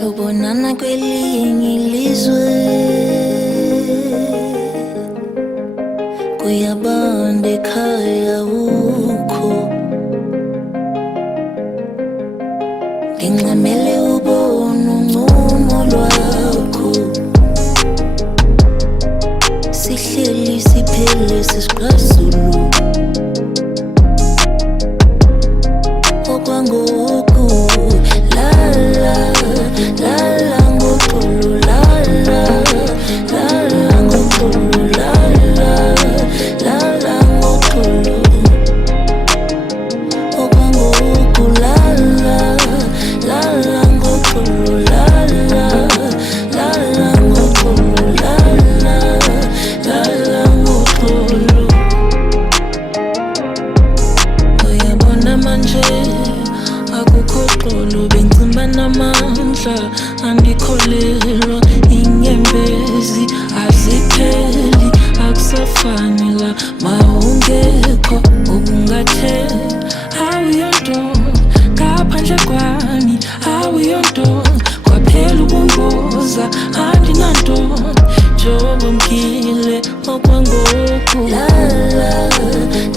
Sobonana kwelinye ilizwe kuyabanda ekhaya ukho ngincamele ubona uncumo lwakho sihleli siphele sisiqasulu okwangoku la la la la ngoxolo la la la la ngoxolo la la la la ngoxolo okwangoku la la la la ngoxolo la la la la ngoxolo la la la la ngoxolo uyabona manje akukho xolo bengcimba namandla andikholelwa inyembezi azipheli akusafani la mawungekho ubungathe awuyonto ngaphandle kwami awuyonto kwaphela ubungoza andinanto njengoba mkile okwangoku la la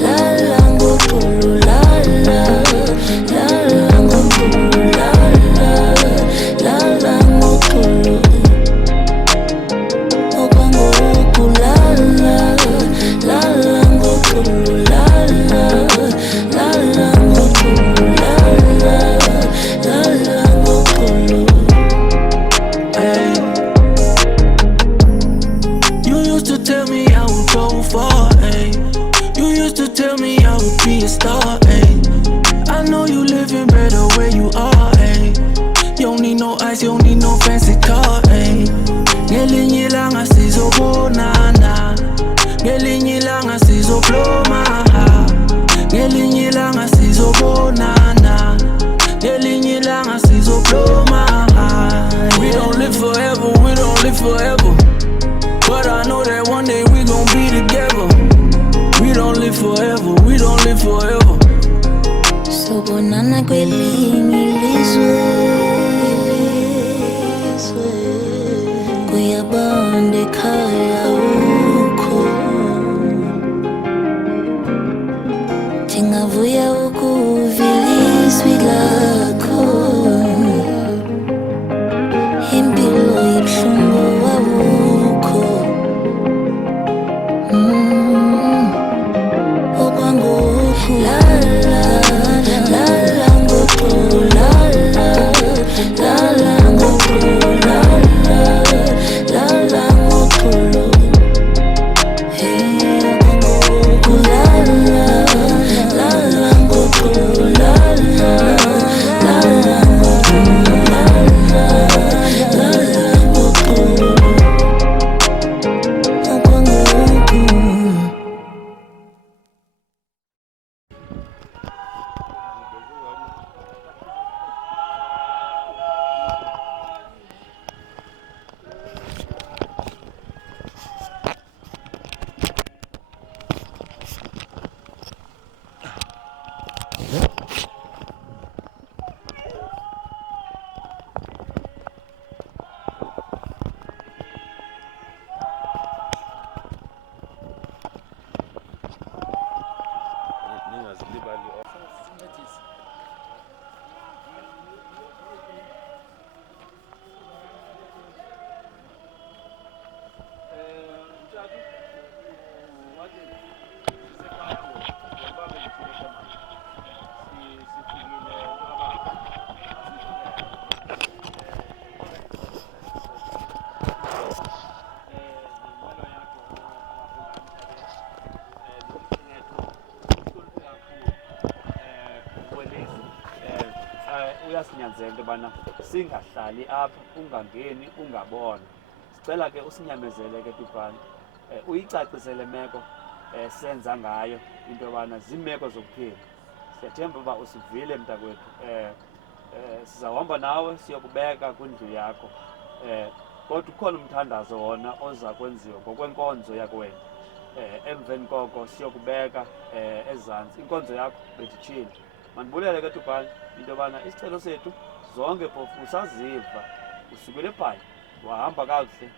la la ngoxolo la la la la ngoxolo la la la la ngoxolo okwangoku la la la la ngoxolo la la la la ngoxolo la la la la ngoxolo. Hey, you used to tell me I would go far, hey. You used to tell me I would be a star, hey. I know you living better where you are, hey. You don't need no ice, you don't need no fancy car, hey. Ngelinye ilanga sizobonana, ngelinye ilanga sizobloma, ngelinye ilanga sizobonana, ngelinye ilanga sizobloma. We don't live forever, we don't live forever, but I know that one day we gon' be together. We don't live forever, we don't live forever. Sobonana kwelinye ilizwe kuyabanda ekhaya ukho ndingavuya ukuvila izwi lakho impilo ibuhlungu wawukho okwangoku la la la la ngoxolo la la la la ngoxolo la la la la ngoxolo hey okwangoku la la la la ngoxolo la la la la ngoxolo la la la la ngoxolo okwangoku. Uyasinyanzela into yobana singahlali apha ungangeni ungabona. Sicela ke usinyamezele ke Tupane, uyicacisele meko senza ngayo into yobana ziimeko zokuphila. Siyathemba uba usivile mntakwethu, sizawuhamba nawe siyokubeka kwindlu yakho, kodwa ukhona umthandazo wona oza kwenziwa ngokwenkonzo yakwena. Emveni koko siyokubeka ezantsi inkonzo yakho benditshile. Mandibulele ke Tupane into yobana isicelo sethu zonke phofu usaziva usukele eBhayi wahamba kakuhle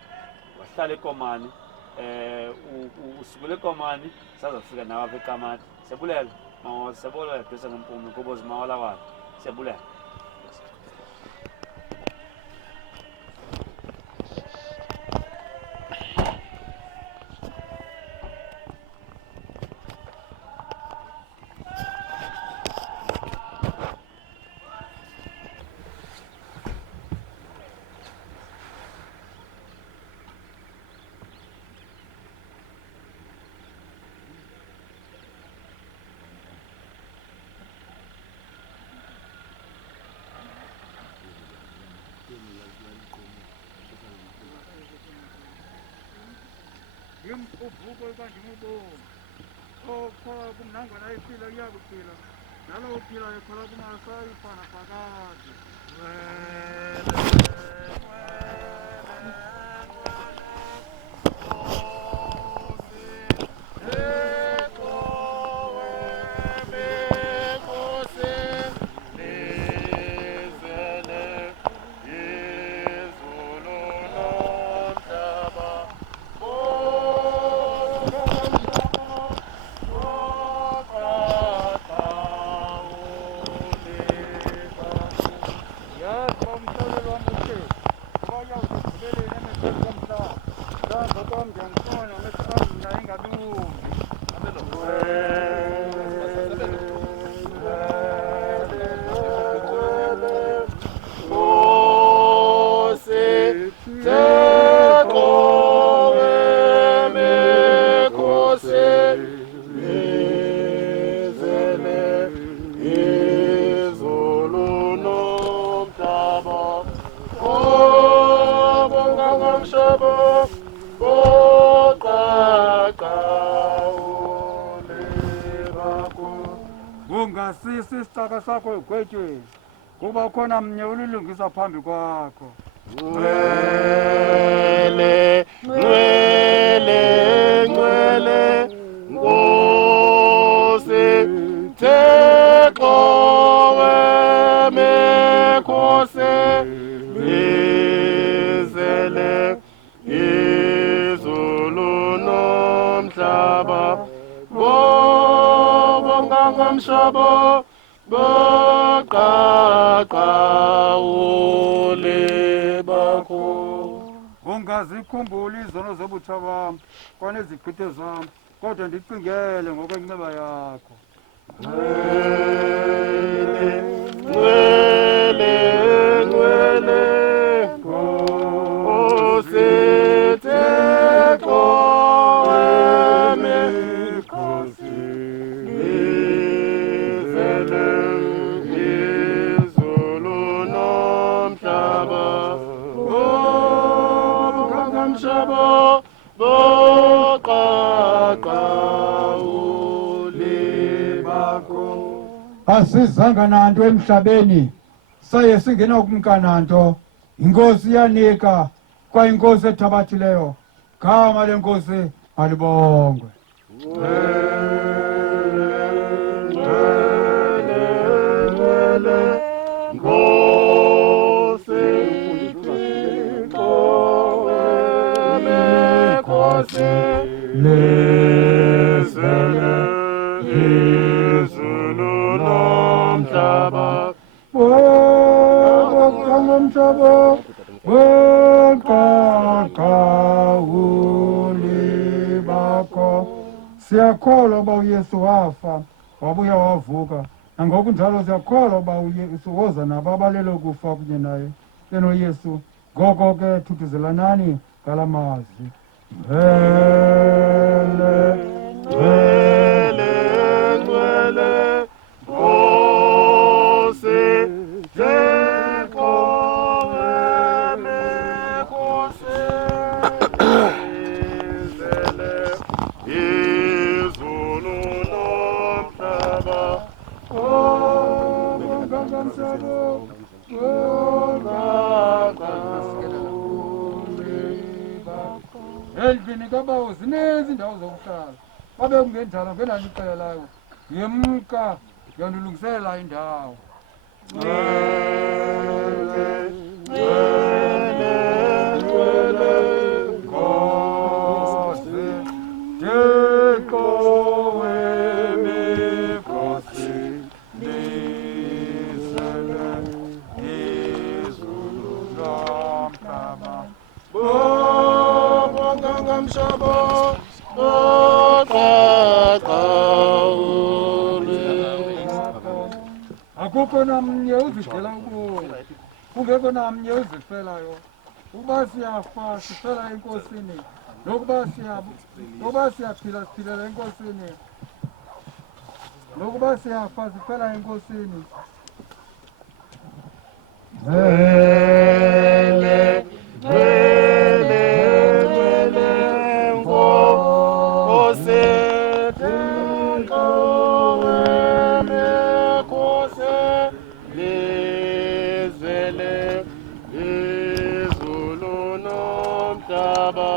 wahlala eKomani usukele eKomani sazofika nawe apha eQamata. Siyabulela siyabulela bhesa ngempumi kubo zimawala walo. Siyabulela. uvuko kanjengobonga okhola kumnangona ephila kuyakuphila njalo uphila ekhola kungasayifana phakathi ungasisi isicaka sakho egwetyweni kuba khona mnye ulilungisa phambi kwakho. Nwele, nwele, nwele, Nkosi, Thixo wemikhosi, izele, izulu nomhlaba, bonga ngomhlaba, boqaqa ule bakho. Ungazikhumbuli izono zobutsha bam kwanezichithe zam kodwa ndicingele ngokwenxiba yakho. Nwele, nwele, nwele, Nkosi, Thixo wemikhosi, izele, izulu nomhlaba, bonga ngomhlaba, boqaqa ule bakho. Asizanga nanto emhlabeni saye singena kumkana nto. Inkosi iyanika kwa inkosi ethabathileyo. Gama lenkosi alibongwe. Nkosi, Thixo wemikhosi, izele, izulu nomhlaba, bonga ngomhlaba, boqaqa ule bakho. Siyakholwa uba uYesu wafa wabuya wavuka, nangoku njalo siyakholwa uba uYesu woza nabo abalele ukufa kunye naye enoYesu. Ngoko ke thuthuzelanani ngala mazwi. Nwele, nwele, nwele, Nkosi, Thixo wemikhosi, izele, izulu nomhlaba, bonga ngomhlaba, boqaqa ule bakho. endlini kabawo zininzi indawo zokuhlala. Babe kungenjalo ngenandixelelayo yemka yandilungiselela indawo. Nwele, nwele, ngamshabo oqaqawule. Akukho namnye uzifela kuwo, kungekho namnye uzifelayo. Ukuba siyafa sifela enkosini, nokuba siyaphila siphilela enkosini, nokuba siyafa sifela enkosini. Vele, vele, vele, Nkosi, Thixo wemikhosi, lizwele, izulu nomhlaba,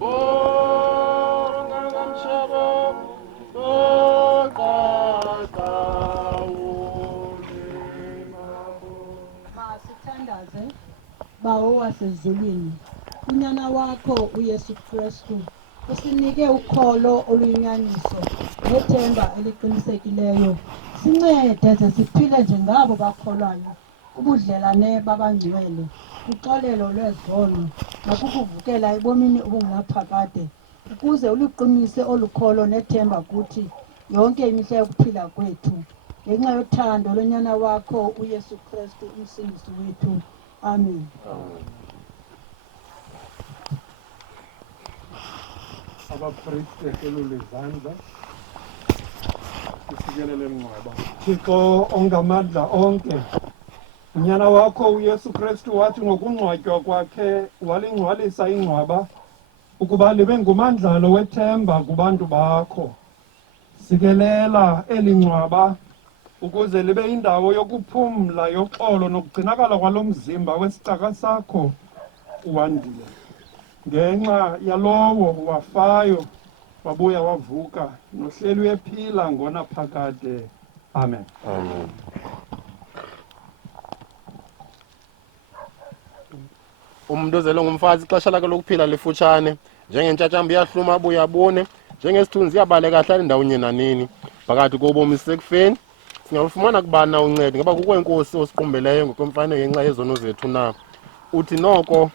bonke ngamshabo, oqaqawule. Masithandaze bawo wasezulwini, unyana wakho uYesu Kristu usinike ukholo oluyinyaniso nethemba eliqinisekileyo. Sincede ze siphile njengabo bakholwayo ubudlelane babangcwele, uxolelo lwezono nakukuvukela ebomini obungunaphakade, ukuze uliqinise olukholo nethemba kuthi yonke imihla yokuphila kwethu, ngenxa yothando lonyana wakho uYesu Kristu umsindisi wethu. Amen. Abapristi ekelule izandla isikelele mngcwaba. Thixo ongamandla onke, unyana wakho uYesu Kristu wathi ngokungcwatywa kwakhe walingcwalisa ingcwaba ukuba libe ngumandlalo wethemba kubantu bakho. Sikelela eli ngcwaba ukuze libe indawo yokuphumla yoxolo nokugcinakala kwalo mzimba wesicaka sakho uwandile. Ngenxa yalowo wafayo wabuya wavuka nohleli ephila ngonaphakade. Amen. Amen. Umuntu ozelwe ngumfazi ixesha lakhe lokuphila lifutshane, njengentshatshambi iyahluma abuye abone, njengesithunzi iyabaleka ahlala ndawonye nanini. Phakathi kobomi sisekufeni singafumana kubana uncedo, ngoba kukho inkosi osiqumbeleyo ngokwemfanelo ngenxa yezono zethu na. Uthi noko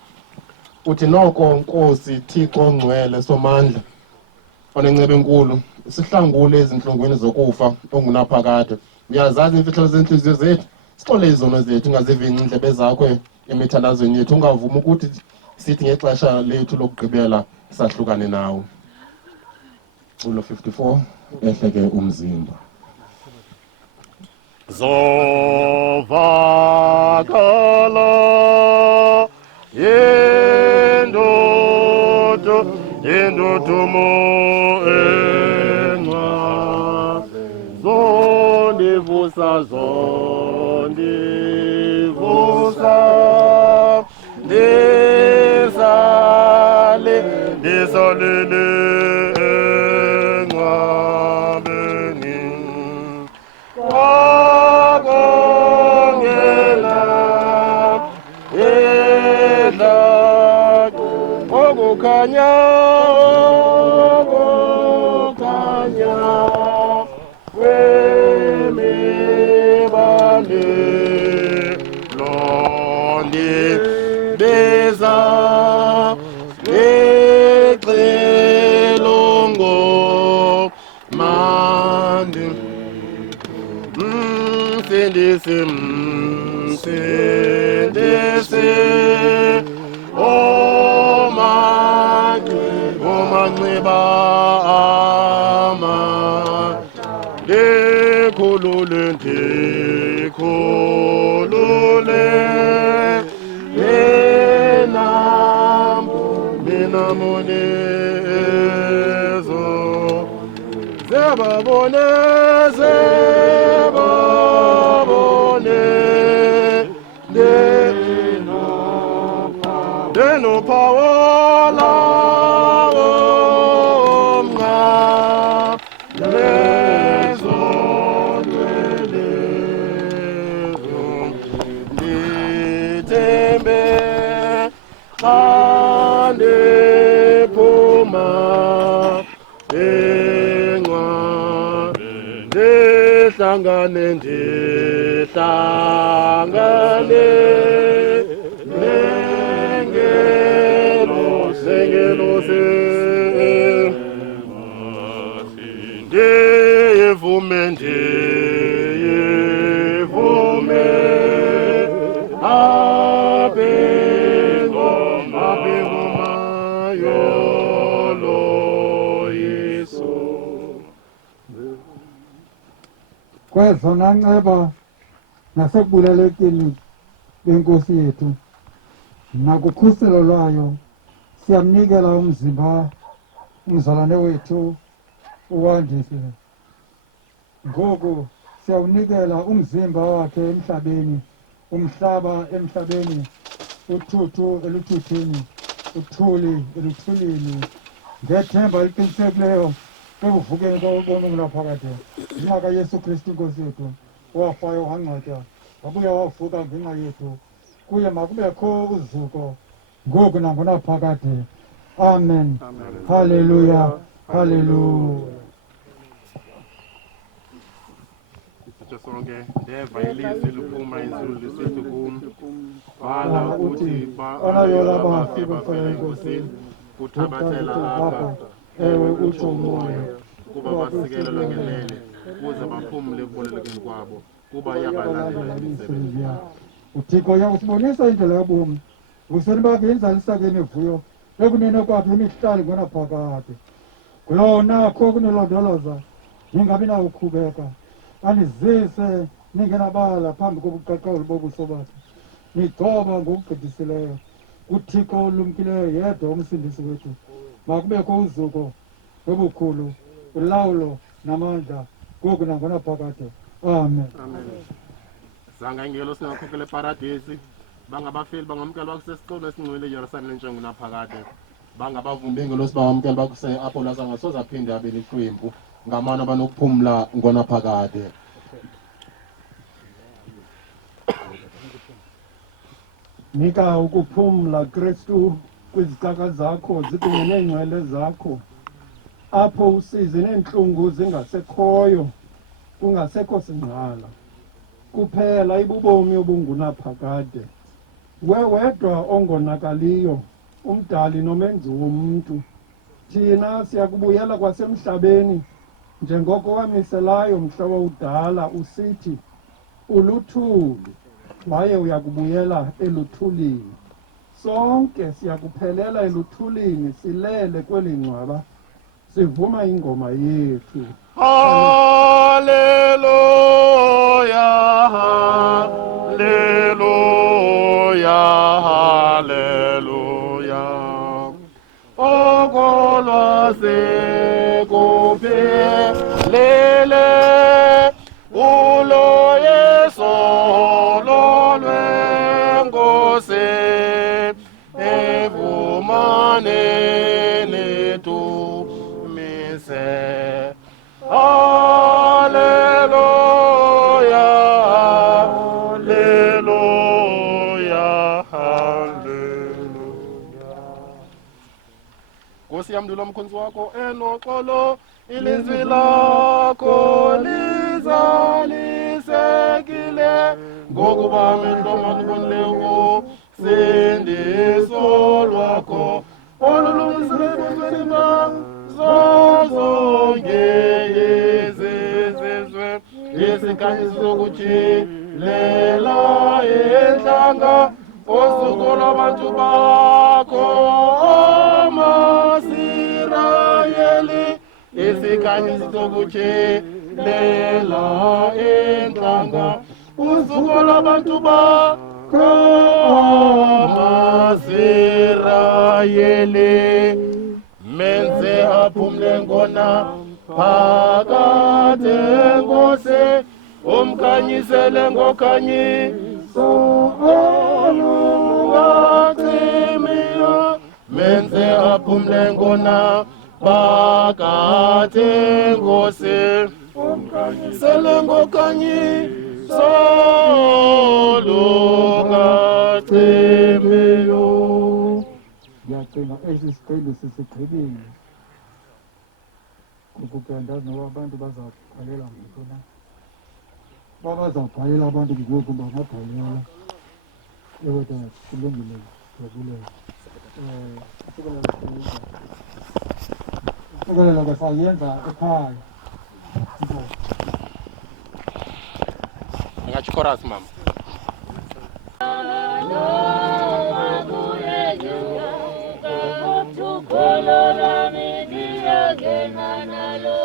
Nkosi Thixo ngcwele somandla onenceba enkulu, sihlangule ezintlungwini zokufa ongunaphakade. Uyazazi imfihlo zentliziyo zethu, sixole izono zethu, ungazivinci iindlebe zakho emithandazweni yethu, ungavumi ukuthi sithi ngexesha lethu lokugqibela sahlukane nawe. Culo 54, ehleke umzimba. Zovakala yendodumo enwa, zondivusa ndisalele enwabeni wakongela okukhanya kwemibane londibeza exelongo mandi msindisi omanxiba ndikhulule ninamonezo zebabone denopawala omnqa lezondwelezo ndithembe xa ndiphuma enqwa ndihlangane nengelo kwezona nceba nasekubulelekeni benkosi yethu nakukhuselo lwayo siyamnikela umzimba umzalwane wethu uwandile. Ngoku siyawunikela umzimba wakhe emhlabeni, umhlaba emhlabeni, uthuthu eluthuthini, uthuli eluthulini, ngethemba eliqinisekileyo ekuvukeni kwabona ungunaphakade ngenxa kaYesu Kristu inkosi yethu owafayo wangcwatywa wabuya wavuka ngenxa yethu. Kuye makubekho uzuko ngoku nangonaphakade. Amen. Haleluya. Haleluya. Sitho sonke ndeva ilizwi liphuma izulu lisithi kum bhala uthi banayola bafi bafela enkosini kuthabathela apha ewe utsho umoya kuba basikelelwa ngelele kuze baphumle ekubolekeni kwabo kuba yabalandela imisebenzi yabo. uThixo uyasibonisa indlela yobomi useni bakhe inzalisake nevuyo ekunene kwakhe imihlali ngonaphakade. Kulo nakho kunilondoloza ningabi nawukhubeka anizise ningenabala phambi kobuqaqawuli bobuso bakhe nigcoba ngokugqithisileyo uThixo olumkileyo yedwa umsindisi wethu. Makubekho uzuko nobukhulu ulawulo namandla ngoku nangonaphakade. Amen. Zanga ingelo singakhokele paradisi bangabafeli bangamkela bakusesiqolo esingcwele eYerusalem lentshengo naphakade bangabavumbi ingelosi bangamkela bakuse apho lasangasoze aphinde abe lihlwempu ngamano banokuphumla ngonaphakade. Nika ukuphumla Kristu kwizicaka zakho zikunye neengcwele zakho apho usizi neentlungu zingasekhoyo kungasekho singqala kuphela ibubomi obungunaphakade. Wedwa ongonakaliyo umdali nomenzi womntu thina siyakubuyela kwasemhlabeni njengoko wamiselayo mhla wawudala usithi uluthuli waye uyakubuyela eluthulini. Sonke siyakuphelela eluthulini silele kweli ngcwaba sivuma ingoma yethu. Haleluya, haleluya, haleluya. Okolwa sekuphelele ulo Yesu lolwenkosi evumane netumise. Haleluya, haleluya, haleluya. Nkosi yam ndilo mkhonzi wakho enoxolo ilizwi lakho lizalisekile ngokuba amehlo malubonileyo sindiso lwakho olulungisile ebusweni zozonke yezizwe isikhanyiso sokutyhilela entlanga usuku lwabantu bakho Amasirayeli isikhanyiso sokutyhilela entlanga usuku lwabantu bakho Amasirayeli menze aphumle ngona phakade enkosi umkhanyisele ngokhanyiso olungacimiyo menze aphumle ngona phakade enkosi umkhanyisele ngokhanyiso olungacimiyo. Ndiyacinga esi sicelo sisigqibile. Ngoku ke andazi noba abantu bazawubhalela ngoku na. Uba bazawubhalela abantu ngoku bangabhalela. Ewe tata kulungile ndiyabulela. Isikelela ke sayenza ekhaya. Ngathi chorus mama. Genanalo,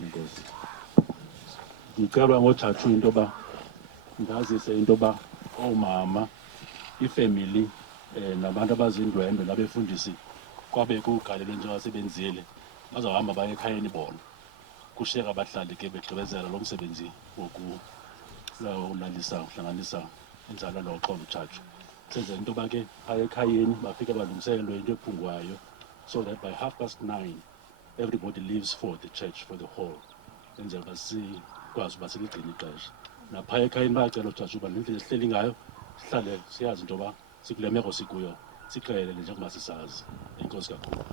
Inkosi. Ngicela ngoJatshu into yoba ngazise into yoba omama ifamily nabantu abazindwendwe labefundisi kwabe kugalelo njengasebenzile bazawuhamba baye ekhayeni bona kushiyeka abahlali ke begqibezela lo msebenzi wokulalisa uhlanganisa inzala loxolo uJatshu senze into yoba ke baye ekhayeni bafike balungiselelwe into ephungwayo so that by 9:30 everybody leaves for the church for the hall enzela uba sikwazi uba siligcine ixesha naphaya ekhayeni bayacela uJatshu uba nendlela esihleli ngayo sihlale siyazi into yoba sikule meko sikuyo sixelele njengoba sisazi. Enkosi kakhulu.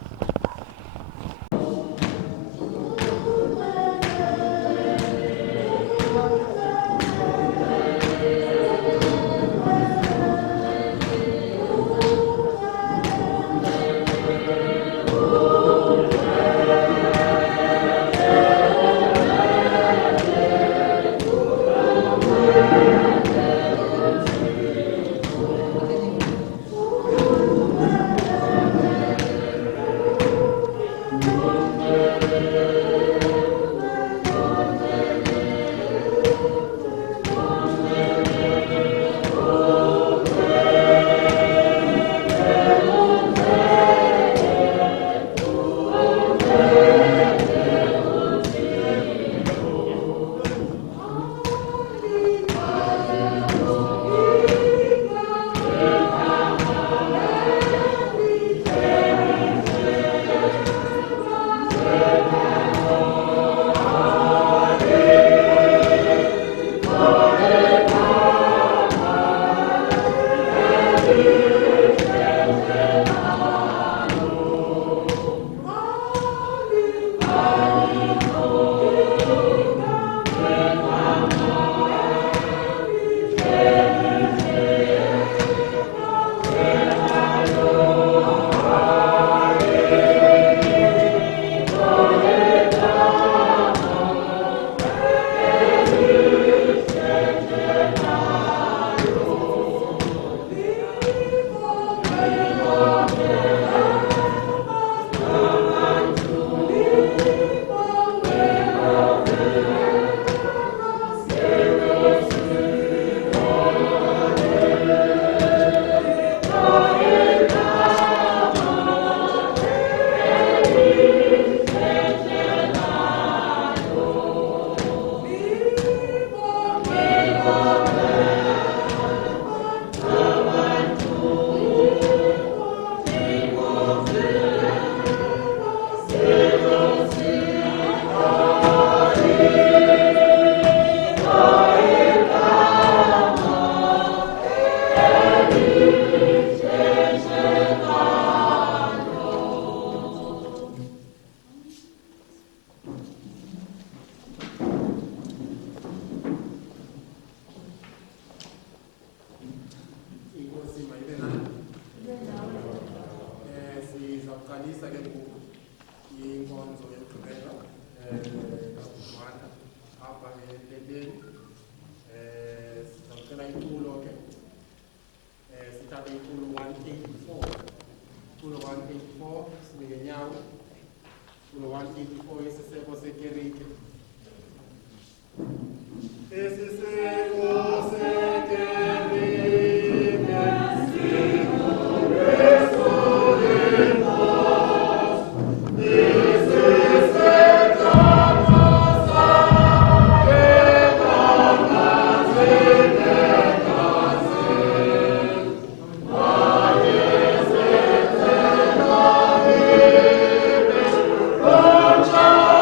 Oh,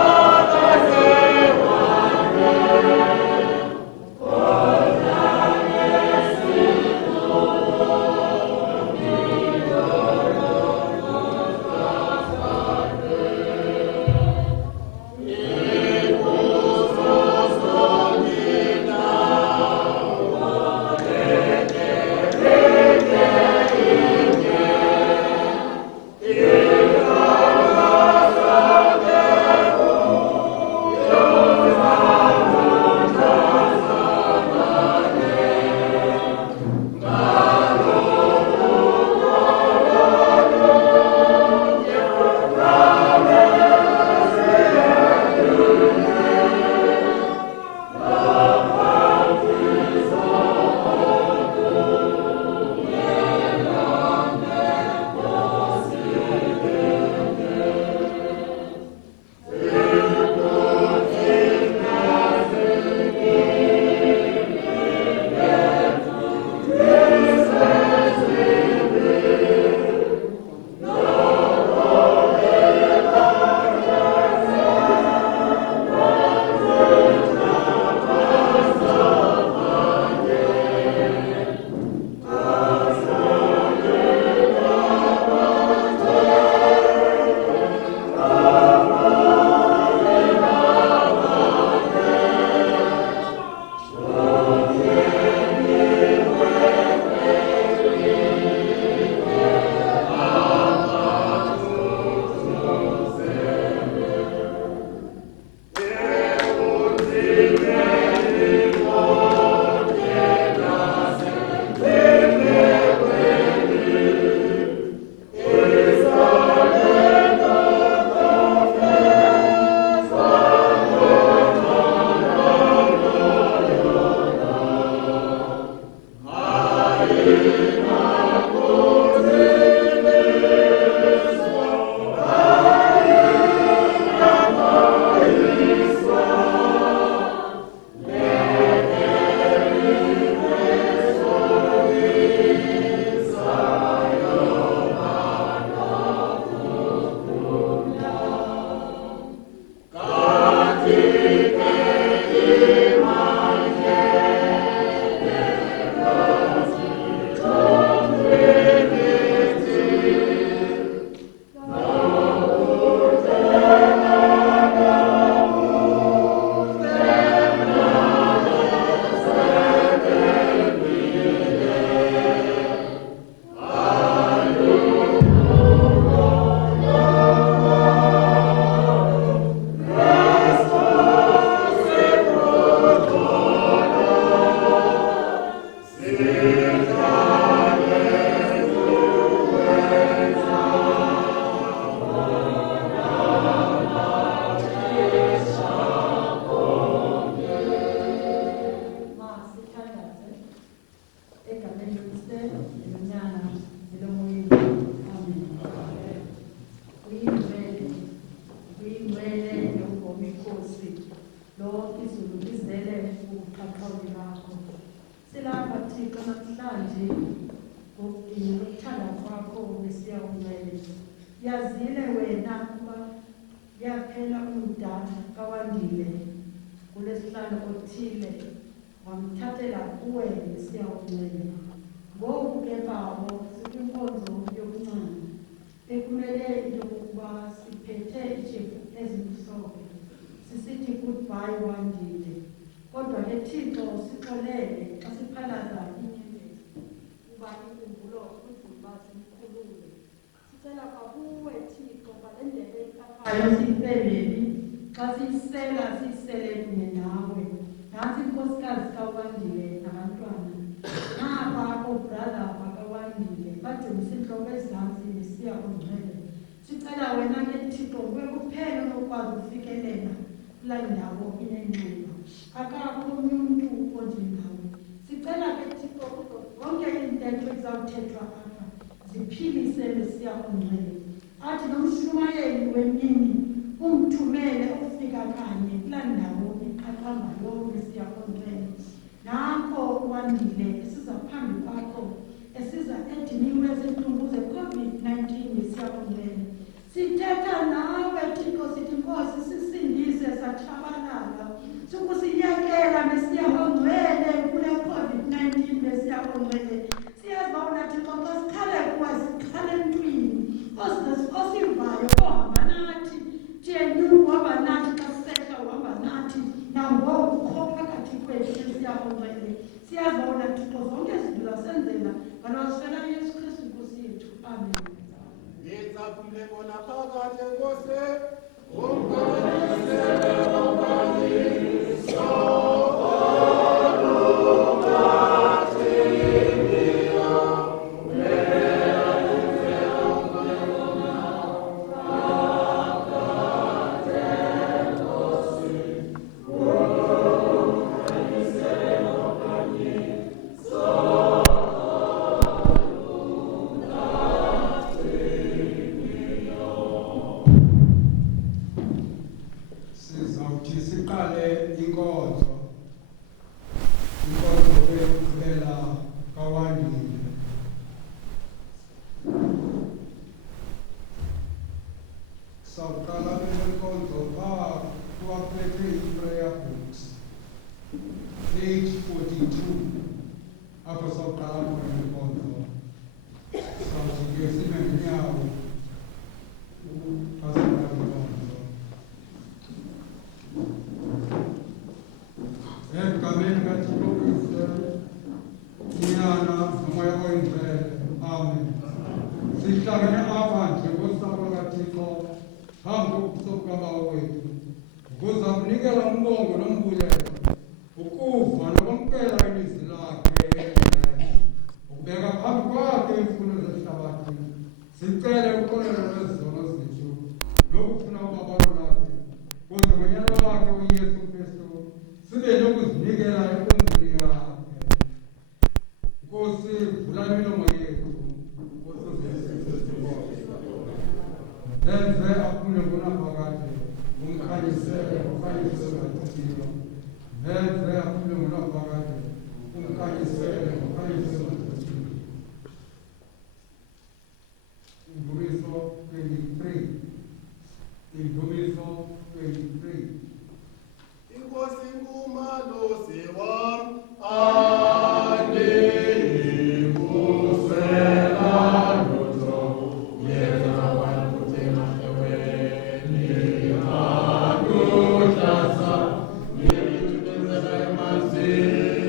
Thixo namhlanje ngokudinga ukuthanda kwakho Mesiya ungcwele. Yazile wena ukuba yaphela umda kaWandile kulesihlalo othile wamthathela kuwe Mesiya ungcwele. Ngoku ke Babo sikwinkonzo yokuncama ekumele into yokuba siphethe iitshefu ezimhlophe sisithi goodbye Wandile. Kodwa ke Thixo sixolele xa siphalaza inyembezi kuba inkumbulo kudumba simkhulule. Sicela kwakuwe Thixo kwale ndebe ikhafayo siyipeleli xa siyisela siyisele kunye nawe. Nantsi inkosikazi kaWandile nabantwana naba oobrother bakaWandile bagcinisa intloko ezantsi Mesiya ungcwele. Sicela wena ke Thixo nguwe kuphela onokwazi ukufikelela kulaa ndawo inenxiba. Akakho omnye umntu onjengawe. Sicela ke Thixo zonke iintetho ezizawuthethwa apha ziphilise Mesiya ungcwele. Athi nomshumayeli wemini umthumele ukufika kanye kulaa ndawo iqaqambayo Mesiya ungcwele. Nanko Wandile esiza phambi kwakho esiza ediniwe zintlungu ze-COVID-19 Mesiya ungcwele. Sithetha nawe Thixo sithi Nkosi sisindise satshabalala. Sukusiyekela Mesiya ungcwele kule COVID-19 Mesiya ungcwele. Siyazibona Thixo xa sikhale kuwe sikhale emntwini osivayo ohamba nathi. Jenyuku uhamba nathi xa sisehla uhamba nathi nangoku kho phakathi kwethu Mesiya ungcwele. Siyazibona Thixo zonke izinto zasenzela ngalwasifela Yesu Kristu Nkosi yethu. Amen. Ngizaphile bona phakathi Nkosi Sizawuthi siqale inkonzo yokugqibela kaWandile. Sawuqala inkonzo phaa kuwaphethe ii-prayer books page 42 apho sawuqala khona inkonzo. Sawuthi ke sime ngenyawo phasiqala inkonzo. Egameni kaThixo uIsrael, unyana nomoya oyingcwele. Amen. Sihlangene apha njengosapho lukaThixo phambi kobuso bukaBaba wethu ukuza kunikela umbongo nombulelo, ukuva nokwamkela ilizwi lakhe, ukubeka phambi kwakhe iimfuno zehlabathi. Sicele uxolelo lwezono zethu nokufuna ubabalo lakhe kuze ngonyana wakhe uYesu Kristu sibe nokuzinikela enkonzweni yakhe. Nkosi, vula imilomo yethu. Enze aphule ngonaphakade umkhanyisele ukhanyise ngathithilo. Enze aphule ngonaphakade umkhanyisele ukhanyise ngathithilo. Indumiso 23. Indumiso 23. Inkosi ngumalosi wam Thank you.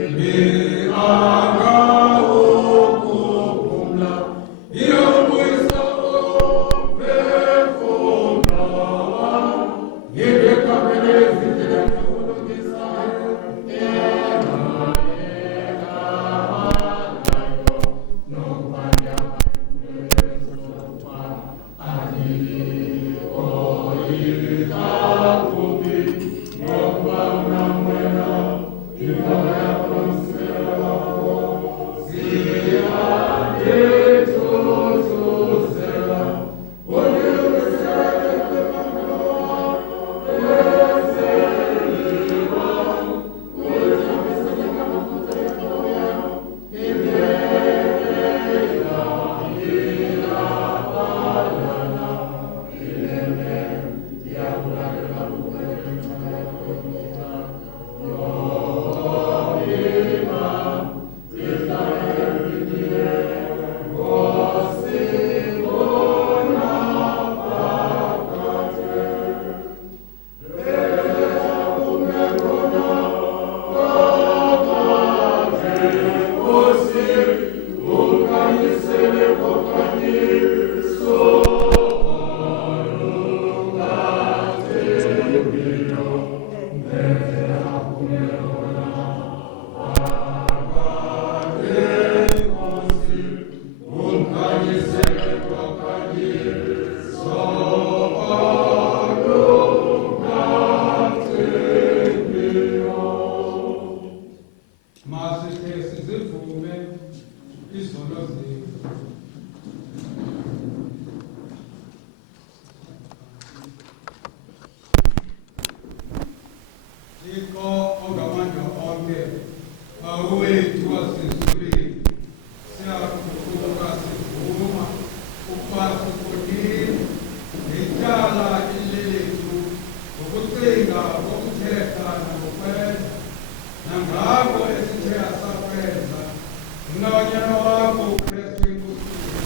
unonyana wakho uKristu enkosini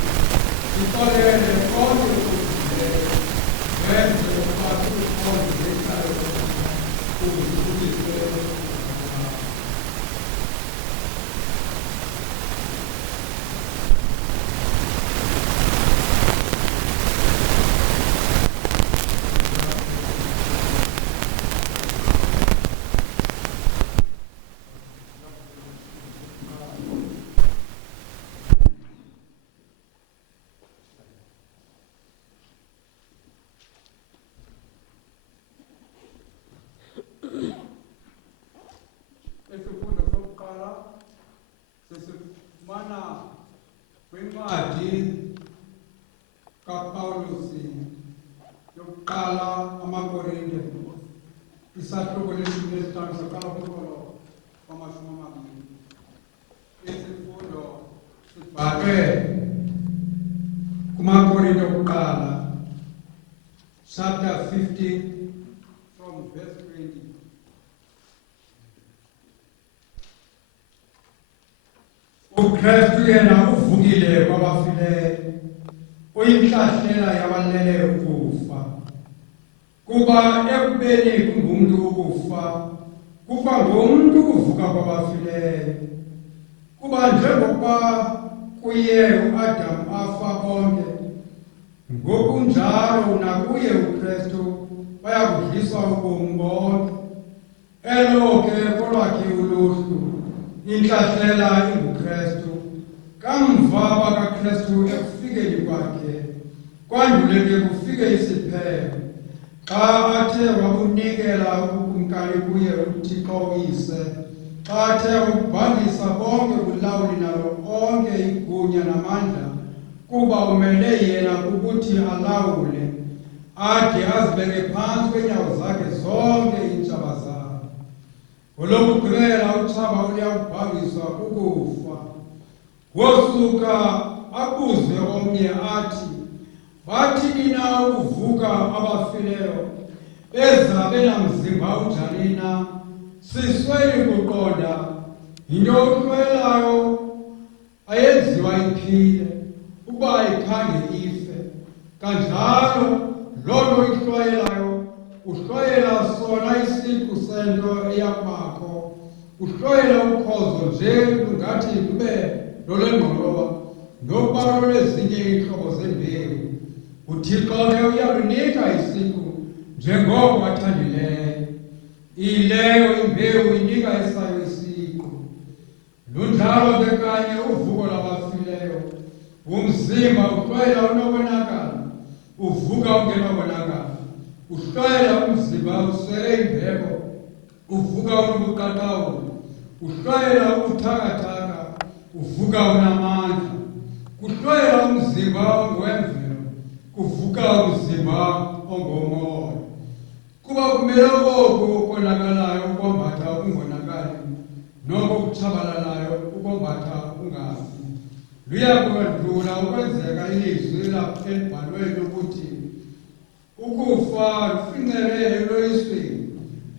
ixolele konke okuzileyo wenze ukuba siziqonde ngentlalo uzikhulisele isifundo sokuqala sisifumana kwincwadi kaPawulos yokuqala amaKorinte isahluko leshumi nesithathu saqala kumqolo wamashumi amabini. Isifundo sibhalwe kumaKorinte okuqala chapter 15 from verse 20. uKristu yena uvukile kwabafileyo uyinhlahlela yabalele ukufa kuba ekubeni kungumuntu ukufa kuba ngumuntu ukuvuka kwabafileyo kuba njengokuba kuye uAdam afa bonke ngokunjalo nakuye uKristu bayakudliswa ubomi bonke elo ke kolwakhe uluhlu inhlahlela inguKristu kamva kaKristu ekufikeni kwakhe kwanduleke kufike isiphelo xa athe wakunikela ukumkani kuye uThixo uyise xa athe ukubhangisa bonke kulawuli nalo onke igunya namandla kuba umele yena ukuthi alawule ade azibeke phantsi kwenyawo zakhe zonke iintshaba zakhe. Olokugqibela utshaba uliyakubhangiswa ukufa wosuka abuze omnye athi bathini na ukuvuka abafileyo beza benamzimba unjani na sisweli kuqonda yinto ohlwelayo ayenziwa iphile ukuba ayikhange ife kanjalo loo nto ihlwayelayo uhlwayela sona isiqu sento eyakubakho uhlwayela ukhozo nje lungathi lube lolengqolowa nokuba lolwezinye iintlobo zembewu uThixo ke uyalunika isiqu njengoko athandileyo ileyo imbewu inika esayo isiqu lunjalo ke kanye uvuko lwabafileyo umzimba uhlwayela unobonakala uvuka ungenobonakala uhlwayela umzimba uswele imbeko uvuka unobuqaqawuli uhlwayela ubuthakathaka uvuka unamandla kuhlwayela umzimba ongowemvelo kuvuka umzimba ongomoya kuba kumele oku ukonakalayo ukombatha ukungonakali noko kutshabalalayo ukombatha ungafi luyakudlula ukwenzeka ilizwi elibhalwe lokuthi ukufa lufincele eloyisweni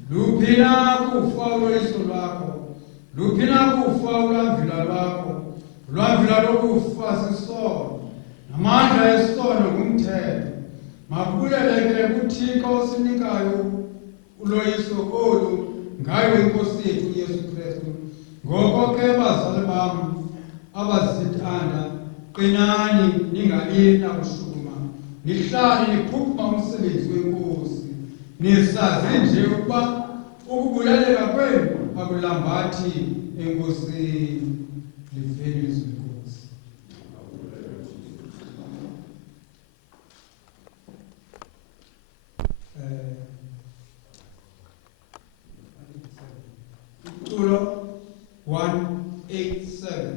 luphi na kufa uloyiso lwakho luphi na kufa ulwamvila lwakho ulwamvila lokufa sisono namandla esono ngumthetho makubuleleke kuThixo osinikayo uloyiso olu ngayo inkosi yethu uYesu Kristu ngoko ke bazali bam abazithanda qinani ningabi nakushukuma nihlale niphupha umsebenzi wenkosi nisazi nje ukuba ukubuleleka kwenu akulambathi enkosini liveliswe inkosi. Iculo 187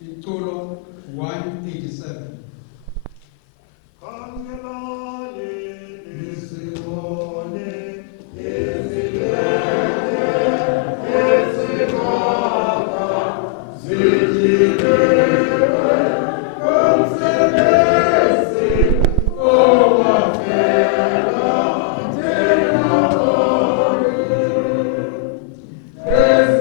Iculo 187 Yes,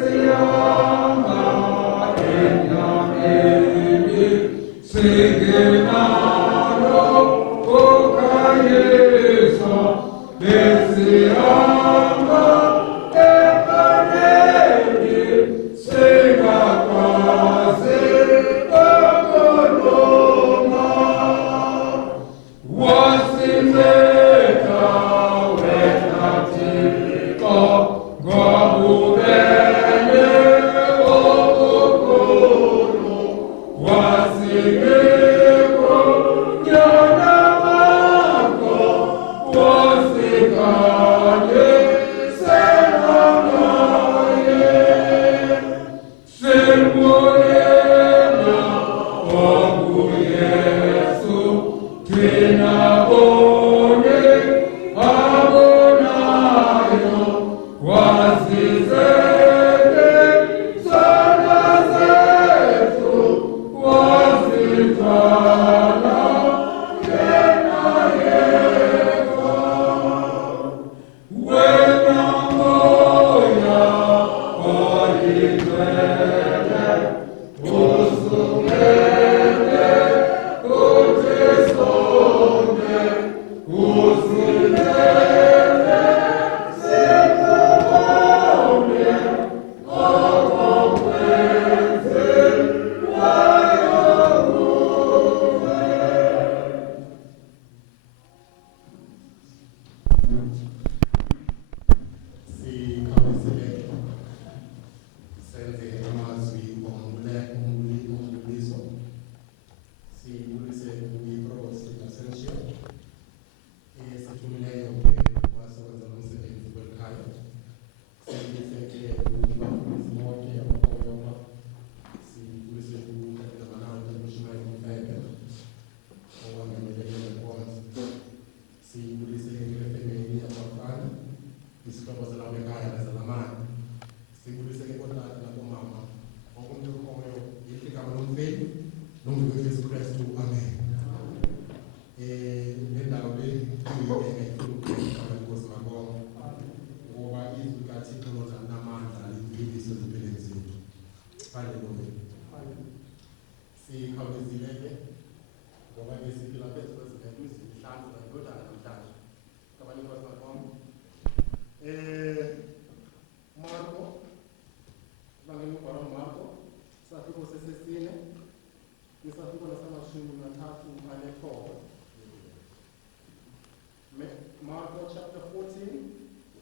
Marko chapter 14,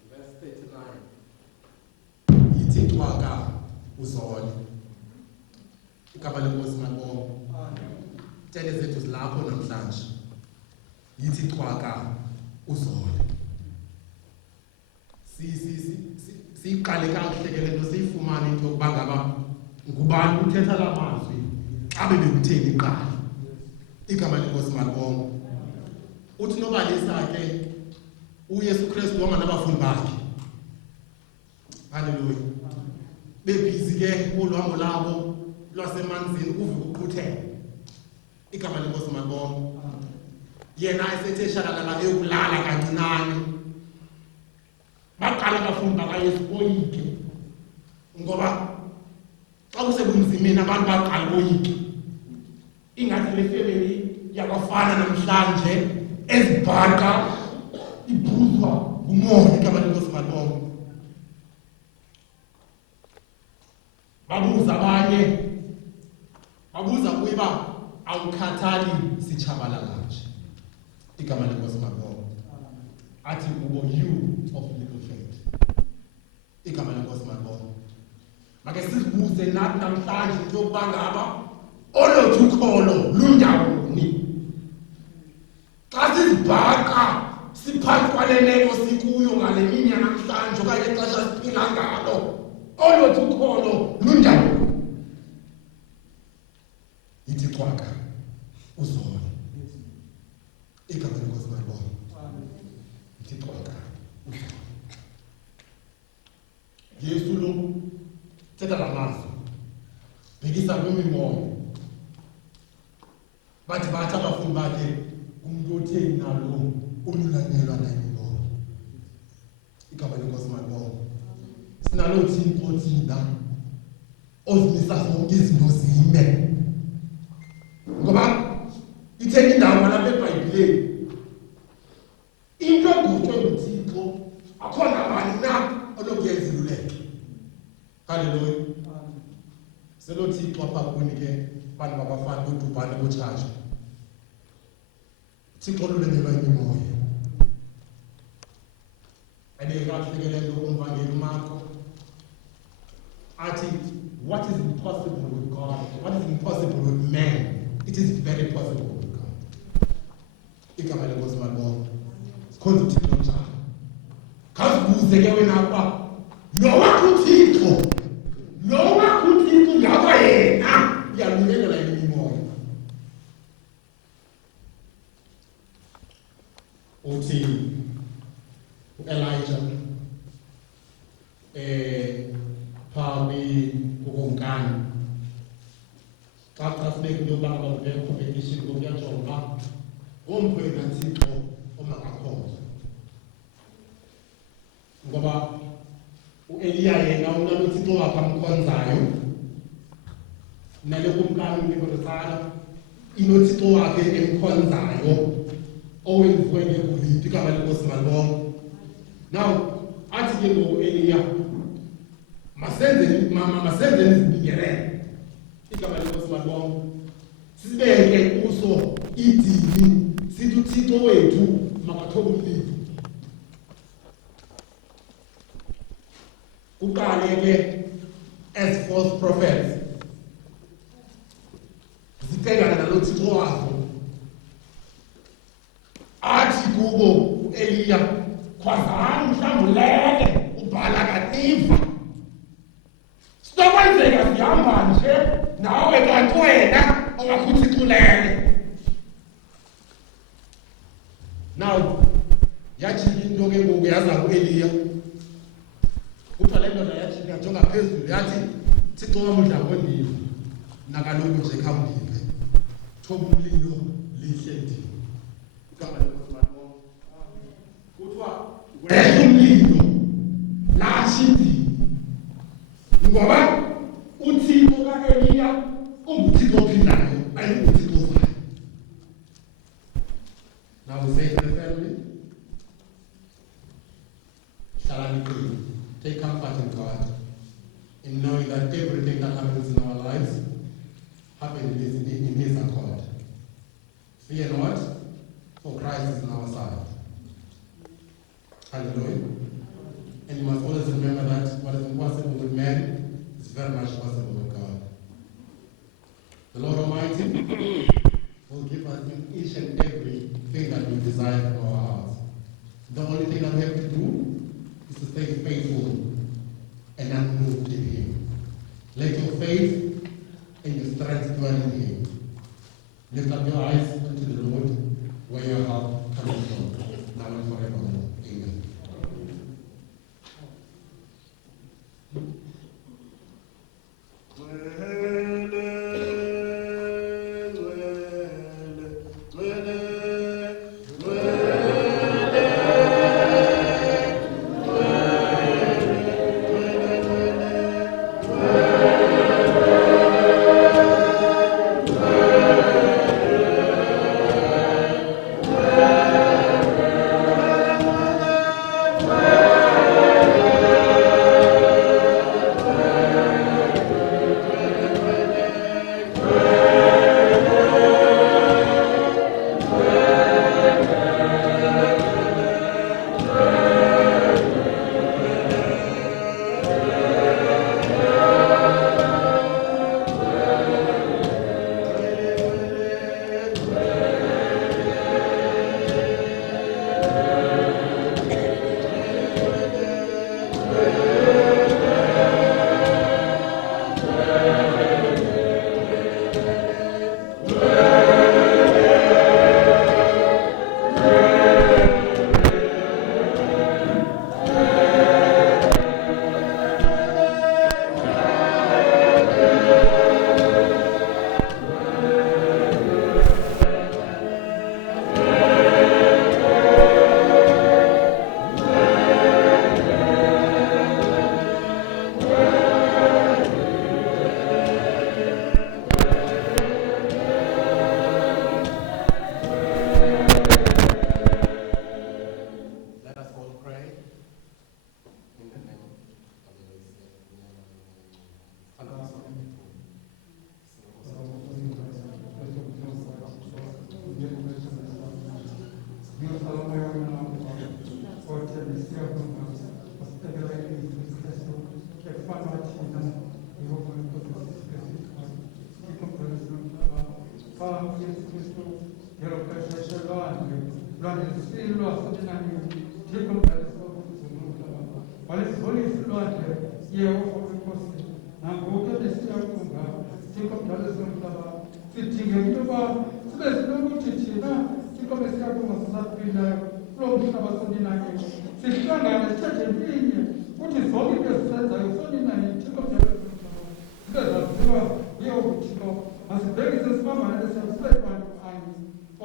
verse 39. Yithi xwaka uzole. Igama lenkosi makho. Tele zethu zilapho namhlanje. Yithi xwaka uzole. Siqale kakuhle ke lento siyifumane into yokuba ngaba ngubani uthetha la mazwi xa bebekutheni iqala. Igama lenkosi makho. Uthi nobalisa ke uYesu Kristu wanga nabafundi bakhe. Haleluya. Bebhizi ke ulwango labo lwasemanzini uvuka uqhuthele. Igama lenkosi makho. Yena esethe shakalala eyokulala kancinane. Baqala abafundi bakaYesu boyike. Ngoba xa kusebunzimeni abantu baqala boyike. Ingathi le family yakafana namhlanje ezibhaqa ibhuzwa ngumoya igama lenkosi makho. Babuza abanye. Babuza kuyiba awukhathali sichabalala nje. Igama lenkosi makho. Athi kubo you of little faith. Igama lenkosi makho. Make sizibuze nathi namhlanje into yokuba ngaba olothu ukholo lundawoni. Xa sizibhaqa siphansi kwale meko sikuyo ngale mini yanamhlanje okanye ixesha siphila ngalo, olothu ukholo lundawoni. Yithi xwaka uzole. Igama lenkosi makho. Yithi xwaka uzole. Yesu lo thetha la mazwi bhekisa kwimimoya. Bathi abafundi bakhe umuntu otheni nalo ululanyelwa nayimimoya. Igama lenkosi makho. Sinalo thixo thina ozimisa zonke izinto zime. Ngoba sithenge indawo lapha eBhayibhelini into engutwe nguThixo akho nabani na onokuyenza iluleke. Haleluya. Selothixo apha kuni ke bantu babafana bodubhane botshatsha. Thixo lulengelwa imimoya. Ayikafikelele umvangeli uMarko athi what is impossible with God, what is impossible with man, it is very possible with God. Igama lenkosi malibonga. Sikhonza uThixo njalo. Khawuzibuze ke wena apha nowakuThixo ngaba yena uyalulekelela imimoya. Uthi Elijah phambi kokunkani xa kufuneka into yokuba ngaba competition ngokuyajonga omkhwena Thixo omakakhonzwa ngoba uEliya yena unaluThixo wakhe amkhonzayo nale kumkani ngekosana inoThixo wakhe emkhonzayo owenziwe ngegolide igama lenkosi malibonga. Now athi ke ngoku Eliya masenze izibingelele igama lenkosi malibonga. Sibeke kuso idini sithi uThixo wethu makathobe umlilo. Kuqale ke as false prophets zicengana nalo Thixo wazo athi kubo uEliya khwazani mhlambuleke ubhala kaniva sinokwenzeka sihamba nje nawe kanti wena ongakuthixulele. Now yathi into ke ngoku yaza kuEliya kuthiwa le ndoda yathi yajonga phezulu yathi Thixo wam udlangondile nakaloku nje khawundiphe thoba umlilo lihle ndini. Igama lenkosi malibonga. Kuthiwa wehle umlilo latsha indini ngoba uThixo kaEliya unguThixo ophilayo ayinguThixo ofayo. Now we say to the family, hlalani qini. Take comfort in God, in knowing that everything that happens in our lives happens in His accord. Fear not, for Christ is on our side. Hallelujah. And you must always remember that what is impossible with man is very much possible with God. The Lord Almighty will give us each and every thing that we desire from our hearts. The only thing that we have to do is to stay faithful and unmoved in Him. Let your faith and your strength dwell in Him. Lift up your eyes unto the Lord, where your help comes from, now and forevermore. Amen. lwanisilwa futhi nani thixo mdaliso zomhlaba walizolisa ilwandle yehova kwinkosi nangoku ebesiyafunga thixo mdaliso zomhlaba sidinge into yoba sibe sinokuthi thina thixo besiyafunga sisaphilayo kulo mhlaba soninanye sihlangane sithethe linye kuthi zonke into ezisenzayo soninanye thixo mdaliso zomhlaba zibe zaziwa yehova thixo masibhekise sibambane besiyabe sibe bantu anye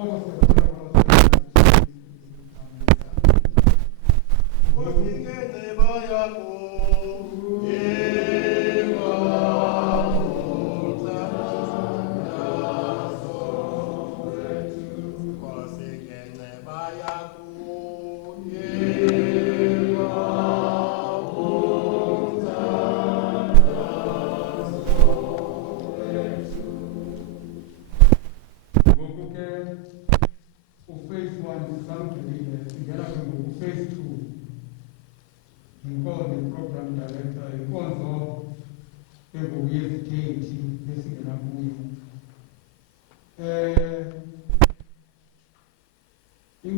oko siyakula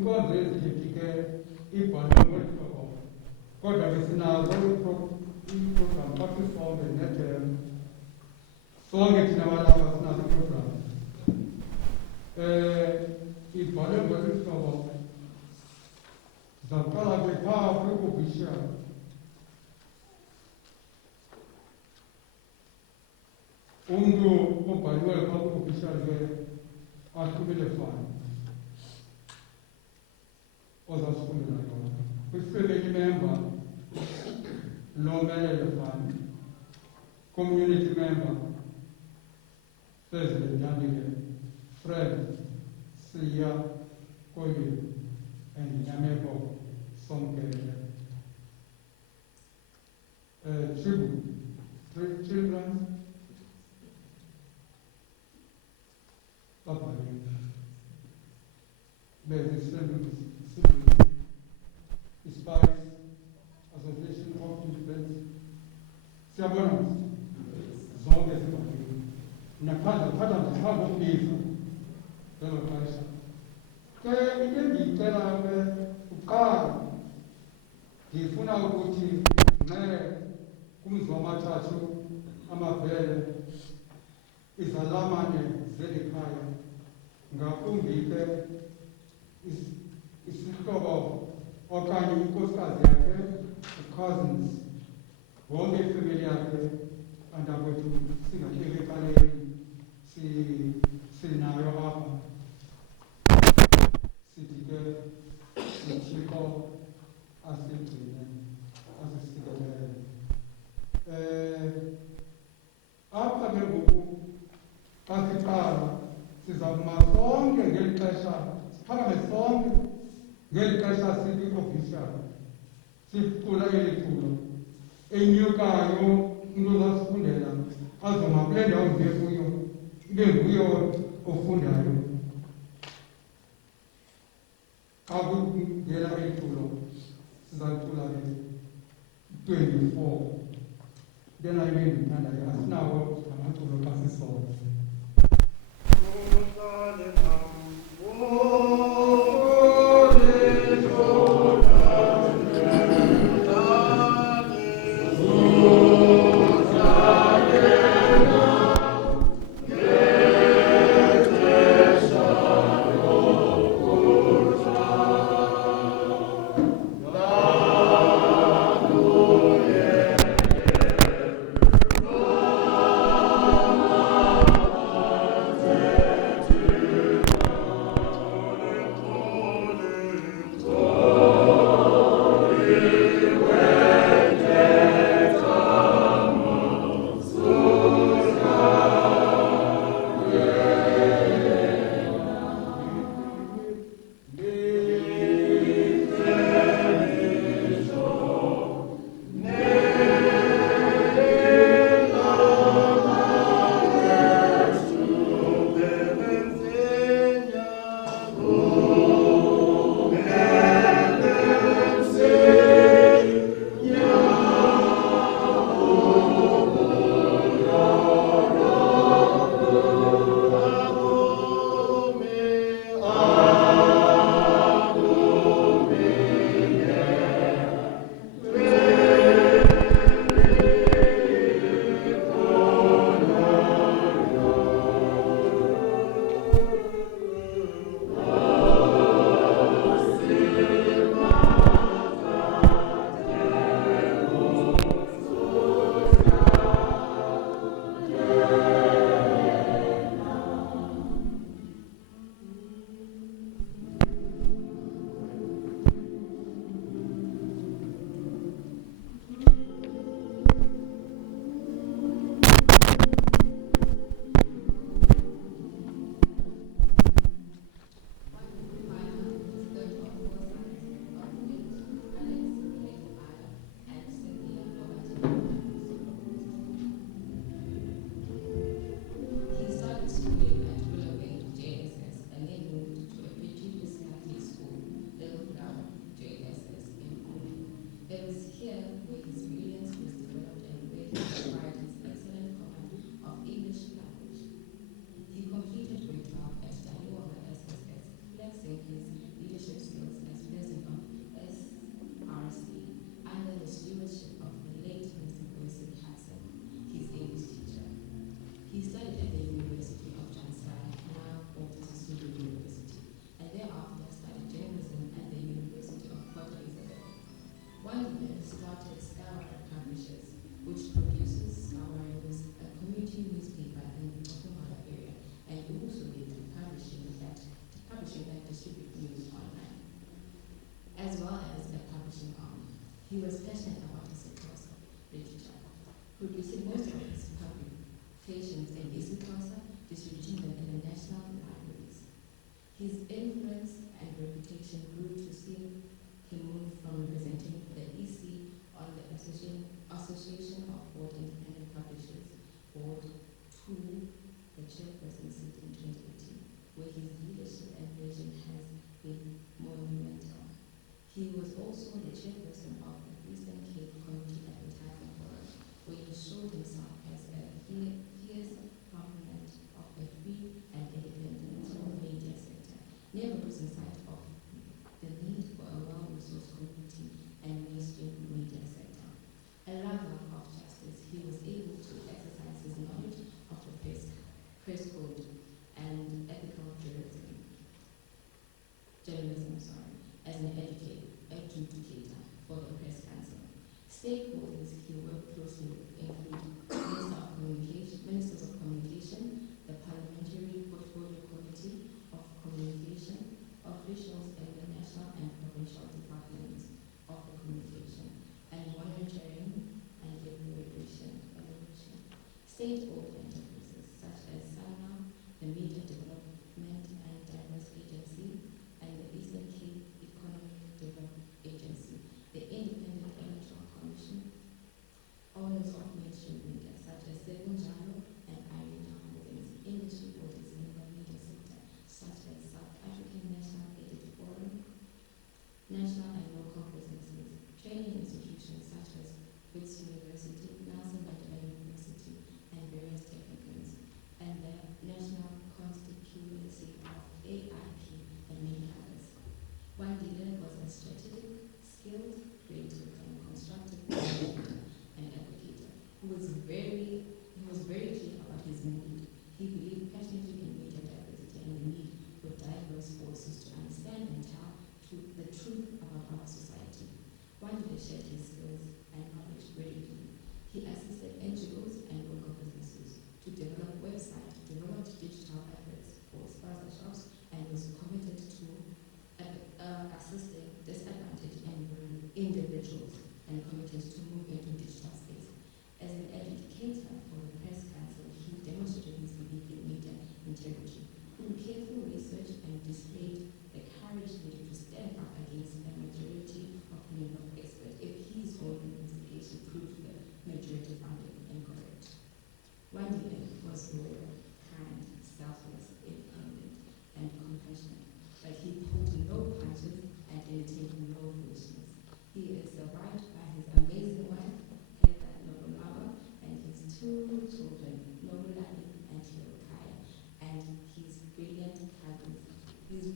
inkonzo ezithethike ibhalwe ngolu hlobo kodwa ke sinazo iprogram xa sisonke netem sonke thina balapha sinazo iprogram ibhalwe ngolu hlobo sizaqala ke phaa kwi-official umntu obhaliweyo phaa kwi-official ke ahlubele fana ozasifundela yona kwi-family member lomelele fana community member president yandike friend siya kolile and nyameko somkele children babhalile bezisebenzi Spice Association of Influence siyabona zonke zibhalile naphandle phatha ngaphandle kokubiza lelo xesha ke into endiyicela ke uqala ndifuna ukuthi nxe kumzi wamathathu amabhele izalamane zeli khaya ngakumbi ke isihlobo okanye inkosikazi yakhe cousins wonke ifamily yakhe antakwethu singahleli ekaleni sinayo apha sithi ke uthixo asigcine asisikelele apha ke ngoku xa siqala sizakuma sonke ngeli xesha siphakame sonke ngeli xesha sikwi-official sicula eli culo enyukayo umntu ozasifundela azoma kule ndawo ndive kuyo ibe nguyo ofundayo xa kungena eli culo sizacula ke 24 then I mean ndithandayo asinawo ngamaculo xa sisonke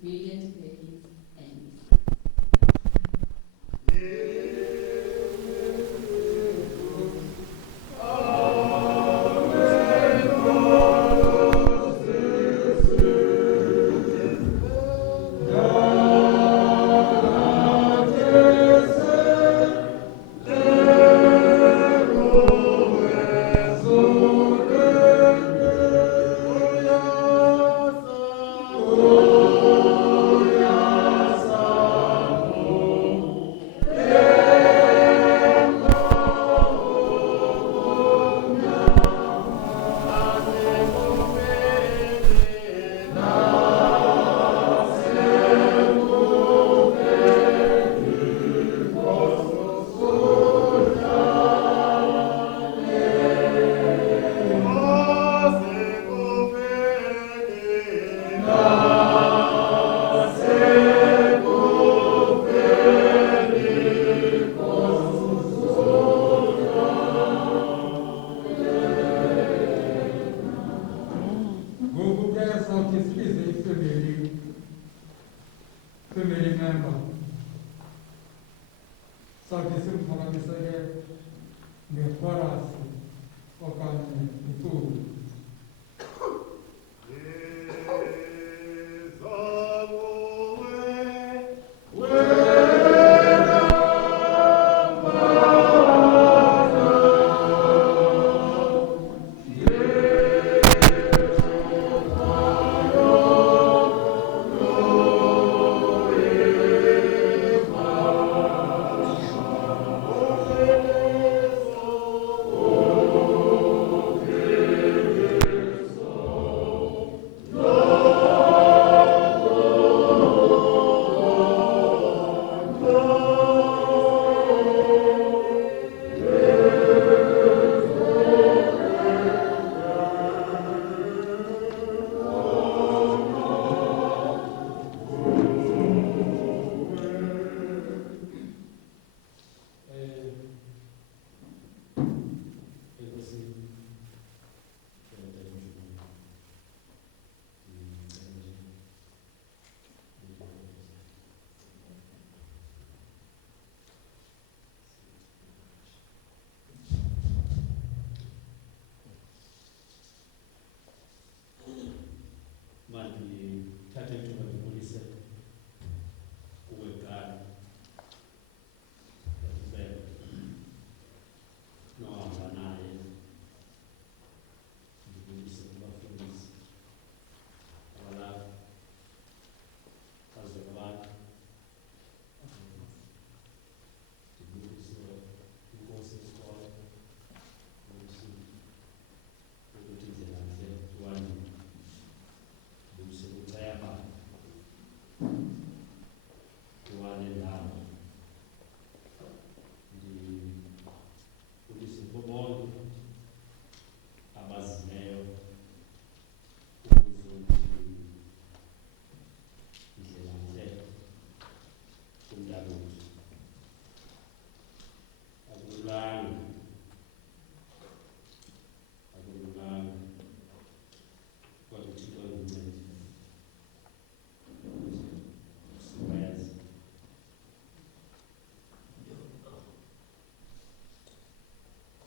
brilliant were his hands. Family member. Sakhe simphakamiseke ngekhorasi okanye iculo.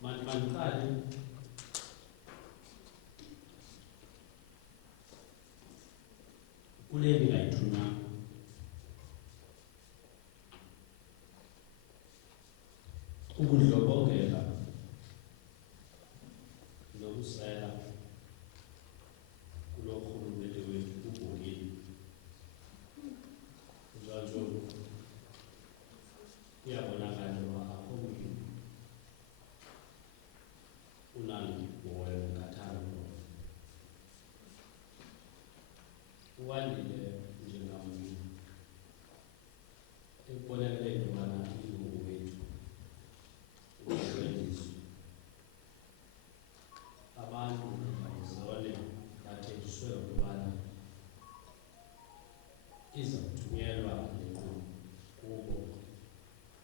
Mandiqale kule ndingayithunywa ukudlobongela nokusela kulo rhulumente wethu ubhongile njalo kuyabonakala uba akho mntu unandihoyo nkathalo uwandile njengamntu ekubonakele ubana ilungu wethu ukwendiswa abantu zone bathenjiswe ukubana iza kuthunyelwa le nkqubo kubo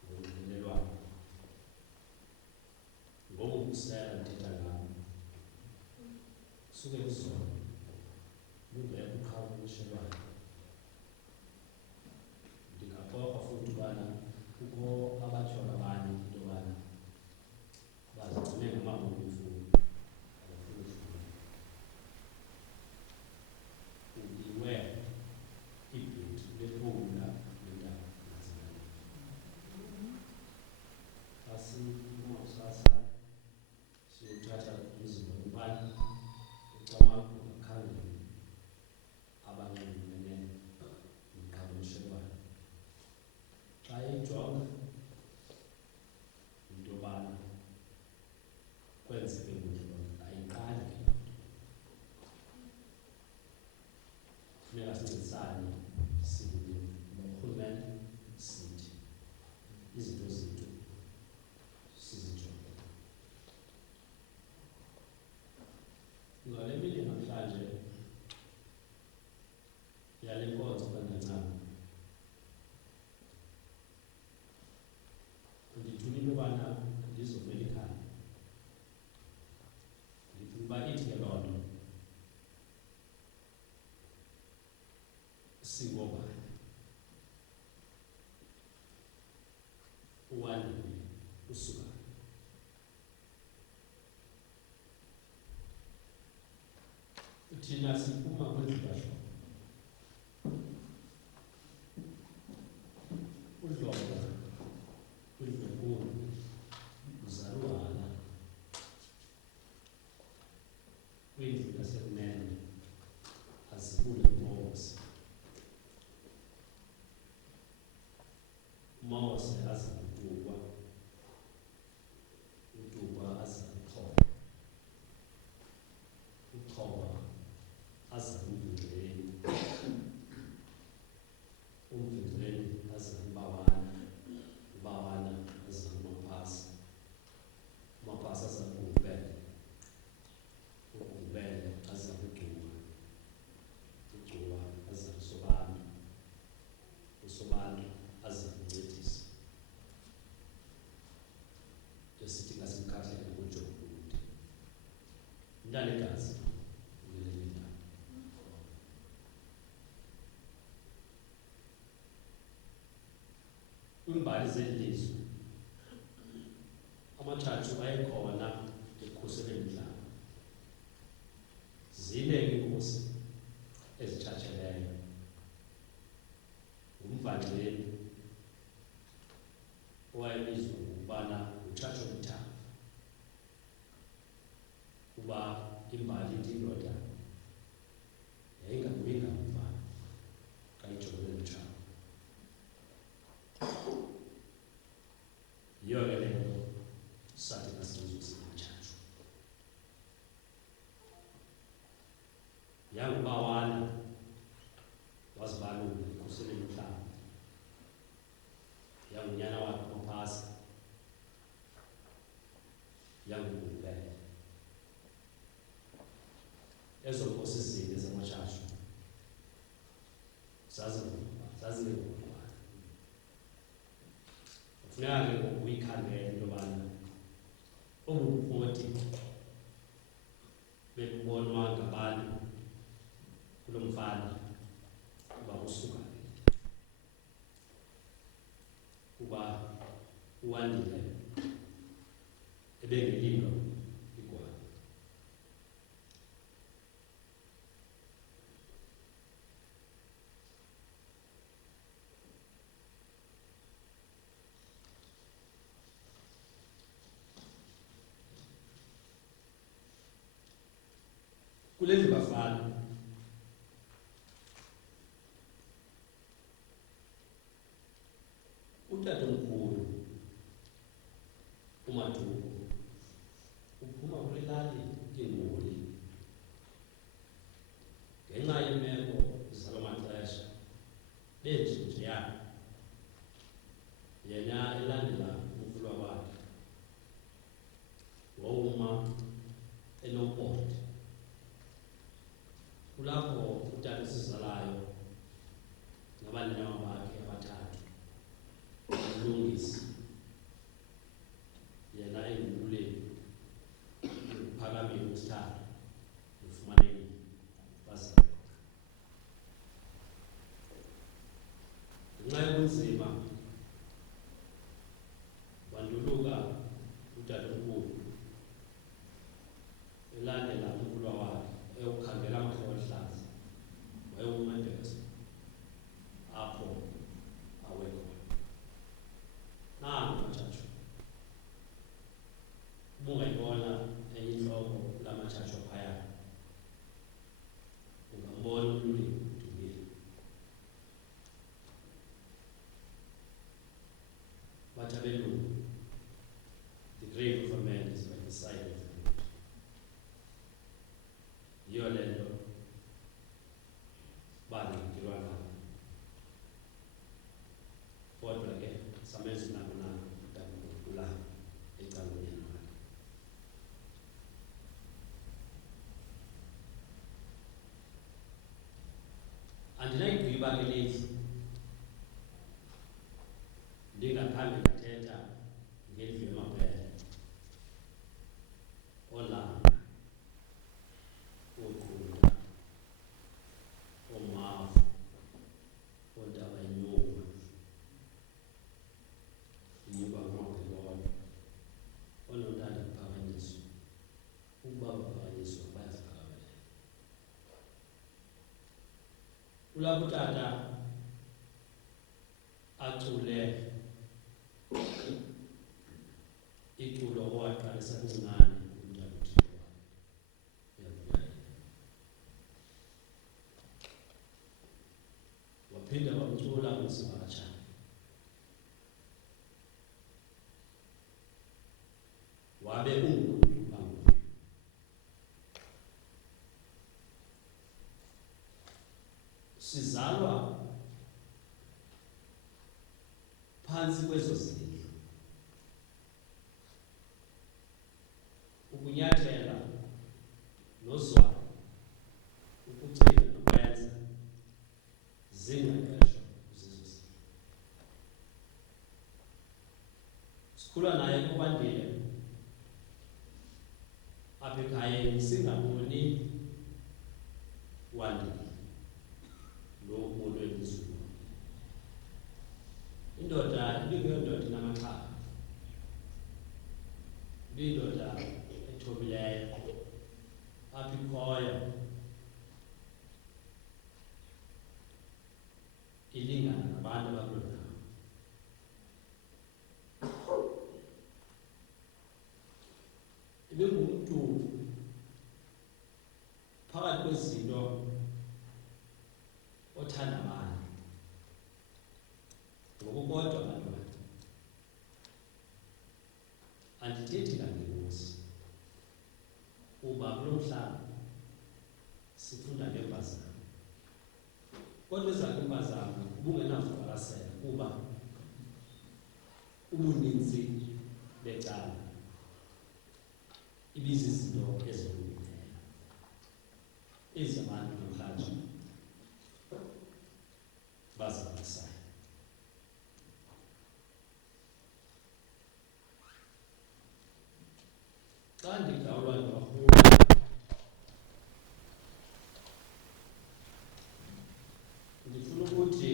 ngolungelelwano. Ngoku kusela ndithetha ngam suke kuzona lungekho uqhagamshelwano kukho abatshola abanye into yobana bazigcine ngamabombo emfundo abafuna ufunda. Uliwe ibhithi lephumla lentaba nazinani. Xa siphuma kusasa siyothatha umzimba wempani uCamata ungakhangela abanxulumene noqhagamshelwano. Xa eyijonga into yobana kwenzeke ngudlolo ayiqali ke loo nto. Funeka sincedisane norhulumente sithi izinto zethu sizijonge. Ngale mini namhlanje yale nkonzo kangancane ndithula into yobana ndizovela ekhaya. Ndifuna uba ithi ke loo nto singobani, uWandile usuka thina siphuma kwezikahlobo. Udlola kwidlokulu uzaluhala kwindlu yasekunene azibule umawose. Umawose aza kutukwa, utukwa aza kuxhoba, uxhoba aza kumvindleni, umvindleni aza kubawana, ubawana aza kumapasi, umapasi aza kugubele, ugubele aza kugcuwa, ugcuwa aza kusobantu, usobantu aza kuncedisa. Esithi ngasimkhahlele ngokujonga ukuthi umntanekazi ulelemindana. Kwimbali zelizwe amatshatshu ayekhona ekukhuseleni umhlaba. Zine iinkosi ezitshatsheleyo. Ngumvandleni owayebizwa ngokubana nguTshatsho Mthambo, kuba imbali ithi indoda yayingabuyi ngamva xa ijongene nomtshato. Yiyo ke le nto sathi nasizwe singamatshatshu. Yangubawana wazibalula ekukhuseleni umhlaba. Yangunyana wakhe uMaphasa, yangugubele. Ezo nkosi zine zamatshatshu zazingengobani. Kufuneka ke ngoku uyikhangele into yobana obu buphoti bebubonwa ngabantu kulo mfana kuba usuka phi. Kuba uWandile ebengelilo igwala. Kulezi bafana utatomkhulu uMatuko uphuma kule lali iNgoli ngenxa yemeko zalo maxesha benjenjeya. Yena elandela umfulwa wakhe wawuma eNoboti. Kulapho utata esizalayo nabaninawa bakhe abathathu umlungisi yena engumluleki uphakamile wesithathu ufumanekile bazalwa. Ngenxa yobunzima yiyo le nto bandityilwa ngabo kodwa ke samenza nako nako kula ecaleni yakhe. Andinayigqiba ke lezi ndingakhange ndathetha ngendlu yamabele, olanga, oqunda, omafu, ontaba inyuma, inyuka ngamagelolo, oonondanda kuphakanyiswa, ukuba baphakanyiswa bayaziphakamenela. Kulapho utata acule iculo owaqalisa kumncane kumntana uThixo yakhe. Waphinda wamcula uMsibatsha. Wabe ungumuntu banguye. Sizalwa phansi kwezo zindlu. Ukunyathela nozwana, ukucinga nokwenza zingqeqesho zizo zindlu. Sikhula naye kuWandile apha ekhayeni singaboni Wandile lo molweni nzulu. Indoda ibingeyondoda inamaxhala, ibindoda ethobileyo apha ikhoyo ilingana nabantu abakuloo ndawo. Ibingumntu phakathi kwezinto othanda abantu ngokukodwa abantwana. Andithethi ngangengozi kuba kulo mhlaba sifunda ngempazamo, kodwa ezakhe impazamo ubungenakuqwalasela kuba ubuninzi becala ibizizinto ezilungileyo ezi abantu namhlanje bazalisayo. Xa ndigawulwa ndirhula ndifuna ukuthi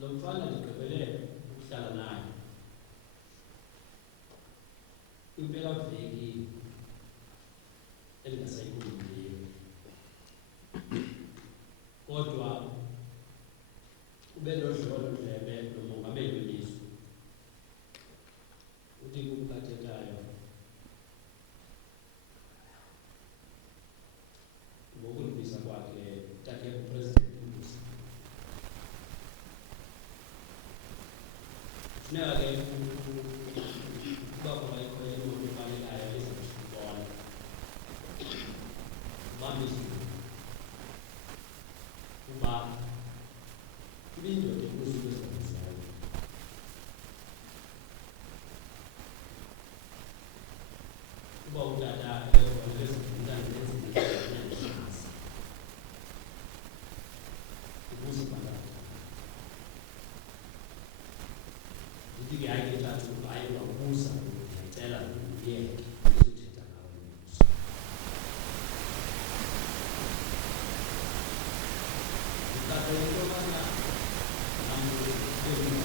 lo mfana ndigqibele ukuhlala naye impelaveki endingasayikhulumileyo, kodwa ube nodlolo ndlebe nomongameli welizwe uthi kumkhathekayo ngokulibiza kwakhe takhepha upresident uMbusi. Funeka ke uba khona ikhoyo imoto efaneleyo ezakubona ubambe izulu kuba ibindoda enkulu ezabizayo. Kuba utata ebebona ezimntana ezinyanyanisasi ukuze bangada ndithi ke hayi ke tata hayi ungabuza ndiyacela uyeke uzothetha ngawe nombuso. Ndithatha into yobana nam kuba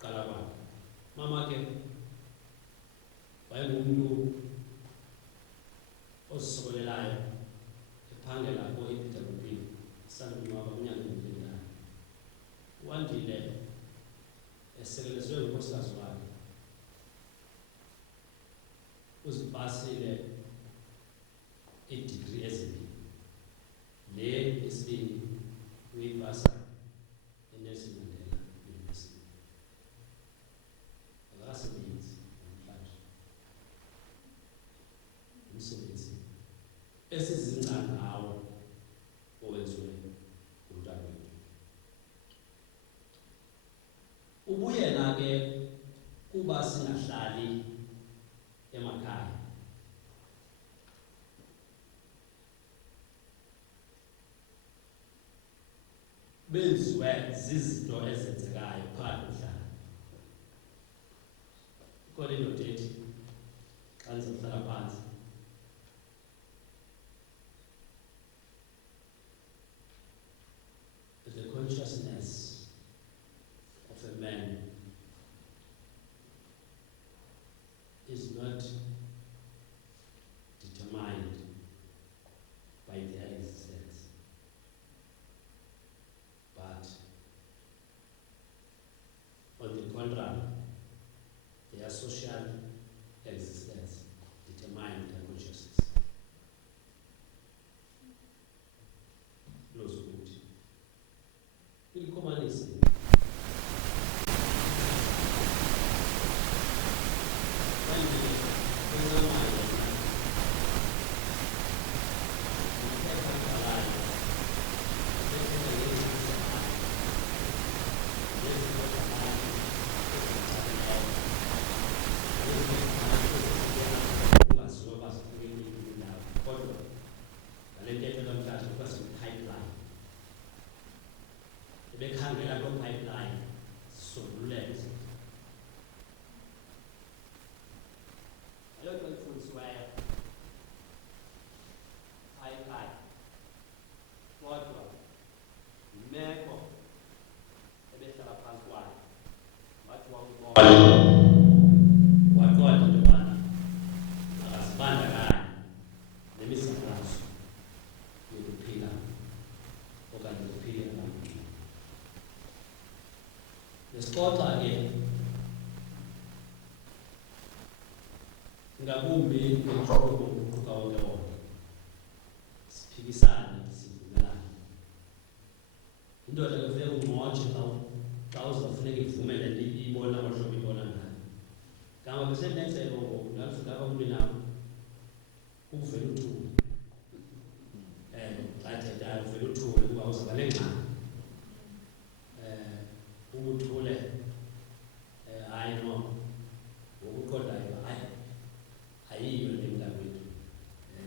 qala kwakhe. Mama ke wayengumuntu ozisokolelayo ephangela ko-Peter Kupini sanqwaba kunyanga endlelayo. Wandile esekelezwe ngunkosikazi wakhe uzipasile i-degree ezimbili. Le yesibini uyipasa eNelson Mandela University. Akasebenzi namhlanje umsebenzi esizingca ngawo owenziwe ngumntwana wethu. Ubuyena ke kuba singahlali emakhaya benziwe zizinto ezenzekayo phakathi komhlaba. Ikhona indoda ethi xa ndizohlala phansi the consciousness of a man is not determined by their existence, but on the contrary, their social existence determine their consciousness. Close quote. Ilikomanisi bekhangela lo pipeline soluleke alo kwemfundisiweyo pipeline kodwa imeko ebehlala phansi kwayo wathi wakubona waqonda into yobana akazibandakanya nemisakazo yokuphila okanye yokuphila abantu. Nesixoxa ke ngakumbi ngentloko uquka wonke wonke, siphikisane sivumelane. Indoda ke kufuneka ungqotshe xa uzawufuneka ivumele ibona ngohlobo ibona ngayo. Ngama besenenzela ngoku ndafika apha kumntwini nam uvele uthule. Xa thethayo uvele uthule kuba uzawuba nengxaki. Ubuthule hayi no ngokuqondayo hayi ayiyo le mntakwethu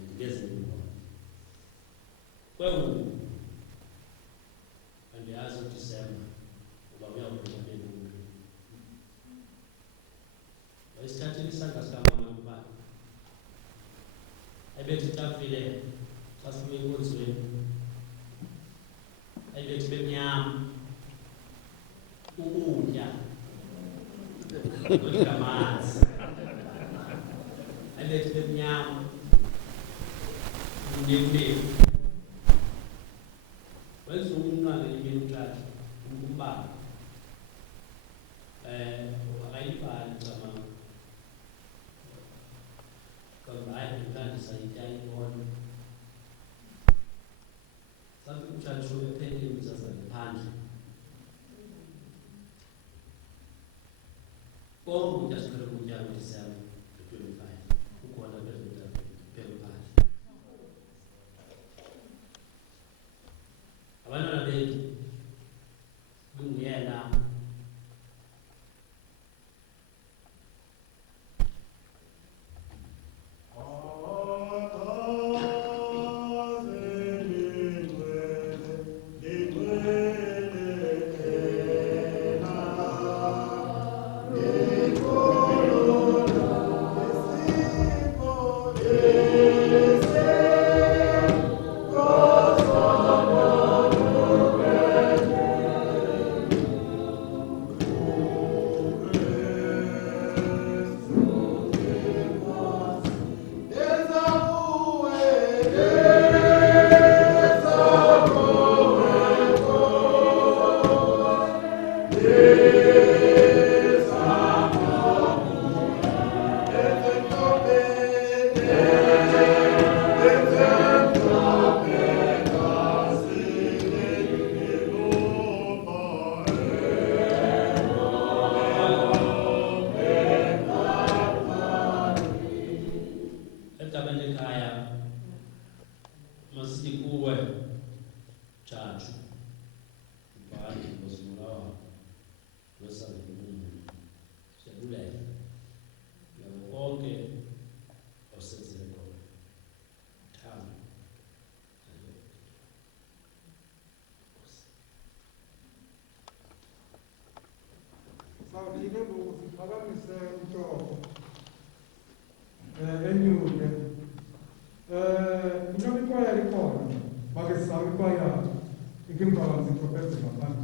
ndibezimbona kwengu andiyazi uDisemba uba uyawuphuma nengumuntu wayesithathile isandla sikamama kuba ayibethi itafile xa sibuye enkonzweni ayibethi bemnyama ukudya ngamanzi ayibethi bemnyama unekuneni wenza umnqane imini untlatha umbaba akayibhali camama kodwa hayi ndikandisa itya ibona safi utshatshu epheleni sazane phandle konke ukutya siqhele ukutya ngoDisemba 25 ukhona bezokutya phela phandle. Abantwana bethu bunguyena sawulike ngokusiphakamise uToko enyuke noma ikwaya likhona bake sizame ikwaya ikimphakamise iprofessor ngaphambili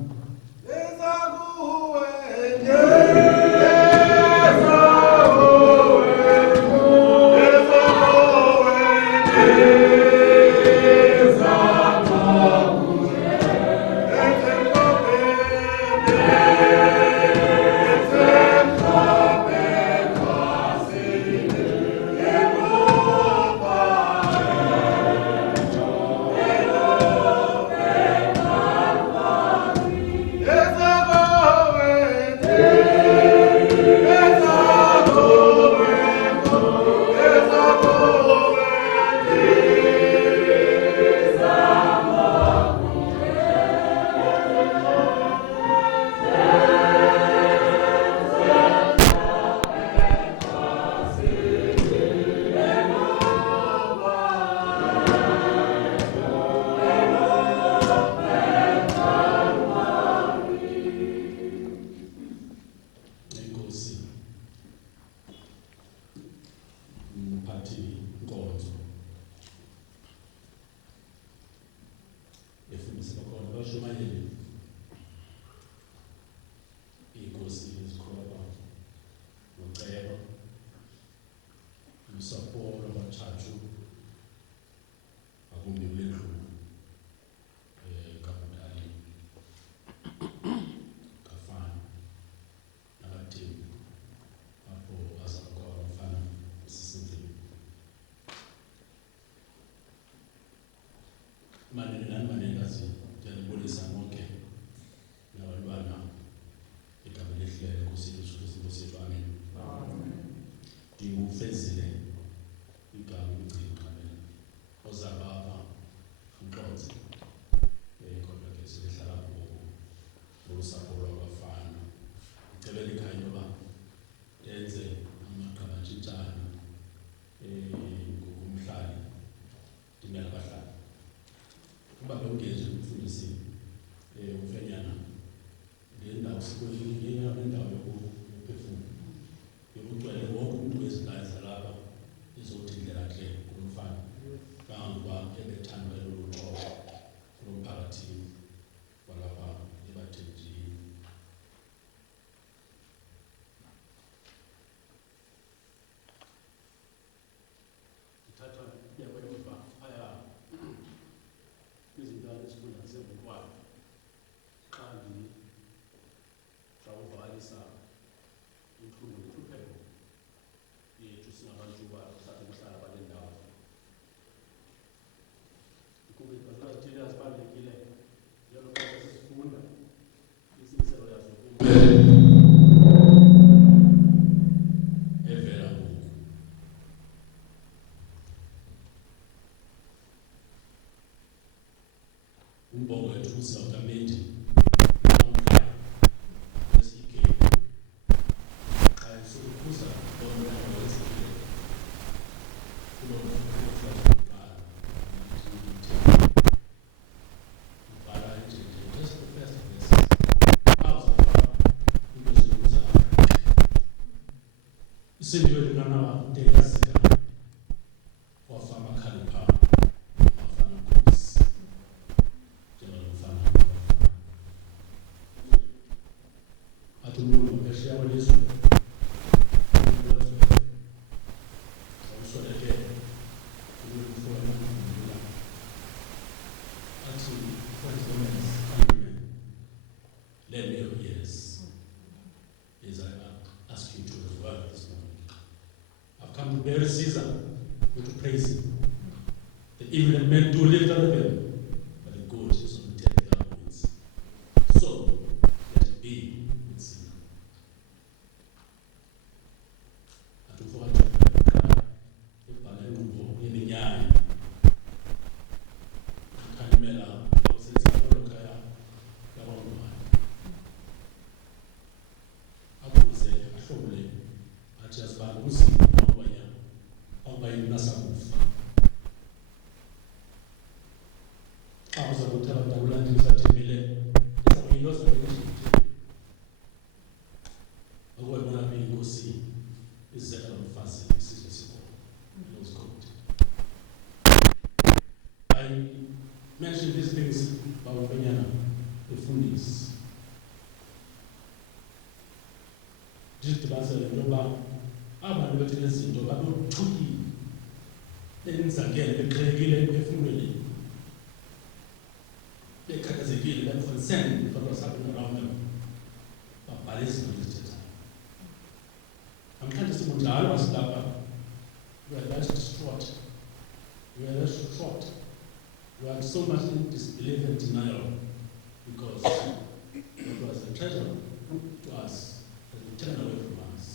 Caesar, but to praise him. The evil and men do lift out of him, but the good is on the take their wings. So, let it be with Caesar. Atufuata ibhale inkqubo yeminyanya. Khalimela awusenza lokaya yabangwane. Akuze ahlomule athi asibanga umzimba awubayini nasakufa. ndizidibanisele into yokuba abantu bethele izinto babebuchukile benizakele beqhelekile emphefumlweni bekhathazekile be-concerned with what was happening around them babhale izinto ezithethayo. Namhlanje simunjalo wasilapha we are less distraught. We are less distraught. We are so much in disbelief and denial because what was a treasure to us has been taken away from us.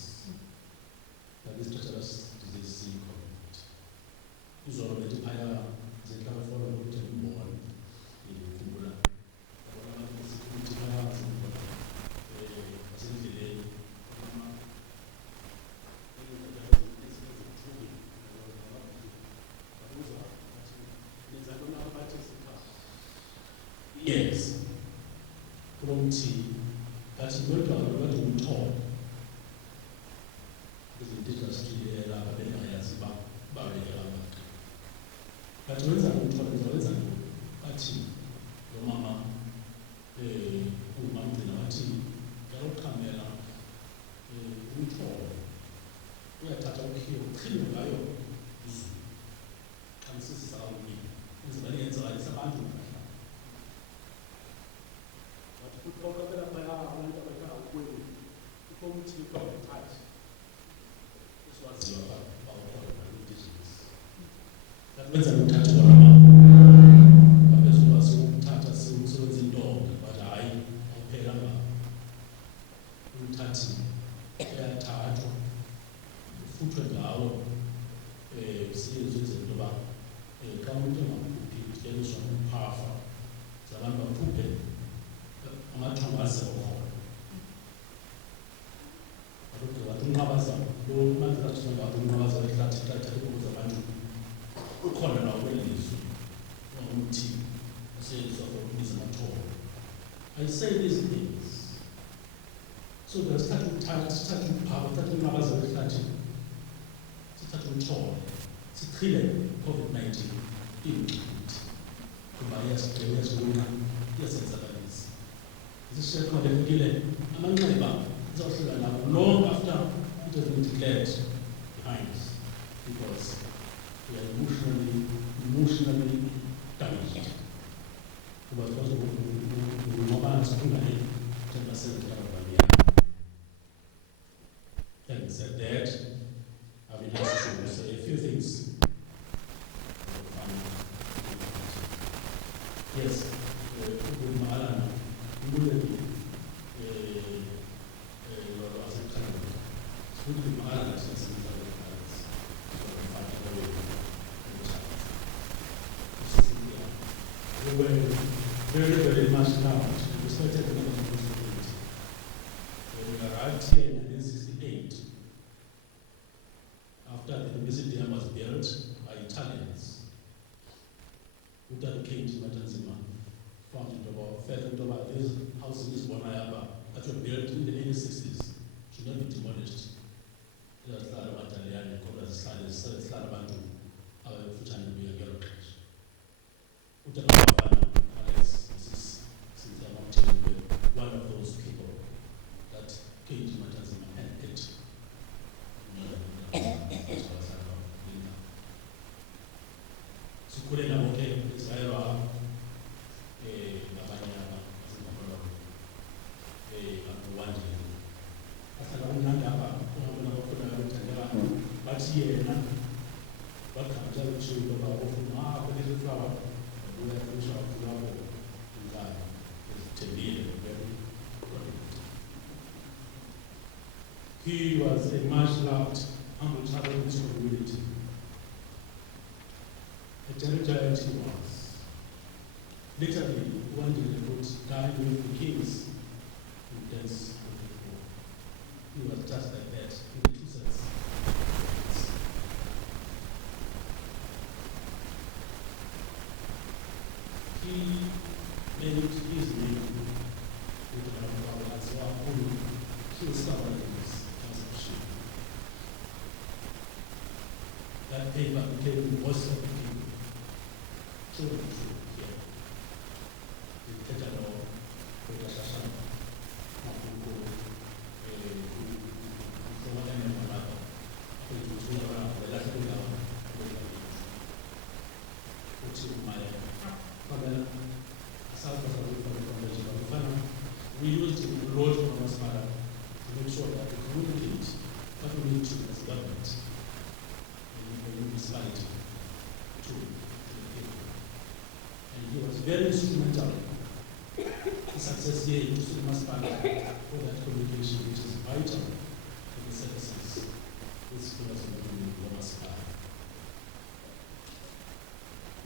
That this treacherous disease is COVID. Izolo bethi phaya zenhlaka follow ukuthi umbona ikhumbula. Abona abantu besikhuthi phaya zinto basendleleni. Yes. Kumthi athi kodwa abantu umthombo. Izinto ezasilela lapha bengayazi babekela abantu. Bathi wenza umthombo wenza bathi lo mama umama ngina wathi ngiyaqhamela umthombo. Uyathatha ukhiyo uchile ngayo izulu. Khamsisa awuni. Izibani yenza abantu Kutoka pela paya abantu abakhala kwenu ukuthi kwabuthatha uswaziwa bawukhola indigenous lakwenza umthatho wama abezoba sokuthatha siwusebenza intonga but hayi awuphela nga umthathi uyathathwa ufuthwe ngawo siyenze izinto ba xa umuntu engaphuphi kuyeliswa umphafa zabantu baphuphe amathongo asekhona. Abantu bathunqabaza lo manje bathunqa bathunqabaza ehlathi ukuze abantu ukhona nawo kwelizwe ukuthi useyiswa ukubiza amathongo. I say these things so that start ukuphawa start unqabaza ehlathi start umthongo sichile COVID-19 ingqithi kuba yasibona yasenzakalisa. This is not a given. Amanqeba izawuhlala nabo long after it has been declared behind us because we are emotionally damaged. Kuba kwazo ngomabana sikhungane 10% kababanyana. Having said that, I've been asked to say a few things. Yes, we were very much loved and respected in our community. When we arrived here in 1968, after the university dam was built by Italians, Utah came to Matanzima, found it about this house in this Wanayaba that were built in the 1860s should not be demolished. It was a lot of Italian, called as a lot of Bantu, our future we are going to Wandile Wara Fana, Alex, since I'm not telling you, one of those people that came to Matanzima and hit. Sukule na wote Israel abanyana zingabona Wandile. Asala umnandi apha ungabona bafuna ukuthandela bathi yena bakhamja utshulo bafuna kulezi flower uyakwisha kulabo ingane ezithembile very. He was a much loved, humble child in his community. A giant he was. Literally, Wandile would die with the kings in dance with the poor. He was just like that in the two senses. He made his name with the Bible as well. He was stubborn in his conception. That paper became the voice of the people. True and true, yeah. The Tetano, the Shashan, Mapuko,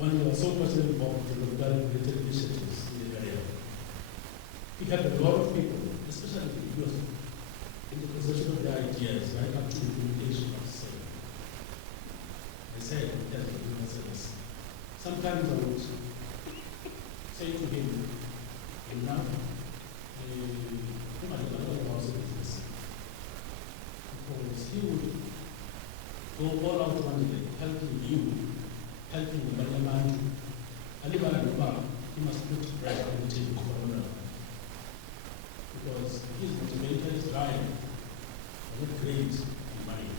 when we are so much involved in the related initiatives in the area, we have a lot of people, especially in the youth, in the possession of their ideas, right up to the implementation of the same. I said, yes, this. Sometimes I would say to him, now, come on, about this. Because he would go all out one day, helping you, helping the Banyaman. He must put bread on the table for one another. Because his motivator is lying, not great in money.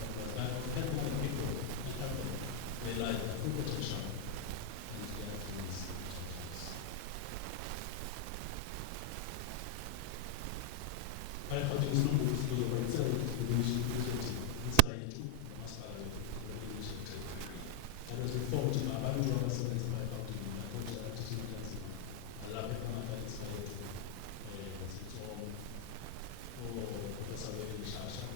But that helping other people and help them realize their full potential and their dreams. I thought it was not good to do it itself, the initiative. It's like two, the master initiative. That was before to my Bible drama students by about to my coach at I love it, Qamata, it's my Professor Wandile Shasha.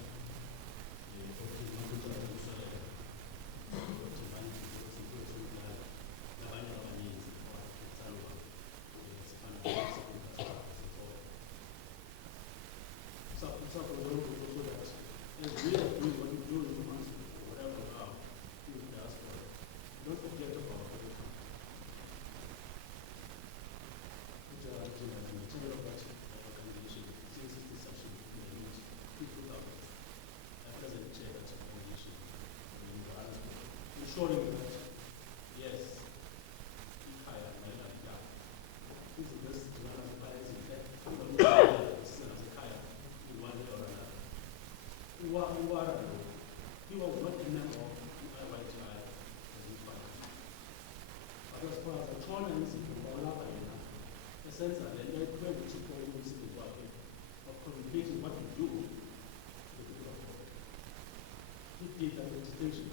Ensuring that, yes, higher, this is this to run as a bias in fact, somebody as a higher in one way or another. You are not a member of IYTI as you find. But as far as the China is all up the sense that they are going to go of communicating what you do to the people of God. He did that distinction.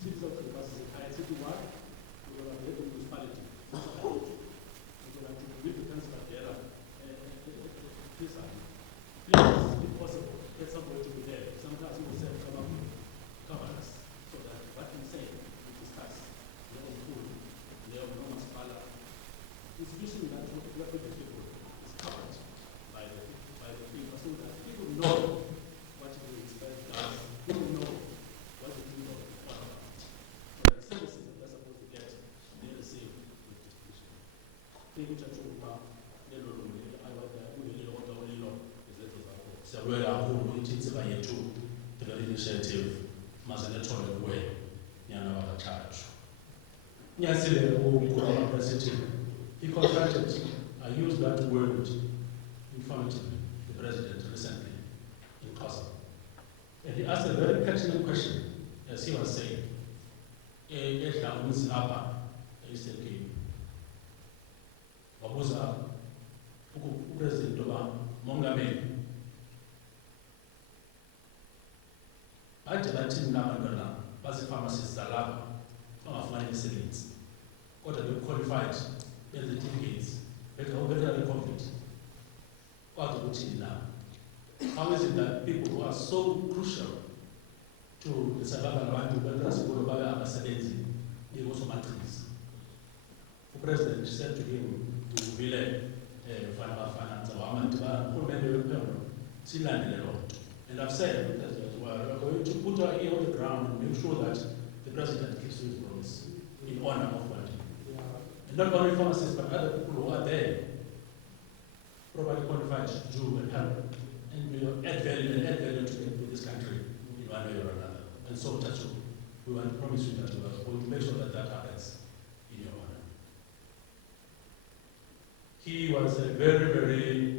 Cities of the University, city work, we will have the municipality. We will have to give the council there. Please, if possible, get somebody to be there. Sometimes we will say, come up, cover us, so that what we say, we discuss. They have food, they have no masala. Institution that with the people is covered by the people, so that people know what it is that it does. People know what the people services that they're supposed to get, they receive with distinction. Take it to the initiative, Mazenetone way, Yana Church. Yesterday, he contracted, I used that word in front of the president recently in Kosovo. And he asked a very pertinent question, as he was saying. Eastern Cape. Wabuza President Oba Mongameli. Bathi bathini nabantwana bazii-pharmacists zalapha bangafumani imisebenzi kodwa be-qualified benze-certificates better complete. Kwazi ukuthini na? How is it that people who are so crucial to the survival abantu besikolo babe abasebenzi bengosomachiza? The president said to him, Wandile Wara Fana, and I've said that we are going to put our ear on the ground and make sure that the president keeps his promise in honor of Wandile. And not only pharmacists, but other people who are there, properly qualified to do and help, and we add value to this country in one way or another. And so, Tacho, we want to promise you that we will make sure that that happens in your honor. He was a very, very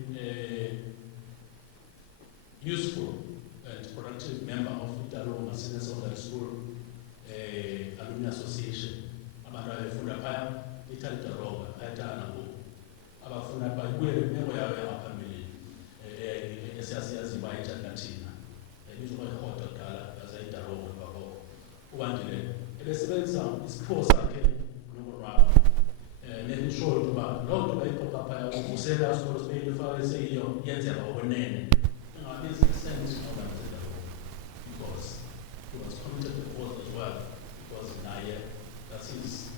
useful and productive member of the Italo Senior Secondary School Alumni Association. Abantu abafunda phaya ithanda Roga, phayatana ngoku. Abafuna pha ibuye nemeko yayo yangaphambili esiyazi bayithanda thina. Ibizwa ihota kudala yazayidaroga kwakho. Wandile ebesebenzisa isipho sakhe nokonwaba. Nenshoyo ukuba loo nto bayiqoqa phaya ukusela isikolo sibeyile faka eseyiyo yenzeka okwenene. This makes sense because he was committed to the cause as well. Because Naye, that's his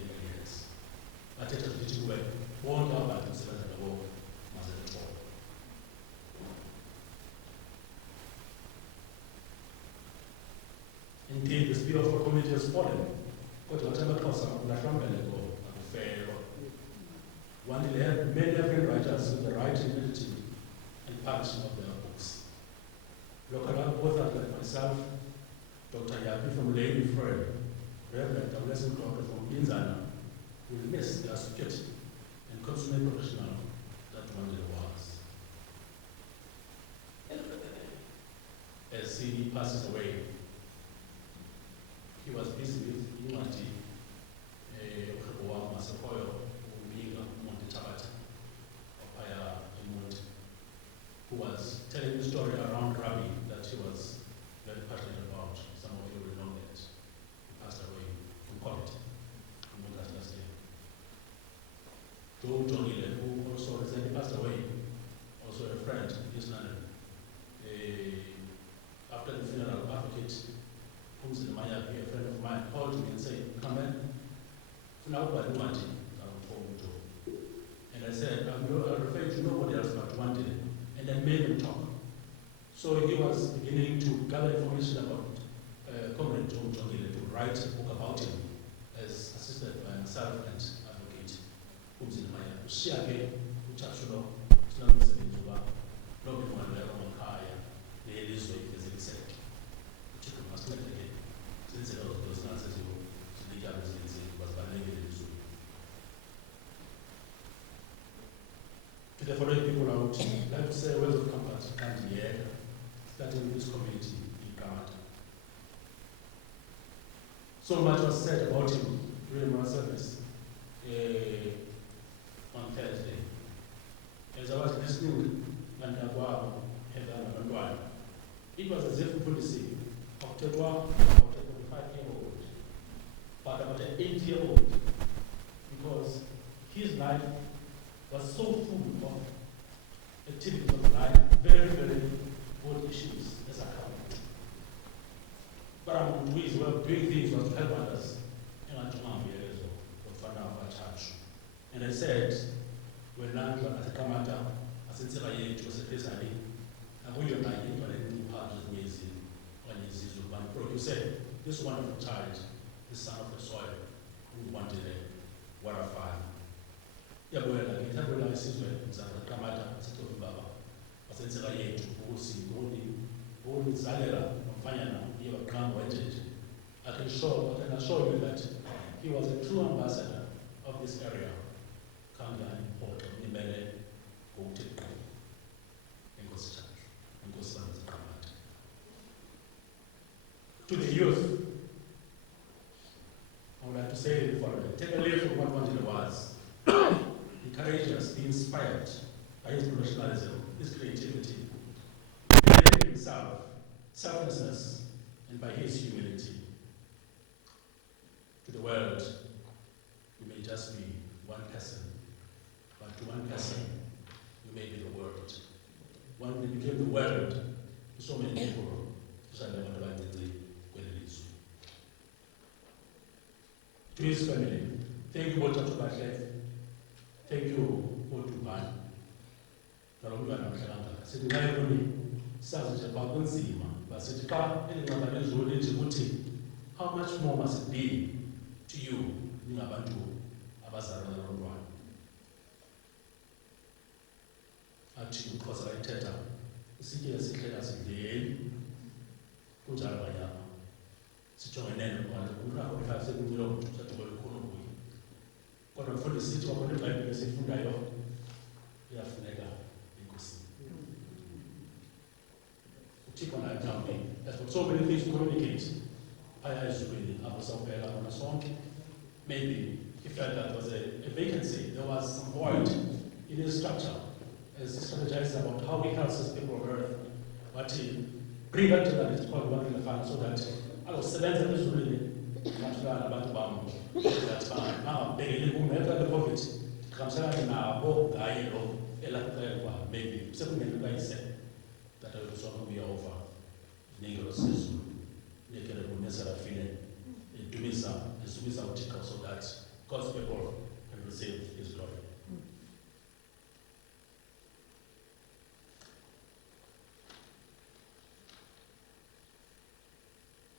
years. Bathetha ukuthi kuwe bonke abantu usebenza nabo mazethola. Indeed, the spirit of our community has fallen. Kodwa wathi amaXhosa ulahlambeleko akufelo. Wandile had many different writers with the writing editing and publishing of their books. Local authors like myself, Dr. Yapi from Lady Fred, Reverend Lesson Clark from Inzana, will miss the associate and consummate professional that Wandile was. As he passes away, he was busy with Imati, Okheboa Masakoyo, Uminga, Monte Tabata, Opaya Monte, who was telling the story around Rabi that he was very passionate about. Some of you will know that he passed away from COVID in August last year. Joe Jongile, who also recently passed away, also a friend, his name. After the funeral, advocate, who's in Maya, a friend of mine, called me and said, "Come in. Now, what do you want?" And I said, "I'll refer to nobody else but Wandile," and then made him talk. So he was beginning to gather information about Comrade Joe Jongile, to write a book about him, as assisted by myself and advocate, who's in Maya. Shiake, Uchachulo, Snamsebenzuba, Robin Wandile, Makaya, Nelizwe, as he said. Chicken must make again. Since a lot of those answers you the other things was banning. To the following people out, I'd like to say welcome and here, starting with this community in Qamata. So much was said about him during my service on Thursday. As I was listening and it was as if policy of about a 25-year-old, but about an 8-year-old, because his life was so full of activities of life, very, very good issues as a couple. But I'm doing things was to help others in our areas of our church. And I said, when I'm at Qamata, I said, "I was a place I did. I'm going to buy it, but I didn't part of the music when you said, this wonderful child, the son of the soil, who wanted a Wara Fana. Yabuela, ngithandela isizwe mzansi Qamata Cofimvaba. Basenzela yethu ukuthi ngonizalela nomfanyana uye waqhamuka wenjeje. I can assure you that he was a true ambassador of this area. Kanga import nimele ngokuthi qho. Enkosi Tshaka. Enkosi Qamata. To the youth, I would like to say the following. Take a leaf from what Wandile was. Be courageous, be inspired by his professionalism, his creativity, believing in himself, selflessness, and by his humility. To the world, you may just be one person, but to one person, you may be the world. When we became the world, to so many people, to his family, thank you, Dr. Batlef. Thank you, Otuban. Nalomntwana mhlanga. Sithi ngayiboni sazi nje bakunzima, basithi xa elingaba lezulu lithi ukuthi how much more must it be to you ningabantu abazalwa nalo mntwana. Athi uXhosa bayithetha isitye esihle asidleli kunjalo banyama. Sijongene nokwanto kunakho mhlawumbe sekumilo mntu sathi kwelikhulu kuye. Kodwa mfundisi sithi wakhona iBhayibhile esifundayo iyafuneka inkosi. Uthixo naye mhlawumbe has got so many things to communicate. Phaya ezulwini apho sawubheka khona sonke. Maybe he felt that there was a vacancy, there was some void in his structure as he strategized about how he helps his people of earth. What he bring back to that is called Wandile Wara Fana, so that azosebenza ezulwini ngahlala abantu bam that now begele kumeka the prophet kamsana nabo ngaye lo elaqekwa maybe sekungena kayise that I will so be over ningelo sizulu nekele kunesarafine edumisa uthixo so that God's people can receive His glory.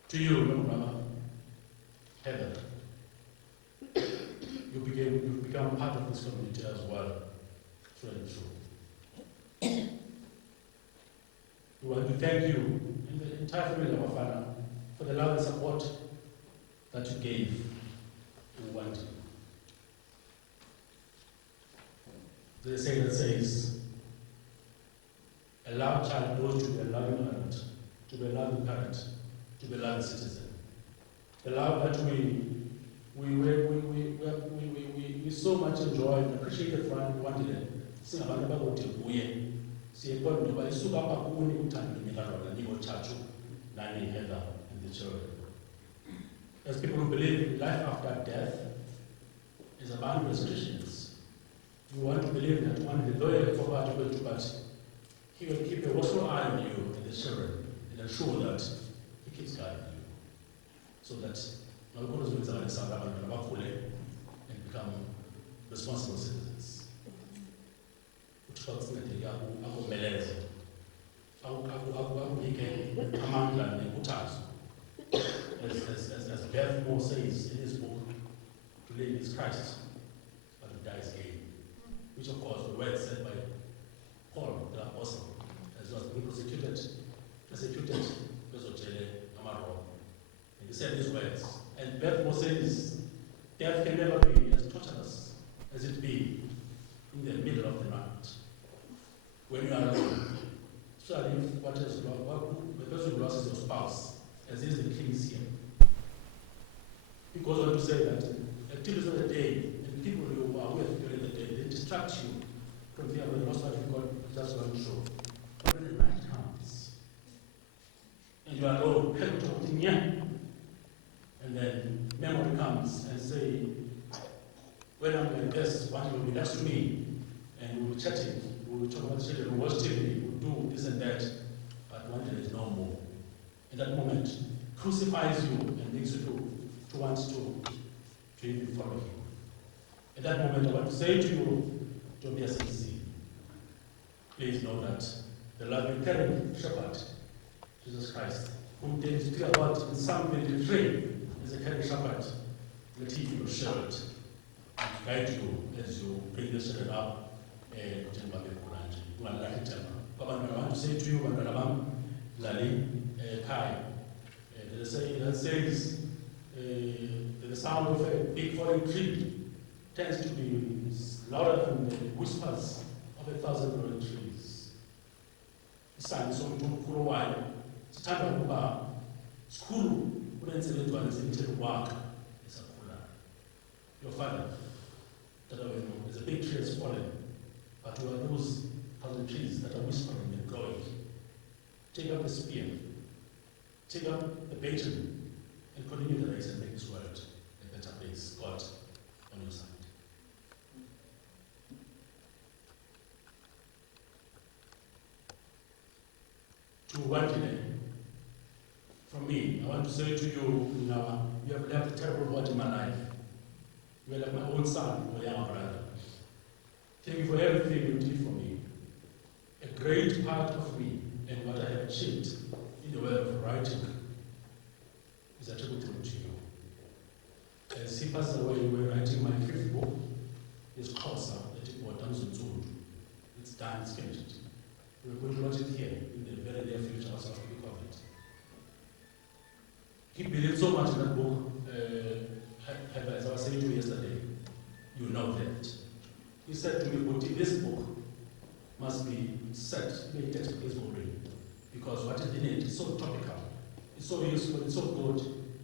To you, Mama, Heather, you've become part of this community as well, through and through. We want to thank you and the entire family of Wara Fana for the love and support that you gave to Wandile. There's a saying that says, a loved child grows to be a loving parent, to be a loving parent, to be a loving citizen. The love that we so much enjoy and appreciate from Wandile, singabantu abakude kuye, siyebona ngoba isuka apha kuni uthando lomnikalo nibo Chachu, Nani, Heather, and the children. As people who believe in life after death, as a band as Christians, we want to believe that one day, though you forgot to go to, but He will keep a watchful eye on you and the children and ensure that He keeps guiding you. So that and become responsible citizens. As Beth Moore says in his book, to live is Christ, but to die is gain. Which of course the word said by Paul the apostle, as he was being persecuted, and he said these words. And Beth Moore says, death can never be as torturous as it be in the middle of the night, when you are alone. So if what is the person who loses your spouse, as is the case here. He goes on to say that activities of the day and people who are with during the day, they distract you from the other loss that you got just one show. But when the night comes, and you are alone, and then memory comes and say, when I'm like this, one will be next to me, and we'll be chatting, we'll talk about children, we'll watch TV, we'll do this and that, but one day is no more. In that moment, crucifies you and makes you to want to even follow Him. At that moment, I want to say to you, don't be a sincere. Please know that the loving, caring shepherd, Jesus Christ, whom David speaks about in Psalm 23, is a caring shepherd. Let Him be your shield and guide you as you bring the children up. I want to say to you, Lali, Kai, that says the sound of a big falling tree tends to be louder than the whispers of 1,000 growing trees. Isani somntu wayo sithanda ukuba sikhulu kunentsebenzwane zemithelo wakhe esakhulayo. Your father, there's a big tree that's fallen, but we are those 1,000 trees that are whispering and growing. Take up the spear, take up the baton, and continue the race and make this world a better place. God on your side. To Wandile, from me, I want to say to you, now, you have left a terrible void in my life. You are like my own son, my younger brother. Thank you for everything you did for me. A great part of me and what I have achieved in the world of writing is attributable to you. As he passed away, we were writing my 5th book. It's Xhosa, it's done, it's finished. We're going to launch it here in the very near future as of COVID. He believed so much in that book, as I was saying to you yesterday, you know that. He said to me, Buti, this book must be set in a textbook is boring, because what is in it is so topical, it's so useful, it's so good,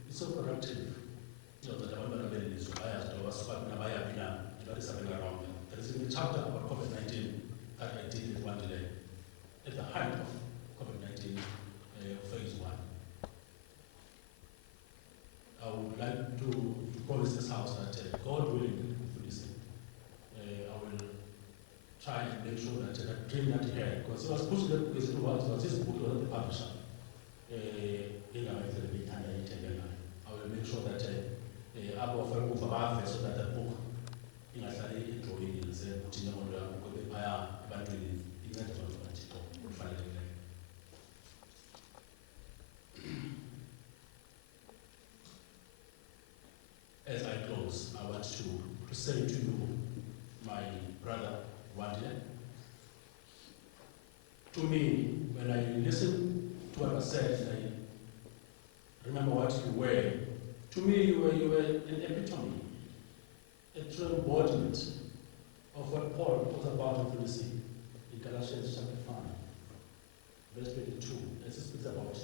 it's so productive. You know, that I remember very this. There is a chapter about COVID-19 that I did at Wandile at the height of COVID-19 phase 1. I would like to promise this house that God willing, I will try and make sure that that dream that he had, because he was pushing that book, it was his book, was the publisher. I will make sure that so that the book To me, when I listen to what was said, I remember what you were. To me, you were an epitome, a true embodiment of what Paul talks about in Philippians in Galatians chapter 5, verse 22, as he speaks about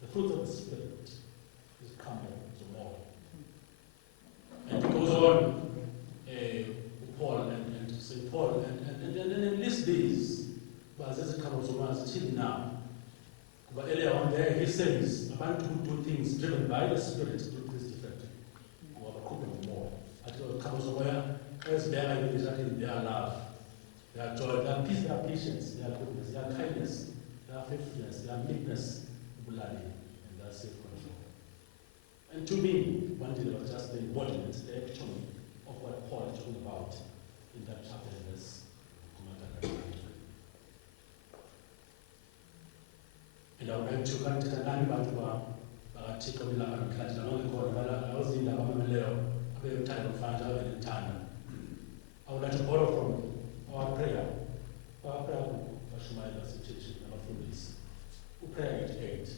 the fruits of the Spirit is Qamata, so more. And he goes on, Paul and St. Paul, and lists these, but as it comes till now. But earlier on there, he says, about to do things driven by the Spirit, do things differently. Or coping more. It comes where, as their ideas, their love, their joy, their peace, their patience, their goodness, their kindness, their faithfulness, their meekness, and their self-control. And to me, Wandile was just the embodiment, the epitome of what Paul is talking about in that chapter in this Qamata. And I would like to come to the land about take on the land and catch along the corner, but I was in the Leo, a very time of find out in time. I would like to borrow from our prayer book, Shumaila's teaching, number 4 days. We pray at 8.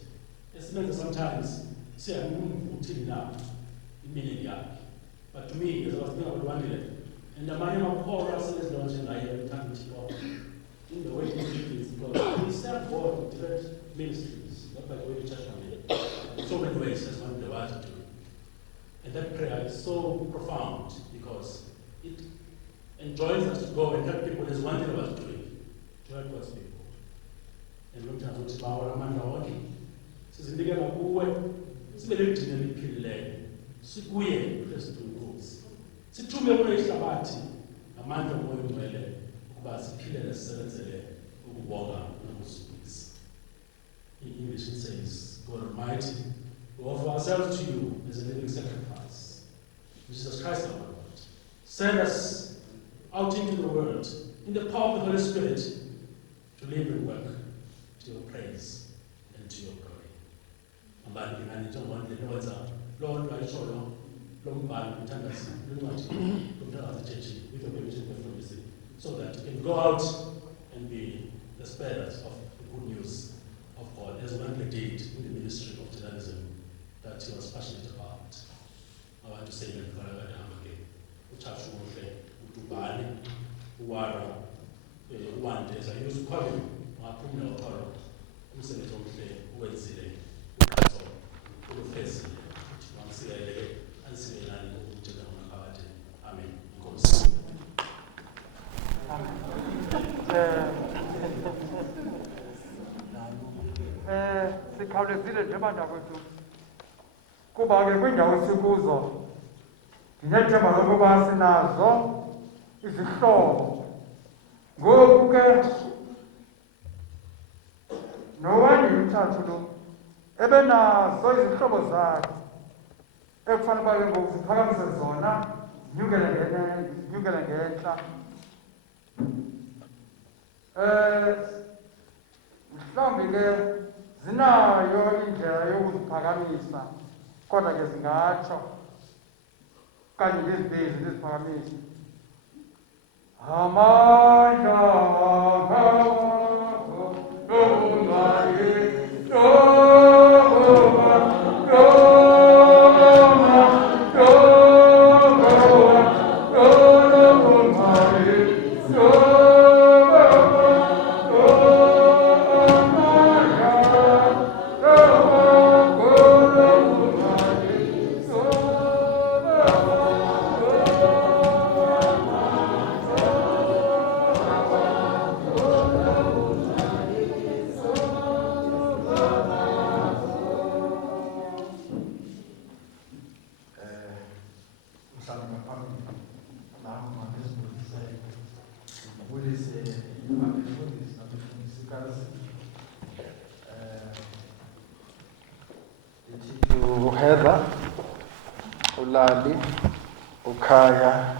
It's meant sometimes, say, I'm moving now, immediately. But to me, as I was thinking about Wandile, and the man of Paul Russell is launching I have time to talk in the way he teaches, because he served God in different ministries, not by the way the church family. So many ways, that's one of the words to do. And that prayer is so profound because it enjoins us to go and help people as Wandile was doing, to help God's people. And long time to power amanda wonke. Sizindikela kuwe, sibele kudinela iphilileyo. Sikuye Kristu inkosi. Sithume kule ihlabathi amandla omoya ongcwele ukuba siphile sisebenzele ukubonga nokuzibuyisa. In English it says, God Almighty, we offer ourselves to you as a living sacrifice. Jesus Christ our Lord. Send us out into the world in the power of the Holy Spirit to live and work to your praise and to your glory. Ambani ngani njengoba ndowenza Lord wayisholo lombhalo mthandazi luncwadi lomthandazi church with the permission of prophecy, so that you can go out and be the spreaders of the good news of God, as Wandile did in the ministry of journalism that he was passionate about. I want to say that for again, uchafu muhle utubani uwara uwande as I use kwami waphumela utholo umsebenzi omuhle uwenzile uqhatho ulufezile wansikelele ansikelani ukutshela ngaphakathi. Amen. Inkosi. Sikhawulezile nje bantakwethu kuba ke kwindawo esikuzo ndinethemba lokuba sinazo izihlobo. Ngoku ke noWandile uMthathu lo ebenazo izihlobo zakhe ekufanele uba ke ngoku ziphakamise zona zinyukele ngentla. Mhlawumbi ke zinayo indlela yokuziphakamisa, kodwa ke zingatsho kanye ngezibizi ziziphakamisa. Amandla ngakho Heather, Ulali, Ukaya,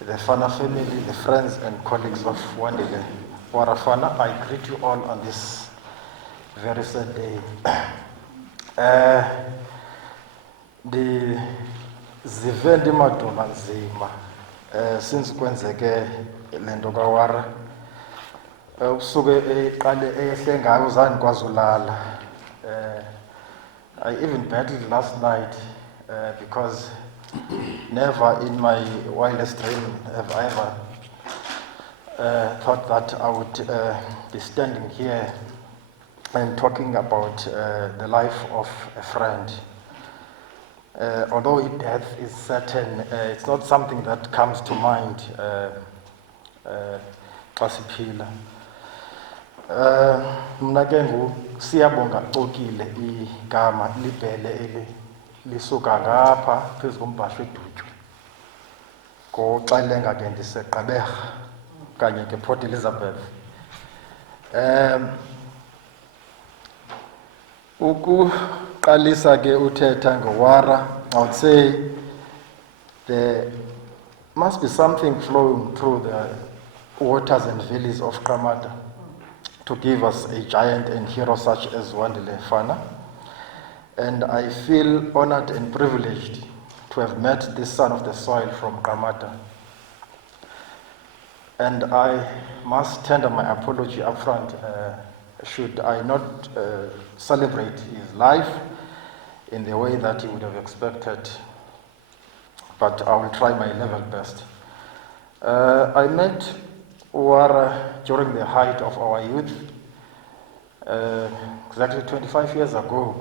the Fana family, the friends and colleagues of Wandile Wara Fana, I greet you all on this very sad day. Ndizive ndimaduma nzima since kwenzeke le nto kaWara. usuke eqale ehle ngayo zange kwazulala. I even battled last night because never in my wildest dream have I ever thought that I would be standing here and talking about the life of a friend. Although death is certain, it's not something that comes to mind xa siphila. Mna ke siyabonga xokile igama libhele eli lisuka ngapha phezu kombhasho edutywe ngoxelenga ke ndiseGqeberha kanye ke Port Elizabeth. Ukuqalisa ke uthetha ngewara, I would say there must be something flowing through the waters and valleys of Qamata to give us a giant and hero such as Wandile Fana. And I feel honored and privileged to have met this son of the soil from Qamata. And I must tender my apology up front should I not celebrate his life in the way that he would have expected, but I will try my level best. I met Wara during the height of our youth, exactly 25 years ago,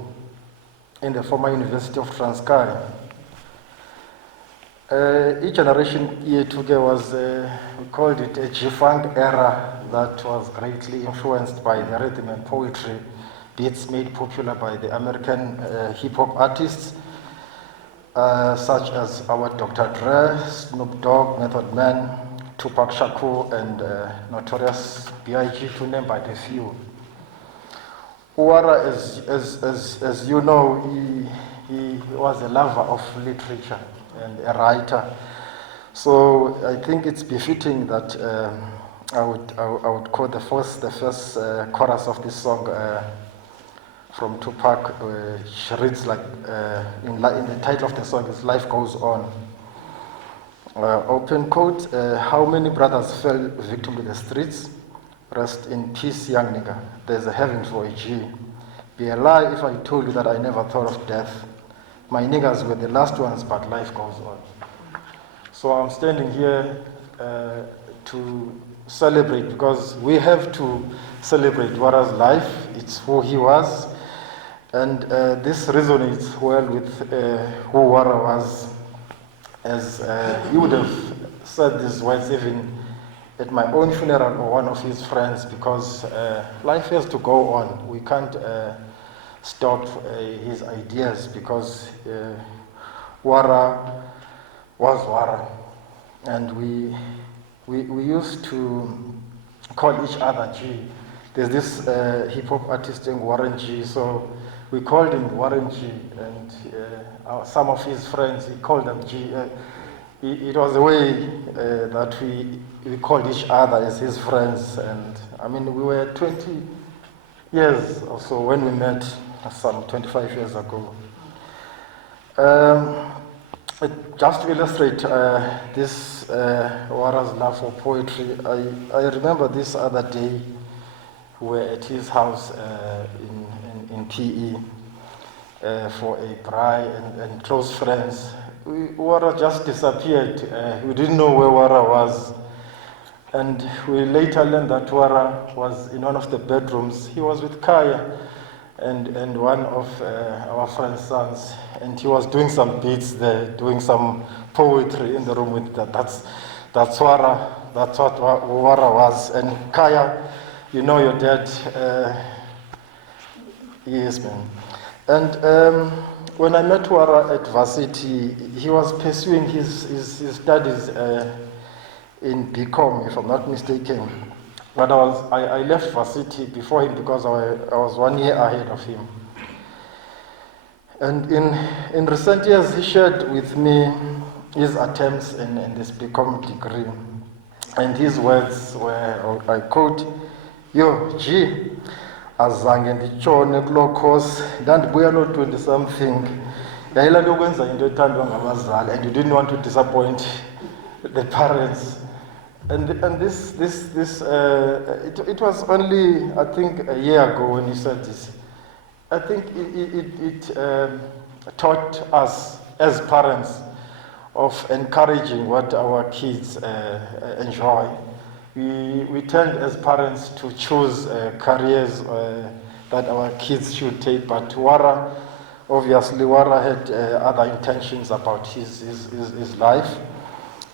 in the former University of Transkei. Each generation yethu was, we called it a G-Funk era that was greatly influenced by the rhythm and poetry beats made popular by the American hip-hop artists, such as our Dr. Dre, Snoop Dogg, Method Man, Tupac Shakur, and Notorious B.I.G., to name but a few. Wara, as you know, he was a lover of literature and a writer. So I think it's befitting that I would quote the first chorus of this song from Tupac, which reads like, in the title of the song is Life Goes On. Open quote, how many brothers fell victim to the streets? Rest in peace, young nigga. There's a heaven for a G. Be a lie if I told you that I never thought of death. My niggas were the last ones, but life goes on. So I'm standing here to celebrate, because we have to celebrate Wara's life. It's who he was. And this resonates well with who Wara was, as he would have said these words even at my own funeral or one of his friends, because life has to go on. We can't stop his ideas, because Wara was Wara. And we used to call each other G. There's this hip-hop artist named Warren G, so we called him Warren G, and some of his friends, he called them G. It was a way that we called each other as his friends. And I mean, we were 20 years or so when we met some 25 years ago. Just to illustrate this Wara's love for poetry, I remember this other day we were at his house in PE for a braai and close friends. Wara just disappeared. We didn't know where Wara was. And we later learned that Wara was in one of the bedrooms. He was with Kaya and one of our friend's sons. And he was doing some beats there, doing some poetry in the room with that. That's Wara. That's what Wara was. And Kaya, you know your dad. Yes, man. And when I met Wara at varsity, he was pursuing his studies in BCom, if I'm not mistaken. But I left varsity before him because I was 1 year ahead of him. And in recent years, he shared with me his attempts in this BCom degree. And his words were, I quote, "Yo, G, azange nditshone kuloo course, ndandibuya no 20-something. Yayila nto yokwenza into ethandwa ngabazali, and you didn't want to disappoint the parents." And it was only, I think, a year ago when he said this. I think it taught us as parents of encouraging what our kids enjoy. We tend as parents to choose careers that our kids should take, but obviously Wara had other intentions about his life.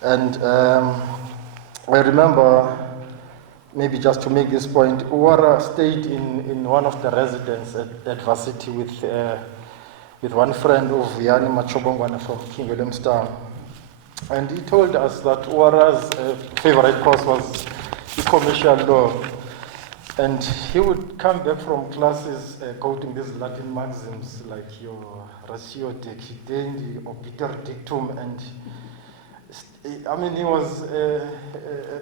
And I remember, maybe just to make this point, Wara stayed in one of the residences at Varsity with one friend of Vianney Machobongwana from King Williamstown. And he told us that Wara's favorite course was commercial law. And he would come back from classes quoting these Latin maxims like your ratio decidendi, obiter dictum, and I mean, he was a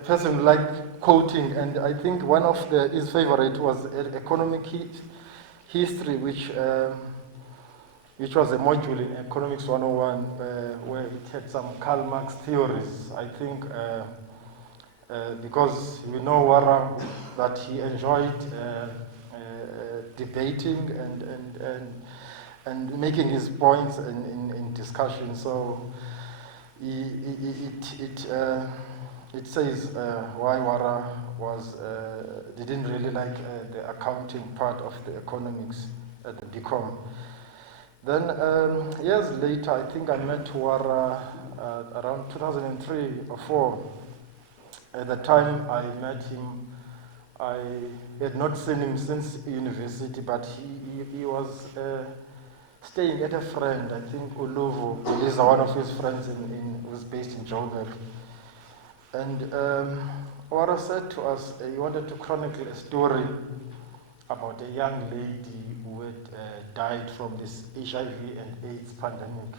person like quoting, and I think one of his favorite was economic history, which was a module in Economics 101 where it had some Karl Marx theories. I think because we know Wara that he enjoyed debating and making his points in discussion. So it says why Wara didn't really like the accounting part of the economics at the BCom. Then years later, I think I met Wara around 2003 or 4. At the time I met him, I had not seen him since university, but he was staying at a friend, I think Uluvu, is one of his friends who was based in Joburg. And Wara said to us he wanted to chronicle a story about a young lady who had died from this HIV and AIDS pandemic.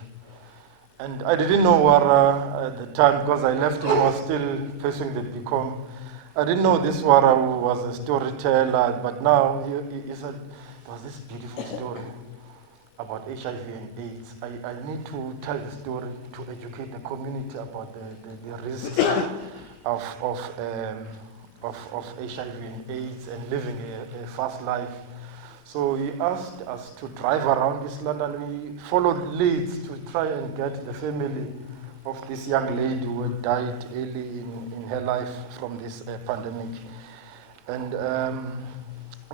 And I didn't know Wara at the time because I left him, was still pursuing the BCom. I didn't know this Wara who was a storyteller, but now he said, there was this beautiful story about HIV and AIDS. I need to tell the story to educate the community about the risks of HIV and AIDS and living a fast life. So he asked us to drive around this land, and we followed leads to try and get the family of this young lady who had died early in her life from this pandemic. And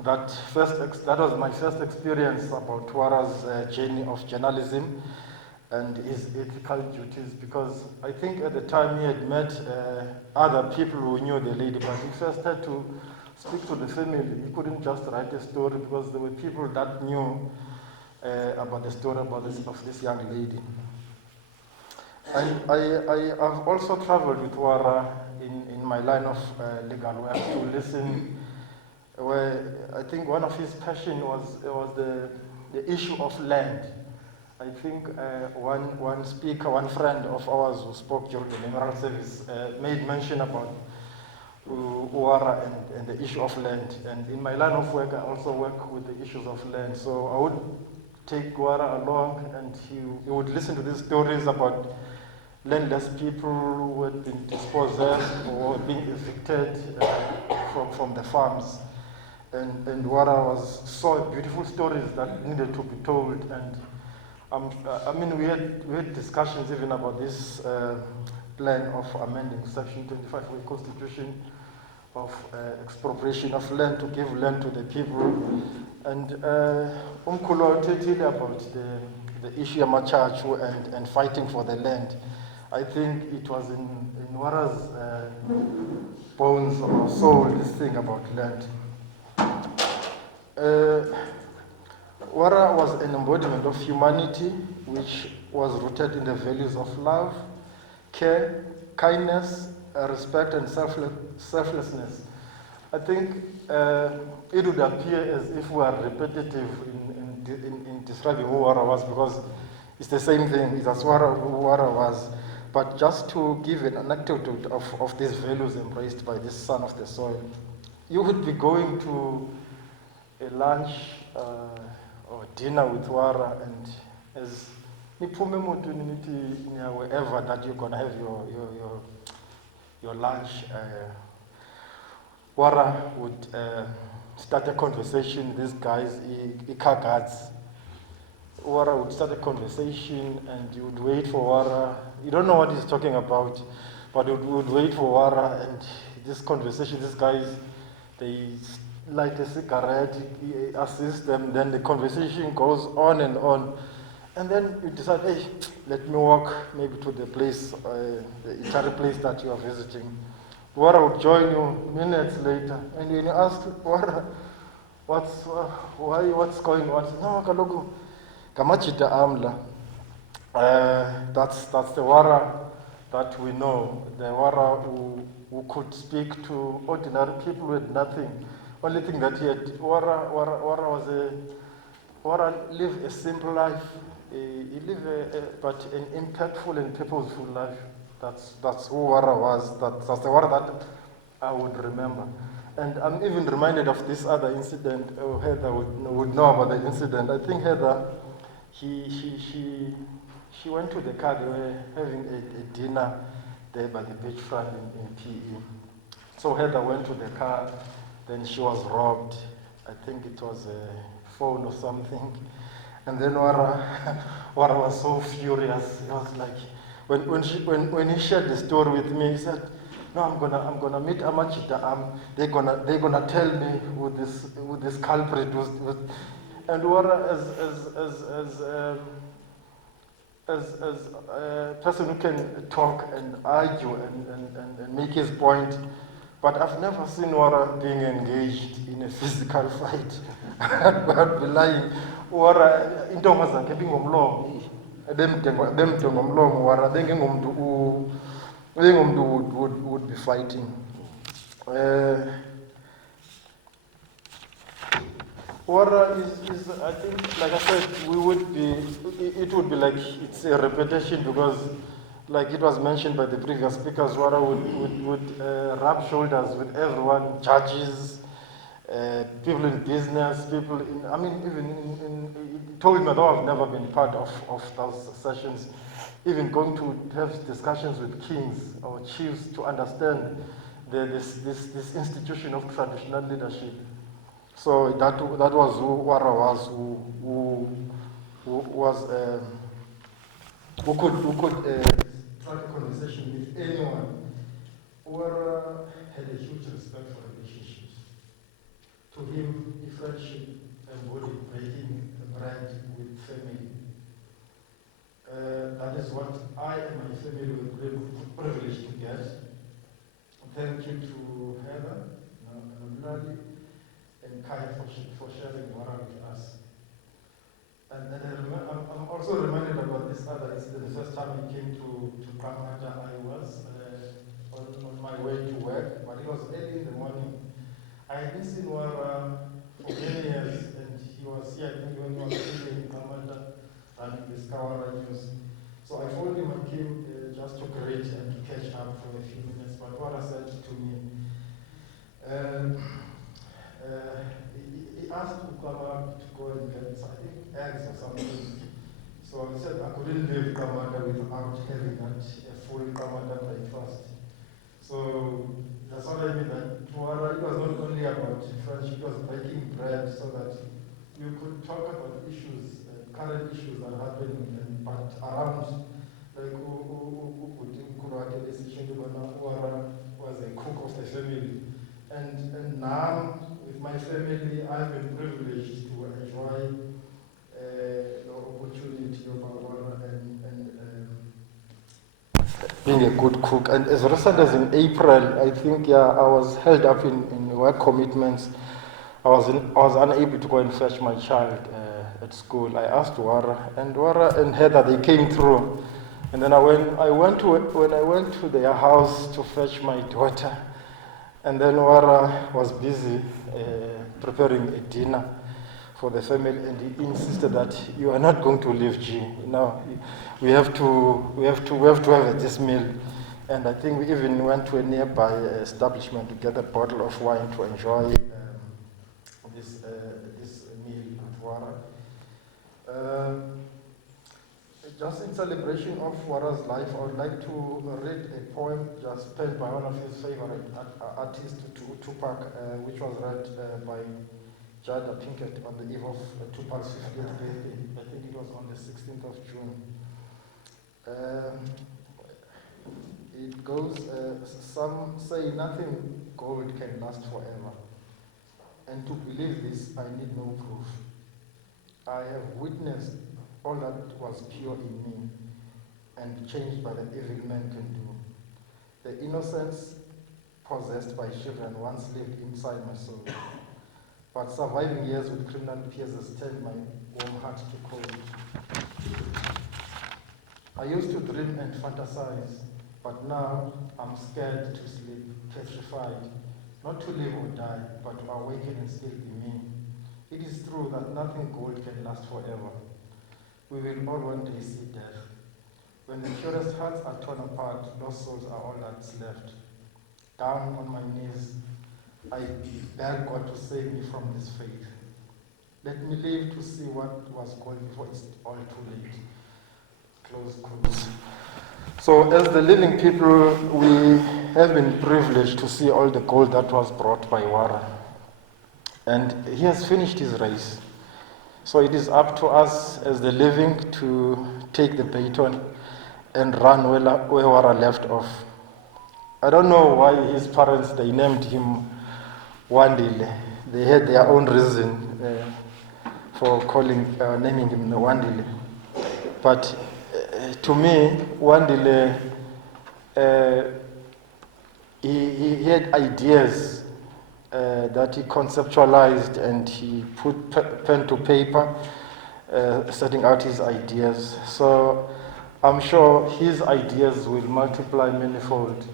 that was my first experience about Wara's journey of journalism and his ethical duties, because I think at the time he had met other people who knew the lady, but he first had to speak to the family. He couldn't just write a story because there were people that knew about the story of this young lady. And I have also traveled with Wara in my line of legal work to listen, where I think one of his passion was the issue of land. I think one speaker, one friend of ours who spoke during the memorial service made mention about Wara and the issue of land. And in my line of work, I also work with the issues of land. So I would take Wara along, and he would listen to these stories about landless people who had been dispossessed or being evicted from the farms. And Wara saw beautiful stories that needed to be told. And I mean, we had discussions even about this plan of amending Section 25 of the Constitution of expropriation of land to give land to the people. And Umkulo stated about the issue of Machachu and fighting for the land. I think it was in Wara's bones or soul, this thing about land. Wara was an embodiment of humanity which was rooted in the values of love, care, kindness, respect, and selflessness. I think it would appear as if we are repetitive in describing who Wara was, because it's the same thing. It's as who Wara was. But just to give an anecdote of these values embraced by this son of the soil, you would be going to a lunch or dinner with Wara, and as wherever that you're gonna have your lunch, Wara would start a conversation. These guys, car guards, Wara would start a conversation, and you would wait for Wara. You don't know what he's talking about, but you would wait for Wara, and this conversation, these guys, they light a cigarette, he assists them, then the conversation goes on, and then you decide, hey, let me walk maybe to the place, the entire place that you are visiting. Wara would join you minutes later, and when you ask Wara, what's going on? He says, no, kaloku, Qamata amla. That's the Wara that we know, the Wara who could speak to ordinary people with nothing. Only thing that he had, Wara lived a simple life. He lived but an impactful and purposeful life. That's who Wara was. That's the Wara that I would remember. And I'm even reminded of this other incident. Heather would know about the incident. I think Heather, she went to the car. They were having a dinner there by the beachfront in PE. So Heather went to the car. Then she was robbed. I think it was a phone or something. And then Wara was so furious. He was like, when he shared the story with me, he said, "No, I'm gonna meet Qamata. They're gonna tell me who this culprit was." And Wara, as a person who can talk and argue and make his point, but I've never seen Wara being engaged in a physical fight. I'd be lying. Wara intonga zakhe bingomlomo bemde ngomlomo Wara bengengumuntu would be fighting. Wara is, I think, like I said, it would be like it's a repetition because, like it was mentioned by the previous speakers, Wara would rub shoulders with everyone, judges, people in business, people in, I mean, even he told me, though I've never been part of those sessions, even going to have discussions with kings or chiefs to understand this institution of traditional leadership. So that was who Wara was, who could start a conversation with anyone. Wara had a huge respect for relationships. To him, the friendship embodied breaking bread with family. That is what I and my family were privileged to get. Thank you to Heather, Nolali, and Kai for sharing Wara with us. And I'm also reminded about this other incident. The first time he came to Qamata, I was on my way to work, but it was early in the morning. I hadn't seen Wara for many years, and he was here, I think, when he was still in Qamata, running this Kawara News. So I told him I came just to greet and to catch up for a few minutes, but Wara said to me, he asked Qamata to go and get, I think, eggs or something. So he said I couldn't leave Qamata without having that full Qamata breakfast. So that's what I mean, that Wara, it was not only about friendship, it was breaking bread so that you could talk about issues, current issues that are happening, but around, like Wara was a cook of the family. And now, with my family, I've been privileged to enjoy the opportunity of Wara and being a good cook. And as recent as in April, I think, I was held up in work commitments. I was unable to go and fetch my child at school. I asked Wara and Heather, they came through. And then when I went to their house to fetch my daughter, and then Wara was busy preparing a dinner for the family, and he insisted that you are not going to leave G. No, we have to have this meal. And I think we even went to a nearby establishment to get a bottle of wine to enjoy this meal with Wara. just in celebration of Wara's life, I would like to read a poem just penned by one of his favorite artists, Tupac, which was read by Jada Pinkett on the eve of Tupac's 50th birthday. I think it was on the 16th of June. It goes, some say nothing gold can last forever. And to believe this, I need no proof. I have witnessed all that was pure in me and changed by the evil men can do. The innocence possessed by children once lived inside my soul. But surviving years with criminal peers has turned my warm heart to cold. I used to dream and fantasize, but now I'm scared to sleep, petrified, not to live or die, but to awaken and still be me. It is true that nothing gold can last forever. We will all one day see death. When the purest hearts are torn apart, lost souls are all that's left. Down on my knees, I beg God to save me from this fate. Let me live to see what was gold before it's all too late. Close quotes. So as the living people, we have been privileged to see all the gold that was brought by Wara. And he has finished his race. So it is up to us as the living to take the baton and run where Wara left off. I don't know why his parents, they named him Wandile. They had their own reason for naming him Wandile. But to me, Wandile, he had ideas that he conceptualized, and he put pen to paper, setting out his ideas. So I'm sure his ideas will multiply manifold.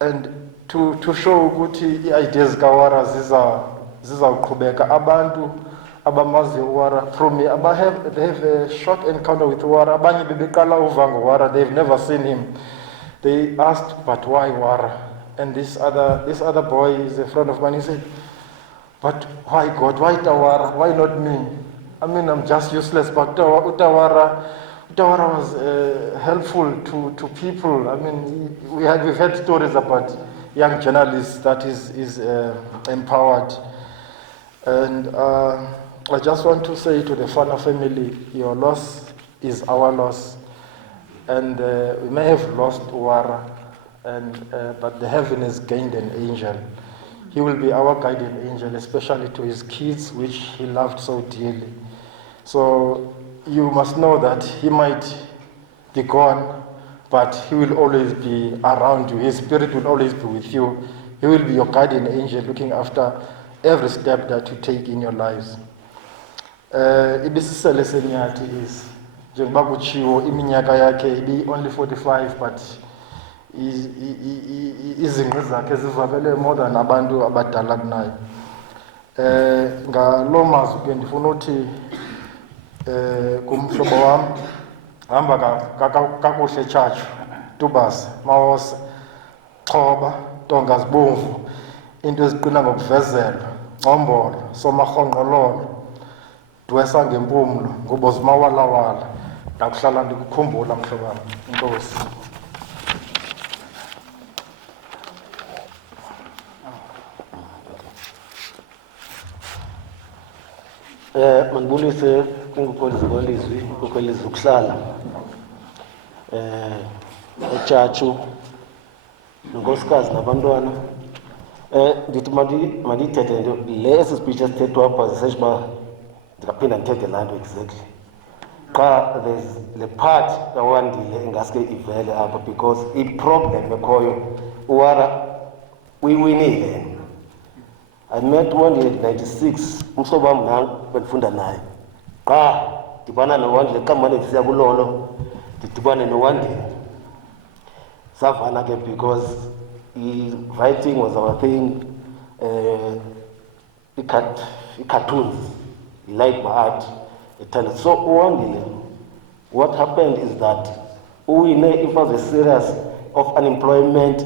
And to show ukuthi ideas kaWara zizawuqhubeka, abantu abamazi uWara from me, they have a short encounter with Wara. Abanye bebeqala uva ngoWara, they've never seen him. They asked, but why Wara? And this other boy is a friend of mine. He said, but why God? Why Tawara? Why not me? I mean, I'm just useless. But Tawara was helpful to people. I mean, we've had stories about young journalists that is empowered. And I just want to say to the Fana family, your loss is our loss. And we may have lost Wara, but the heaven has gained an angel. He will be our guardian angel, especially to his kids, which he loved so dearly. So you must know that he might be gone, but he will always be around you. His spirit will always be with you. He will be your guardian angel, looking after every step that you take in your lives. Ibisisele senyathi is njengoba kutshiwo iminyaka yakhe ibi only 45, but izingqi zakhe zivakele more than abantu abadala kunaye. Ngaloo mazwi ke ndifuna uthi kumhlobo wam, hamba kakuhle tshatshu, tubase, mawose, xoba, ntonga zibomvu, into eziqina ngokuvezelwa, ngombolo, somarhonqololo, dwesa ngempumlo, ngubo zimawalawala, ndakuhlala ndikukhumbula mhlobo wam. Enkosi. Mandibulise kungupolisi kwelizwi, kukwelizwi ukuhlala eTshatshu nonkosikazi nabantwana. Ndithi mandiyithethe nto le esi speech esithethwa apha zisesho uba ndingaphinda ndithethe laa nto exactly. Qha there's le part kaWandile ingaske ivele apha, because i-problem ekhoyo uWara uyiwinile. I met Wandile in 96, umhlobo wam nam bendifunda naye. Qha ndibana noWandile kamane ndisiya kulolo, ndidibane noWandile. Savana ke because writing was our thing, cartoons, he liked my art. So Wandile, what happened is that it was a series of unemployment,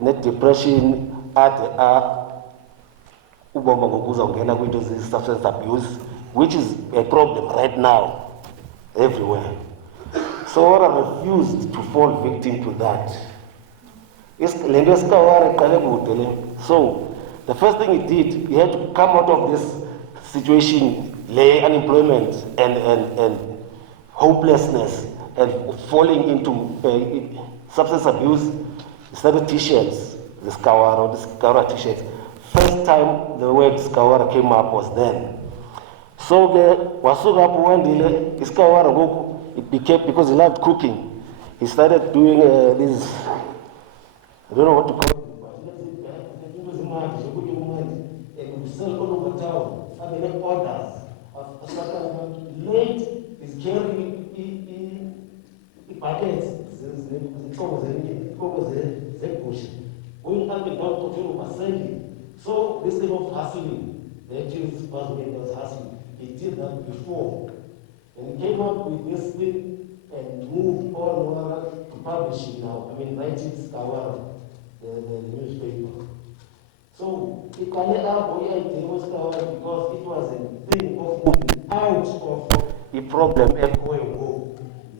net depression, ubomba ngokuza ungena kwinto ze substance abuse, which is a problem right now. everywhere. So I refused to fall victim to that. So the first thing he did, he had to come out of this situation, unemployment and hopelessness and falling into substance abuse. He started t-shirts, the Skawara t-shirts. First time the word Skawara came up was then. So wasuka hapo Wandile Skawara goku, it became, because he loved cooking, he started doing this, I don't know what to call it, and we sell all over town. I mean, orders. Late is carrying buckets, going up and down Cofimvaba selling. So this thing of hustling, the actual husband was hustling. He did that before. And he came up with this thing and moved all Wara to publishing now. I mean, writing Skawara, the newspaper. So it was because it was a thing of moving out of the problem and going home.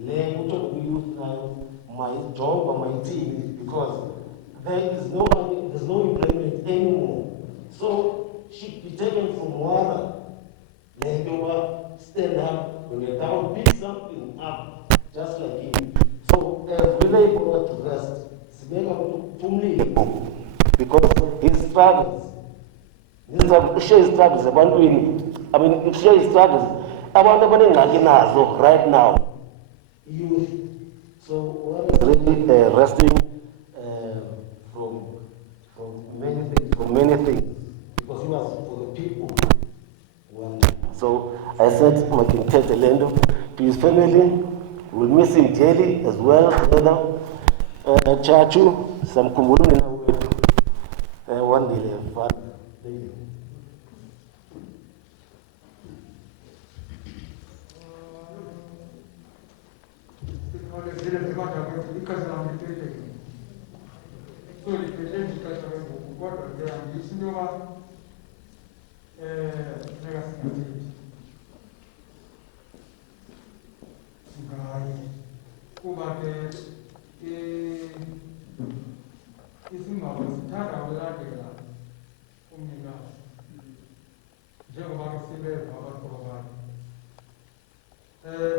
Youth now, my job or my team is because there's no employment anymore. So should be taken from Wara. Stand up when you're down, pick something up, just like him. So relay to rest. Because his struggles, share his struggles, I mean, share his struggles. I want to right now. Youth. So what is really resting from many things, because he was for the people. So I said, Makintete Lendo to his family, we'll miss him daily as well. Chachu, some Kumbulu in Wandile Wara Fana. Thank you. Kuba ke izimalo zithanda ukulandela umnikazi njengoba ke sibeva abahlobo bakhe.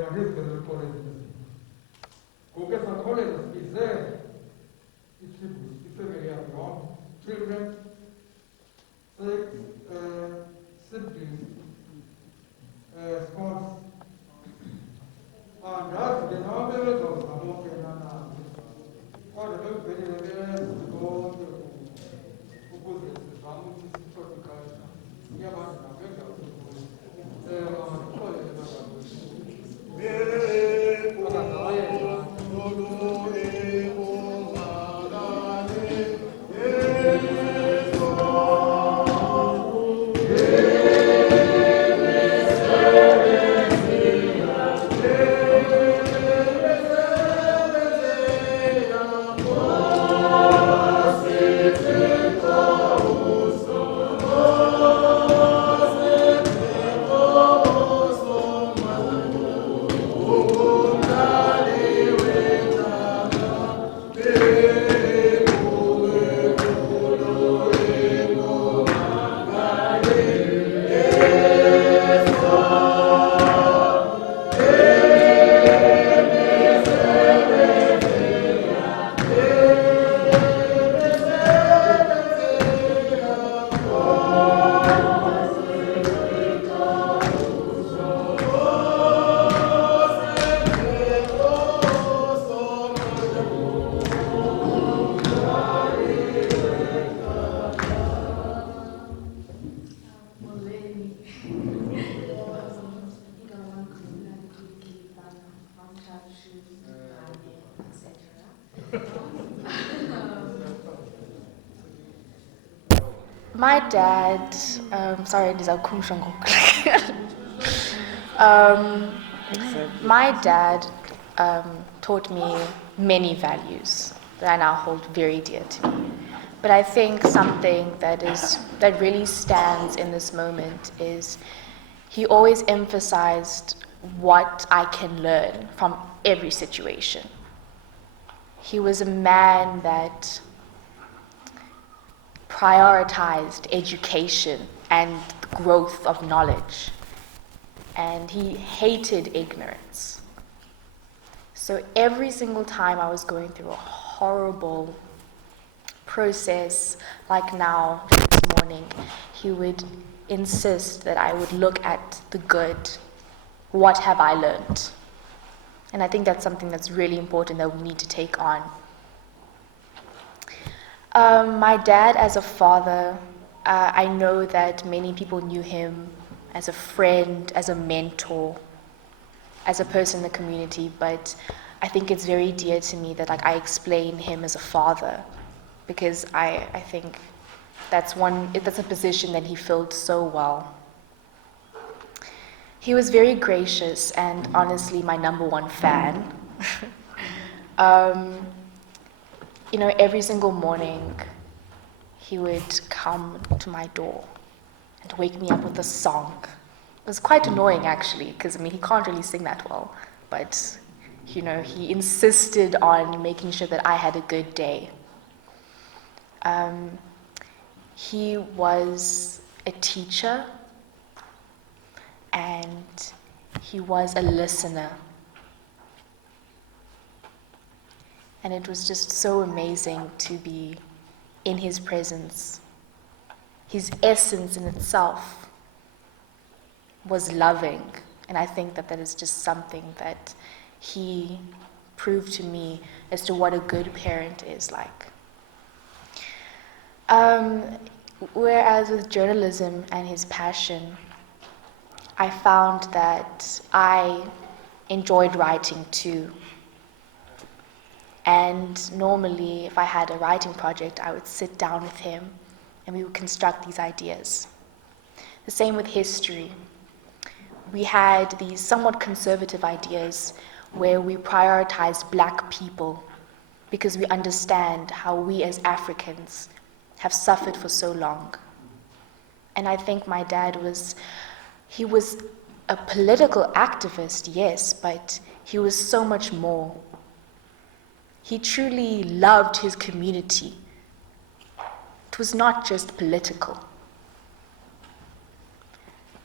Mandizivele liqolo ezinye. Ngoku esakholeza sibize ifamily yakhe yonke, children, 6 siblings, spouse. Andazi ke nabo bezawuza bonke nanazo. Kodwa bekubhenile bezonke ukuze sizame ukuthi sithobe iculture. Ngiyabazi nabenza ukuthi amaxole My dad, sorry, my dad taught me many values that I now hold very dear to me. But I think something that really stands in this moment is he always emphasized what I can learn from every situation. He was a man that prioritized education and the growth of knowledge, and he hated ignorance. So every single time I was going through a horrible process, like now, this morning, he would insist that I would look at the good. What have I learned? And I think that's something that's really important that we need to take on. My dad, as a father, I know that many people knew him as a friend, as a mentor, as a person in the community, but I think it's very dear to me that I explain him as a father, because I think that's a position that he filled so well. He was very gracious and honestly my number one fan. Every single morning he would come to my door and wake me up with a song. It was quite annoying actually, because he can't really sing that well, but he insisted on making sure that I had a good day. He was a teacher, and he was a listener. And it was just so amazing to be in his presence. His essence in itself was loving, and I think that is just something that he proved to me as to what a good parent is like. Whereas with journalism and his passion, I found that I enjoyed writing too. And normally, if I had a writing project, I would sit down with him and we would construct these ideas. The same with history. We had these somewhat conservative ideas where we prioritized Black people because we understand how we as Africans have suffered for so long. And I think my dad was a political activist, yes, but he was so much more. He truly loved his community. It was not just political.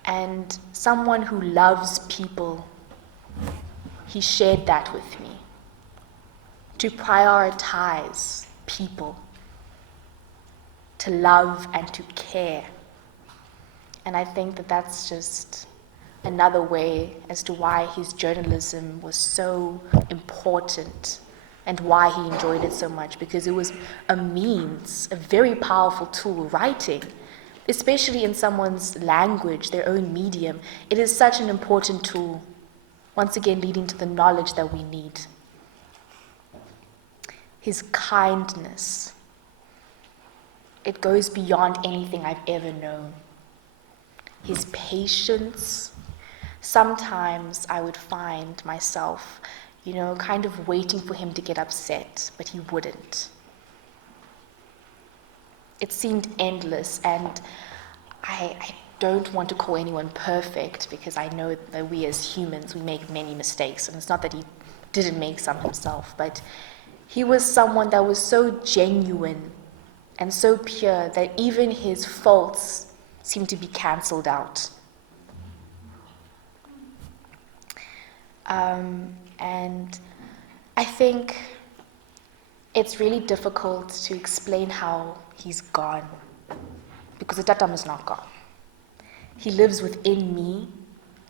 And someone who loves people, he shared that with me. To prioritize people, to love and to care. And I think that that's just another way as to why his journalism was so important and why he enjoyed it so much, because it was a means, a very powerful tool, writing, especially in someone's language, their own medium. It is such an important tool, once again leading to the knowledge that we need. His kindness, it goes beyond anything I've ever known. His patience, sometimes I would find myself kind of waiting for him to get upset, but he wouldn't. It seemed endless, and I don't want to call anyone perfect, because I know that we as humans, we make many mistakes, and it's not that he didn't make some himself, but he was someone that was so genuine and so pure that even his faults seemed to be cancelled out. And I think it's really difficult to explain how he's gone, because the tatam is not gone. He lives within me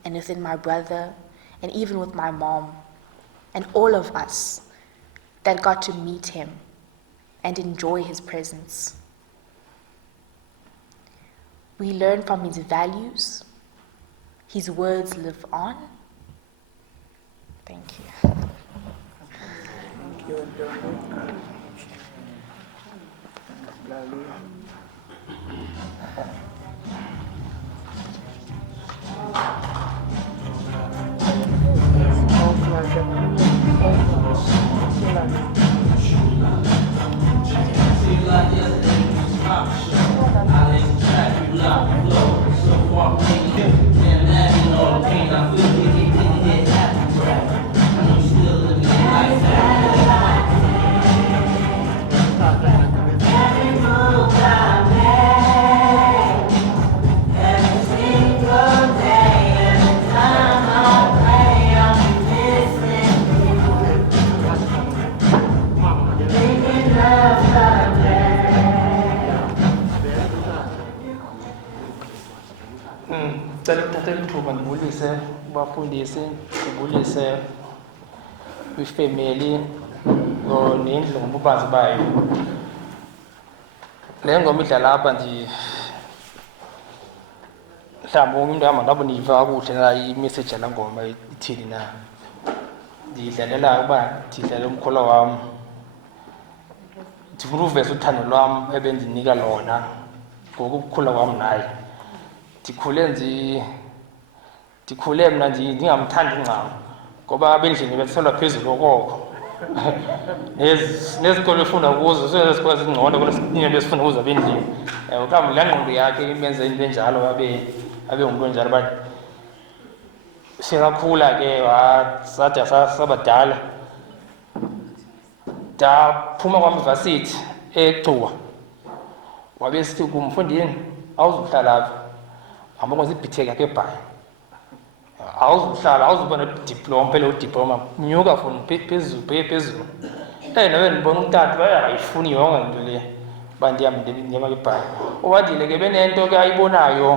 and within my brother and even with my mom and all of us that got to meet him and enjoy his presence. We learn from his values. His words live on. Thank you. Cela ukuthatha ithuba ndibulise ubafundisi, ndibulise kwifemeli nendlu ngobubanzi bayo. Le ngoma idlala apha mhlawumbi umntu ahamba ngabo niyiva kakuhle na imessage yalaa ngoma ithini na. Ndiyidlalela ukuba ndidlale umkholo wam, ndifuna uveza uthando lwam ebendinika lona ngokukhula kwam naye. Ndikhule mna ndingamthandi ncam ngoba abendlini beselwa phezulu okoko. Nezikolo efunda kuzo sezikolo ezingcono kunezinto esifunda kuzo abendlini. Mhlawumbi laa ngqondo yakhe imenze into enjalo abe ngumntu onjalo. But sikakhula ke sada sabadala ndaphuma kwamvasithi eCuwa. Wabe sithi kumfundini awuzuhlala apha hamba kwenza ibhitheka yakho eBhayi, awuzuhlala awuzuba nediploma phela udiploma nyuka funa phezulu. Nawe ndibona utata ayifuni yonke into le uba ndiyama eBhayi. Uwandile ke benento ke ayibonayo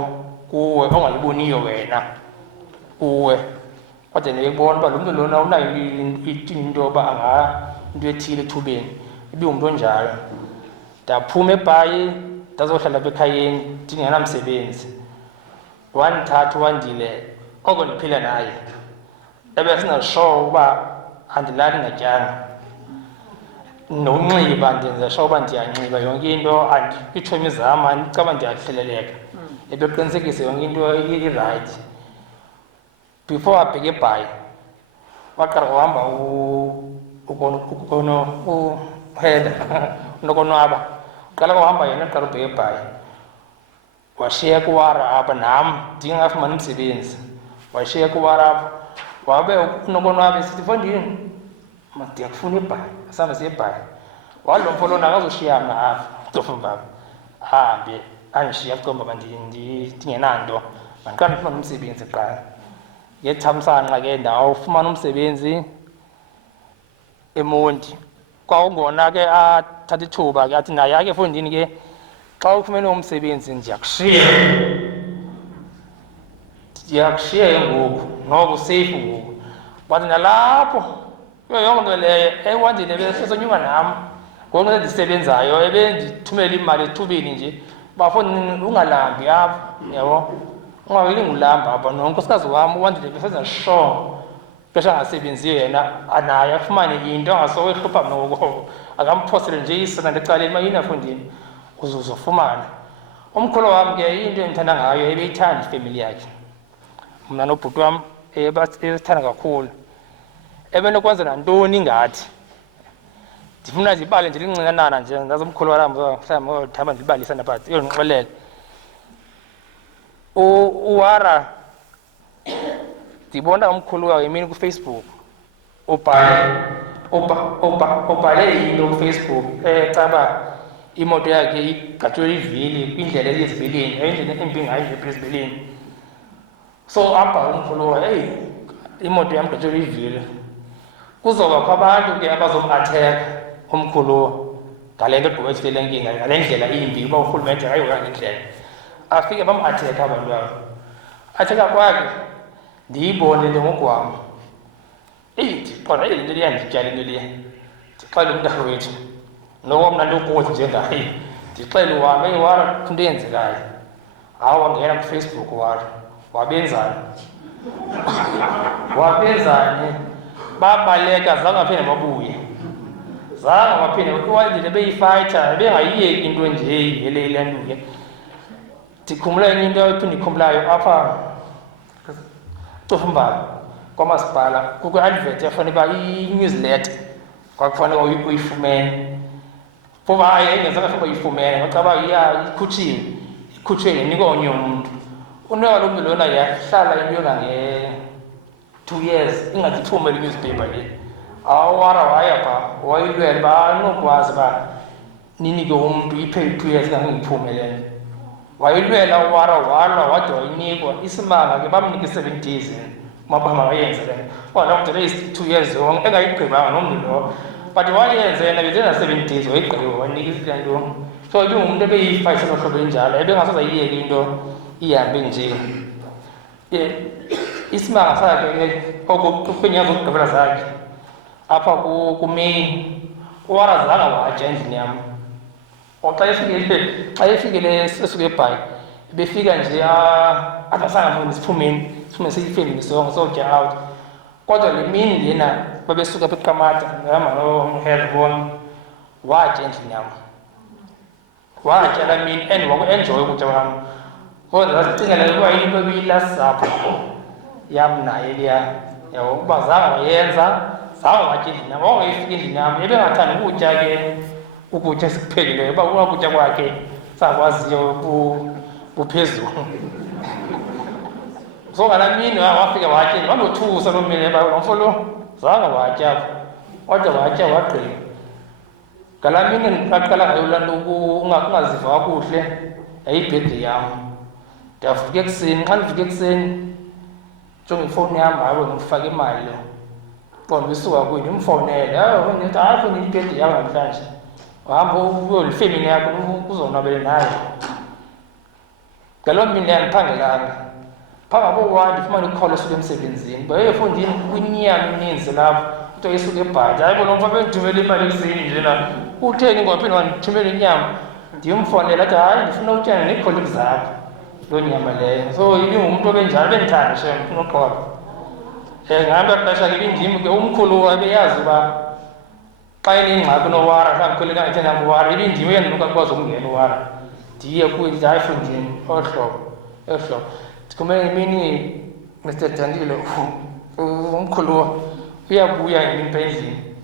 kuwe ongayiboniyo wena kuwe, kodwa ndiyibona uba lo mntu lona unayo into yoba into ethile ethubeni, ibingumntu onjalo. Ndaphuma eBhayi ndazohlala apha ekhayeni ndingenamsebenzi. Wandithatha uWandile oko ndiphila naye ebesingasure uba andilali ngatyanga. Nokunxiba ndenza sure uba ndiyanxiba yonke into, iitshomi zam andicaba ndiyahleleleka. Ebeqinisekisa yonke into irayithi. Before abheka eBhayi waqala kuhamba uheda unokonwaba, uqala kuhamba yena aqala ubheka eBhayi. Washiya kuWara apha nam ndingafumani umsebenzi, washiya kuWara apha. Wabe unokonwaba esithi mfondini ndiyakufuna eBhayi, asihambe siye eBhayi. Walo mfo lona akazushiya mna apha Cofimvaba, ahambe andishiya Cofimvaba ndingenanto, mandiqale ndifumane umsebenzi kuqala. Ngethamsanqa ke ndawufumana umsebenzi eMonti. Kwakungona ke athatha ithuba ke athi naye ke mfondini ke xa ufumene umsebenzi ndiyakushiya ke ngoku, noko useyifu ngoku. Wathi nalapho kuyo yonke nto leyo eWandile besesonyuka nam ngoku endisebenzayo, ebendithumela imali ethubeni nje. Bafondini ungalambi apha, yabo ungaweli ngulamba apha. Nonkosikazi wam uWandile besenza sure xesha angasebenziyo yena naye afumane into angasoke ehlupha mna ngokoko, akamphosele nje isana ecaleni mayini afundini uzofumana. Umkhulu wam ke into endithanda ngayo ebeyithanda ifemeli yakhe, mna nobhuti wam ebesithanda kakhulu. Ebenokwenza nantoni ngathi. Ndifuna ndibale nje lincinanana nje ndazi umkhulu wam mhlawumbi thamba ndilibalisa napha uyondixolela. uWara ndibona umkhulu wayo emini kuFacebook ubhale into kuFacebook caba imoto yakhe igatywe ivili kwindlela ezivilini, endlela embi ngayo nje ezivilini. So abhala umkhulu wayo, hey imoto yam igatywe ivili. Kuzobakho abantu ke abazomatheka umkhulu ngale nto egqibethile le nkinga, ngale ndlela imbi uba urhulumente ayihoyanga indlela. Afike bamatheka abantu babo. Atheka kwakhe ndiyibone into ngokwam. Ndiqonda le nto liyandityala into le. Ndixele umntana wethu noko mna ndikuthi njengaye, ndixele uWara, uWara into eyenzekayo. Hayi wangena kuFacebook uWara, wabenzani babaleka zange baphinde babuye, zange baphinde. uWandile beyifayitha bengayiyeki into nje ivele ilanduke. Ndikhumbula enye into ephinde ndikhumbulayo apha Cofimvaba kwamasipala kukho i-advert efanele uba i-newsletter kwakufanele uyifumene. Kuba ayengenzanga fanele uyifumene kwacaba ikhutshwe ngenikwa omnye umntu. Unoya lo mntu lona yahlala into engange-2 years ingathi ithumele i-newspaper le. uWara waya pha wayilwela uba anokwazi uba ninike umntu iphele 2 years ingangiphume le nto. Wayilwela uWara walwa wade wayinikwa isimanga ke bamnika 7 days makayenze le nto. Loo mntu le 2 years yonke engayigqibanga nomntu lo, but wayenze yena benzenza 7 days wayigqiba wanika into. So ibingumntu ebeyifayise ngehlobo elinjalo, ebengasoze ayiyeke into ihambe nje. isimanga sakhe okukwinyanga zokugqibela zakhe apha kumini uwara zange watya endlini yam. Xa efikile esuke eBhayi ebefika nje athasangafuni siphumeni siyifemini sonke sotya out. Kodwa le mini lena babesuka apha eQamata ngihamba noHelbon watya endlini yam. Watya laa mini and waku-enjoya ukutya kwam. Kodwa ndazicingela ukuba into ebiyilasapho yam naye leya yawo uba zange wayenza zange watya endlini yam. Wawungayifika endlini yam ebengathandi ukutya ke ukutya esikuphekileyo uba ukutya kwakhe sangakwaziyo buphezulu. So ngalaa mini wafika watya wandothusa loo mini lo mfo lo zange watya apho kodwa watya wagqiba. Ngalaa mini qaqala ngayo laa nto ungaziva kakuhle yayibhedi yam. Ndiyavuka ekuseni xa ndivuka ekuseni jonge ifowuni yam hayi ndifake imali lo qonda usuka kuyo ndimfowunele ndithi hayi fowuni ibhedi yam namhlanje uhamba uyolifemini yakho uzonwabele nayo. Ngaloo mini leya ndiphangelanga phaa ngabo-1 ndifumane ikholo esuka emsebenzini uba efondini kwinyama ininzi lapho kuthiwa isuka eBhayi. Hayi bona mfo bendithumele imali ekuseni njena utheni ngophinde wandithumela inyama. Ndimfonela athi hayi ndifuna utyana neekholegi zakho loo nyama leyo. So ibingumntu obenjalo bendithanda shem unoxolo. Ngalo xesha ke ibindim ke umkhulu wabeyazi uba xa enengxaki unowara mhlawumbi khwele kangathi nakuwara ibindim eyandinuka akwazi ukungena uwara ndiye kuye ndithi hayi fundini olu hlobo ndikumele imini Mr Dandile umkhulu uyabuya impha endlini.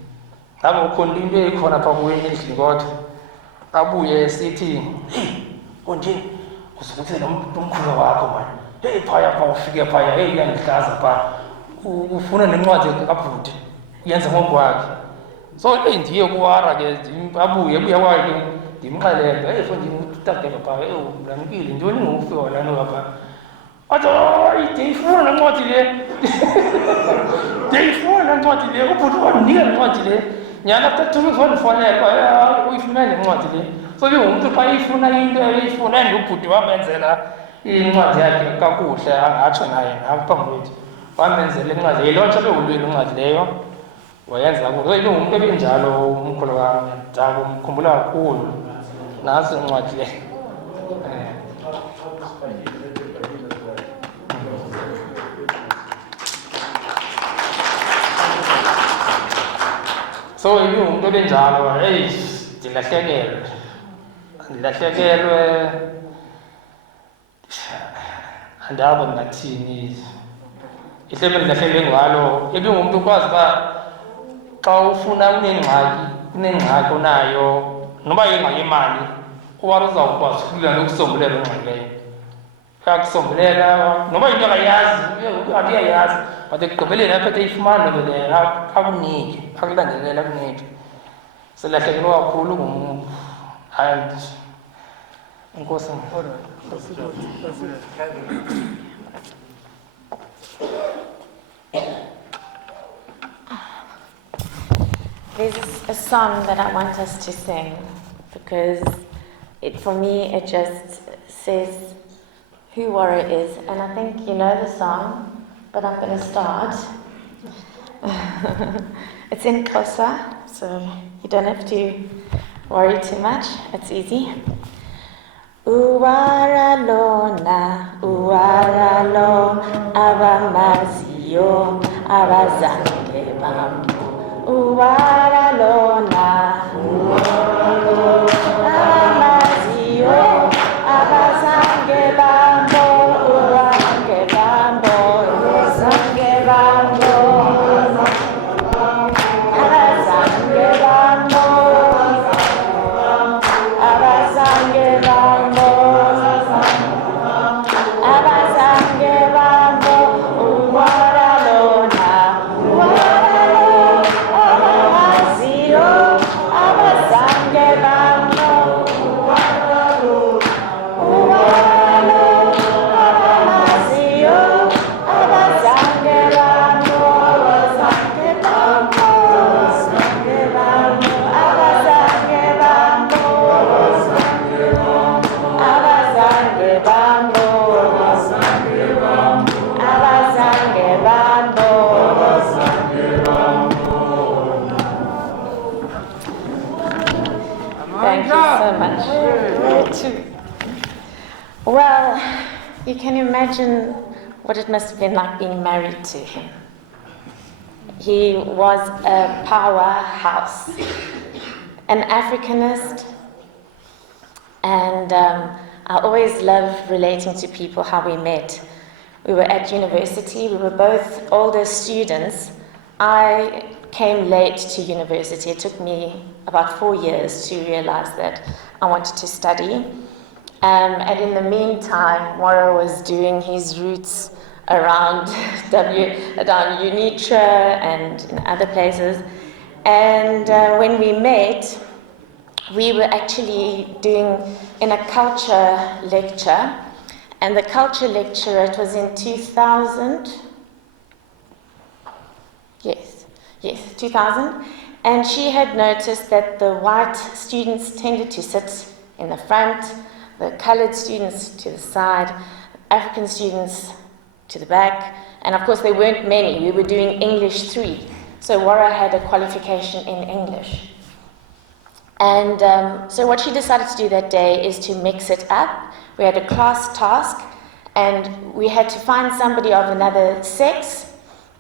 Ngabe ukhona into ekhona phaa kuye endlini kodwa abuye esithi Wandile uzukuthi lo mkhulu wakho mani phaya phaa ufike phaya uyandihlaza phaa ufuna nencwadi kabhuti uyenza ngokwakhe. So ndiye kuwara ke abuye kwakhe ndimxelele efondini utagela phaa ulamkile ntoni ngofike walano apha athi ndiyifuna laa ncwadi le ndiyifuna laa ncwadi le ubhuti wandinika le ncwadi le nyhani after 2 weeks wandifonela uba uyifuna le ncwadi le. So ibingumntu xa ifuna into eyifuna and ubhuti wamenzela incwadi yakhe kakuhle angatsho naye napha phambi kwethu wamenzela incwadi yilontsha bewulwini incwadi leyo wayenza kakuhle. So ibingumntu ebenjalo umkhulu wam ndakumkhumbula kakhulu nantsi incwadi leyo. So ibingumntu ebenjalo ndilahlekelwe andazi ndingathini ihlobo endilahlelwe ngalo. Ibingumntu ukwazi uba xa ufuna unengxaki onayo noba ingxaki imali uwara uzawukwazi ukulula nokusombulula ingxaki leyo. Uyakusombulela noba into akayazi akuyayazi but ekugqibeleni aphethe ifumana loo nto leyo akunike akulandelela akunike. Silahlekelwe kakhulu and enkosi. There's a song that I want us to sing because for me it just says who Wara is, and I think you know the song, but I'm going to start. It's in Xhosa, so you don't have to worry too much. It's easy. Uwara lona, uwara lo, abamaziyo, abazange bambo. Uwara lona, uwara lo, abamaziyo, abazange bambo, uwange bambo, abazange bambo, abazange bambo, abazange bambo, abazange bambo, uwara lona, uwara lo, abamaziyo, abazange bambo. True. Well, you can imagine what it must have been like being married to him. He was a powerhouse, an Africanist, and I always love relating to people how we met. We were at university, we were both older students. I came late to university. It took me about 4 years to realize that I wanted to study. And in the meantime, Wara was doing his roots around down Unitra and in other places. And when we met, we were actually doing in a culture lecture. And the culture lecture, it was in 2000. Yes, 2000. And she had noticed that the white students tended to sit in the front, the colored students to the side, African students to the back, and of course there weren't many. We were doing English 3, so Wara had a qualification in English. And so what she decided to do that day is to mix it up. We had a class task, and we had to find somebody of another sex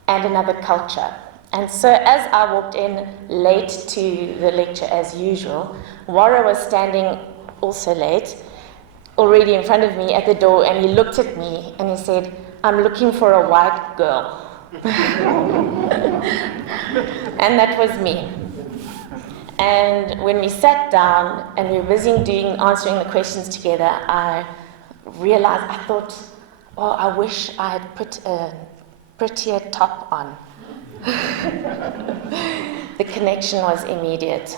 and another culture. And so as I walked in late to the lecture as usual, Wara was standing also late, already in front of me at the door, and he looked at me and he said, "I'm looking for a white girl." And that was me. And when we sat down and we were busy answering the questions together, I realized, I thought, oh, I wish I had put a prettier top on. The connection was immediate.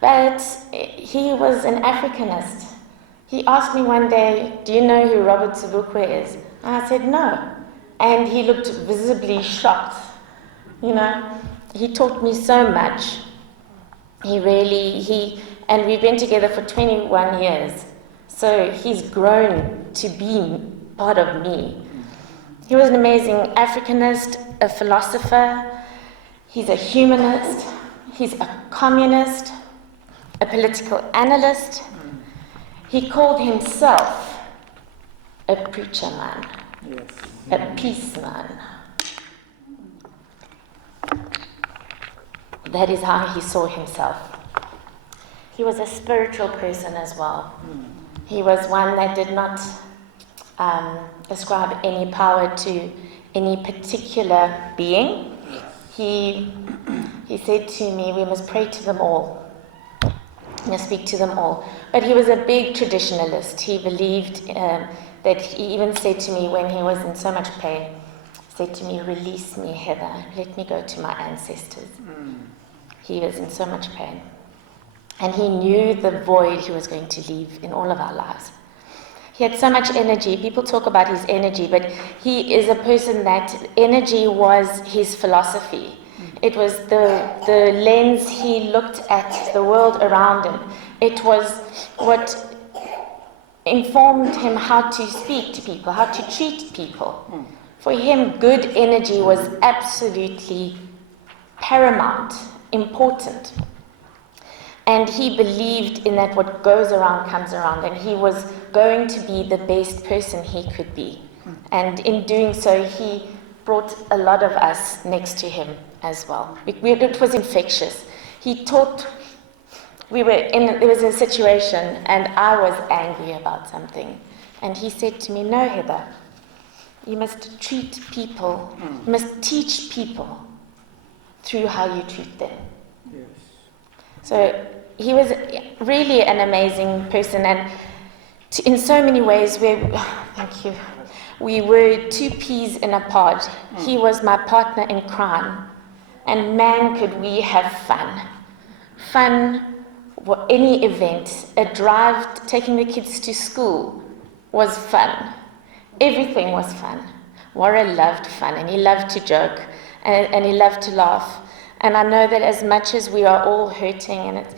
But he was an Africanist. He asked me one day, "Do you know who Robert Sobukwe is?" And I said, "No." And he looked visibly shocked. You know, he taught me so much. And we've been together for 21 years. So he's grown to be part of me. He was an amazing Africanist, a philosopher. He's a humanist. He's a communist, a political analyst. He called himself a preacher man, a peace man. That is how he saw himself. He was a spiritual person as well. He was one that did not ascribe any power to any particular being. He said to me, we must pray to them all. We must speak to them all. But he was a big traditionalist. He believed that he even said to me when he was in so much pain, said to me, "Release me, Heather. Let me go to my ancestors." He was in so much pain. And he knew the void he was going to leave in all of our lives. He had so much energy. People talk about his energy, but he is a person that energy was his philosophy. It was the lens he looked at the world around him. It was what informed him how to speak to people, how to treat people. For him, good energy was absolutely paramount, important. And he believed in that what goes around comes around, and he was going to be the best person he could be. And in doing so, he brought a lot of us next to him as well. It was infectious. He taught, there was a situation, and I was angry about something. And he said to me, "No, Heather, you must treat people, you must teach people through how you treat them." So he was really an amazing person, and in so many ways, thank you, we were two peas in a pod. He was my partner in crime, and man, could we have fun. Fun, any event, a drive, taking the kids to school was fun. Everything was fun. Wara loved fun, and he loved to joke, and he loved to laugh. And I know that as much as we are all hurting, and it's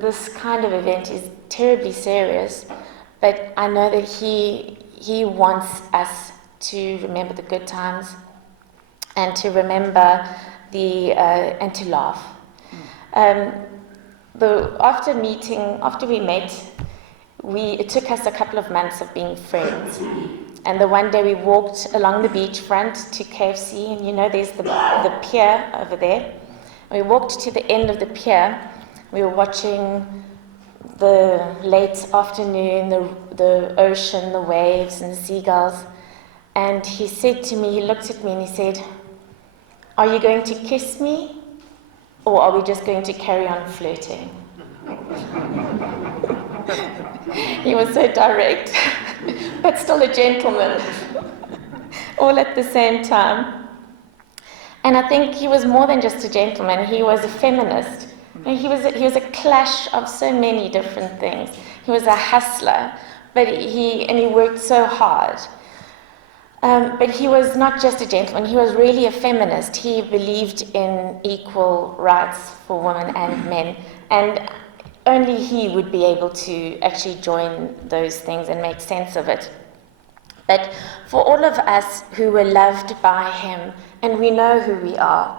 this kind of event is terribly serious, but I know that he wants us to remember the good times and to remember and to laugh. after we met, it took us a couple of months of being friends. And the one day we walked along the beachfront to KFC, and you know there's the pier over there. We walked to the end of the pier. We were watching the late afternoon, the ocean, the waves and the seagulls. And he said to me, he looked at me and he said, "Are you going to kiss me? Or are we just going to carry on flirting?" He was so direct, but still a gentleman, all at the same time. And I think he was more than just a gentleman, he was a feminist. And he was a clash of so many different things. He was a hustler, but he worked so hard. But he was not just a gentleman, he was really a feminist. He believed in equal rights for women and men. And only he would be able to actually join those things and make sense of it. But for all of us who were loved by him, and we know who we are,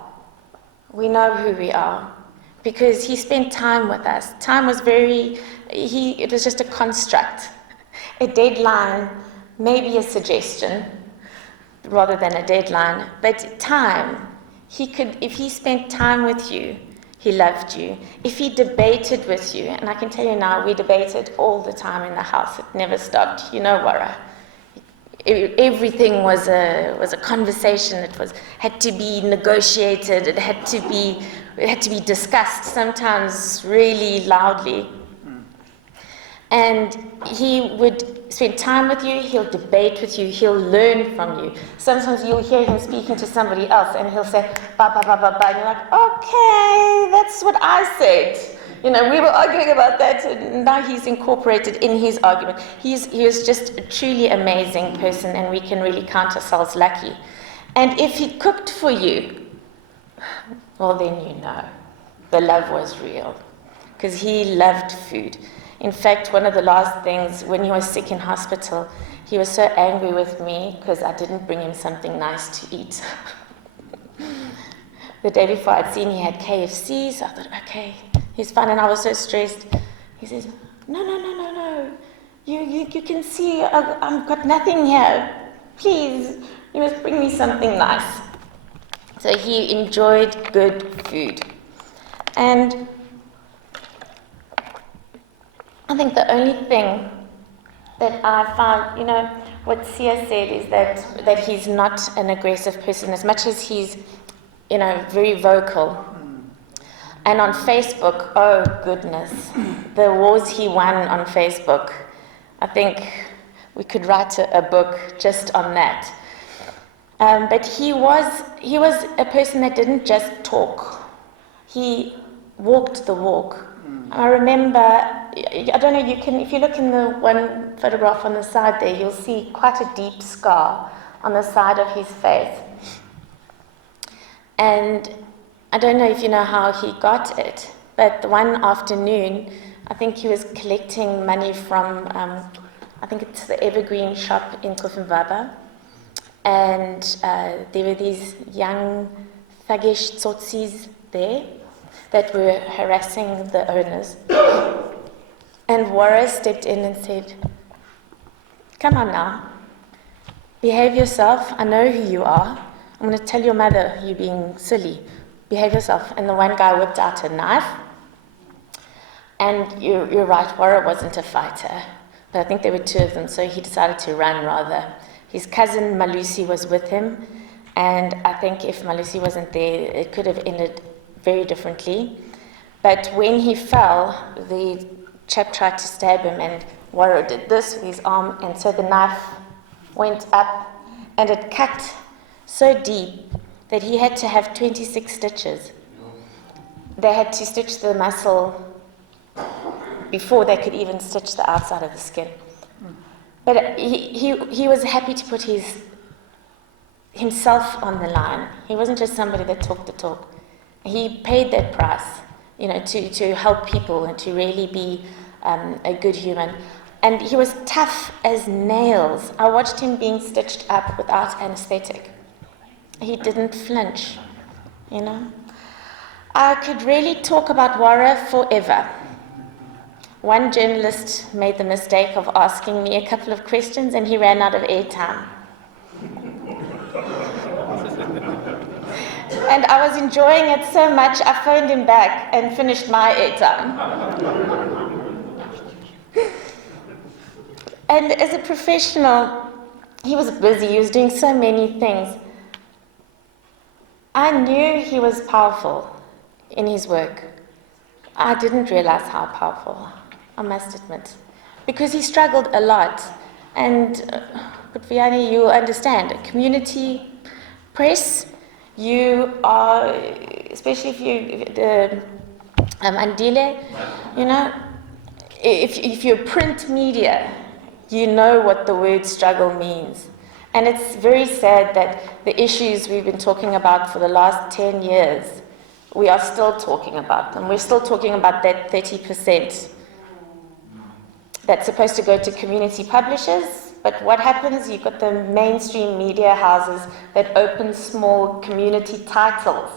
because he spent time with us. Time was it was just a construct, a deadline, maybe a suggestion, rather than a deadline. But time, if he spent time with you, he loved you. If he debated with you, and I can tell you now, we debated all the time in the house. It never stopped. You know, Wara. Everything was a conversation. It had to be negotiated. It had to be discussed, sometimes really loudly. And he would spend time with you, he'll debate with you, he'll learn from you. Sometimes you'll hear him speaking to somebody else and he'll say, ba, ba, ba, ba, ba. And you're like, okay, that's what I said. You know, we were arguing about that, and now he's incorporated in his argument. He is just a truly amazing person, and we can really count ourselves lucky. And if he cooked for you, well, then you know the love was real, because he loved food. In fact, one of the last things, when he was sick in hospital, he was so angry with me because I didn't bring him something nice to eat. The day before I'd seen he had KFC, so I thought, okay, he's fine, and I was so stressed. He says, no, you can see I've got nothing here. Please, you must bring me something nice. So he enjoyed good food. And I think the only thing that I found, you know, what Sia said is that he's not an aggressive person, as much as he's, you know, very vocal. And on Facebook, oh goodness, the wars he won on Facebook, I think we could write a book just on that. But he was a person that didn't just talk. He walked the walk. I remember, I don't know, if you look in the one photograph on the side there, you'll see quite a deep scar on the side of his face. And I don't know if you know how he got it, but one afternoon, I think he was collecting money from, I think it's the Evergreen shop in Cofimvaba. And there were these young thuggish tsotsis there that were harassing the owners. And Wara stepped in and said, "Come on now, behave yourself, I know who you are. I'm going to tell your mother you're being silly. Behave yourself." And the one guy whipped out a knife. And you're right, Wara wasn't a fighter, but I think there were two of them, so he decided to run rather. His cousin Malusi was with him, and I think if Malusi wasn't there, it could have ended very differently. But when he fell, the chap tried to stab him, and Wara did this with his arm, and so the knife went up, and it cut so deep that he had to have 26 stitches. They had to stitch the muscle before they could even stitch the outside of the skin. But he was happy to put himself on the line. He wasn't just somebody that talked the talk. He paid that price, you know, to help people and to really be a good human. And he was tough as nails. I watched him being stitched up without anesthetic. He didn't flinch, you know. I could really talk about Wara forever. One journalist made the mistake of asking me a couple of questions and he ran out of airtime. And I was enjoying it so much, I phoned him back and finished my airtime. And as a professional, he was busy, he was doing so many things. I knew he was powerful in his work. I didn't realize how powerful, I must admit, because he struggled a lot. And, but Vianney, you understand, community press, you are, especially if you, the Wandile, you know, if you're print media, you know what the word struggle means. And it's very sad that the issues we've been talking about for the last 10 years, we are still talking about them. We're still talking about that 30% that's supposed to go to community publishers. But what happens, you've got the mainstream media houses that open small community titles.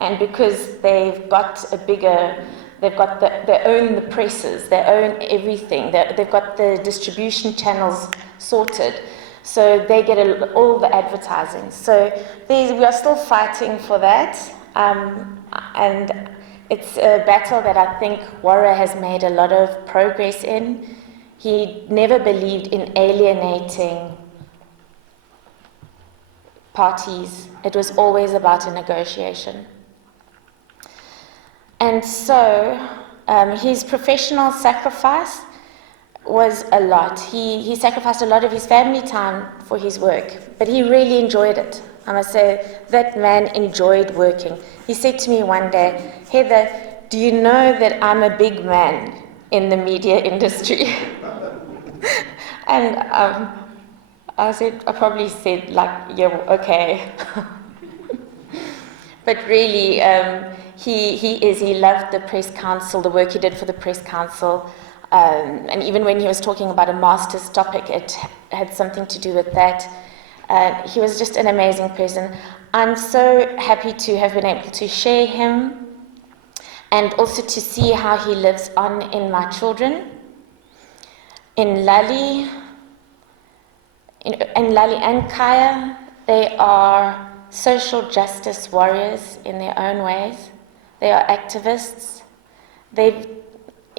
And because they've got a bigger, they own the presses, they own everything, they've got the distribution channels sorted. So they get all the advertising. So we are still fighting for that. And it's a battle that I think Wara has made a lot of progress in. He never believed in alienating parties. It was always about a negotiation. And so his professional sacrifice was a lot. He sacrificed a lot of his family time for his work, but he really enjoyed it. I must say, that man enjoyed working. He said to me one day, Heather, do you know that I'm a big man in the media industry? And I probably said, like, yeah, okay. But really, he loved the press council, the work he did for the press council. And even when he was talking about a master's topic, it had something to do with that. He was just an amazing person. I'm so happy to have been able to share him and also to see how he lives on in my children. In Lali and Kaya, they are social justice warriors in their own ways. They are activists. They've,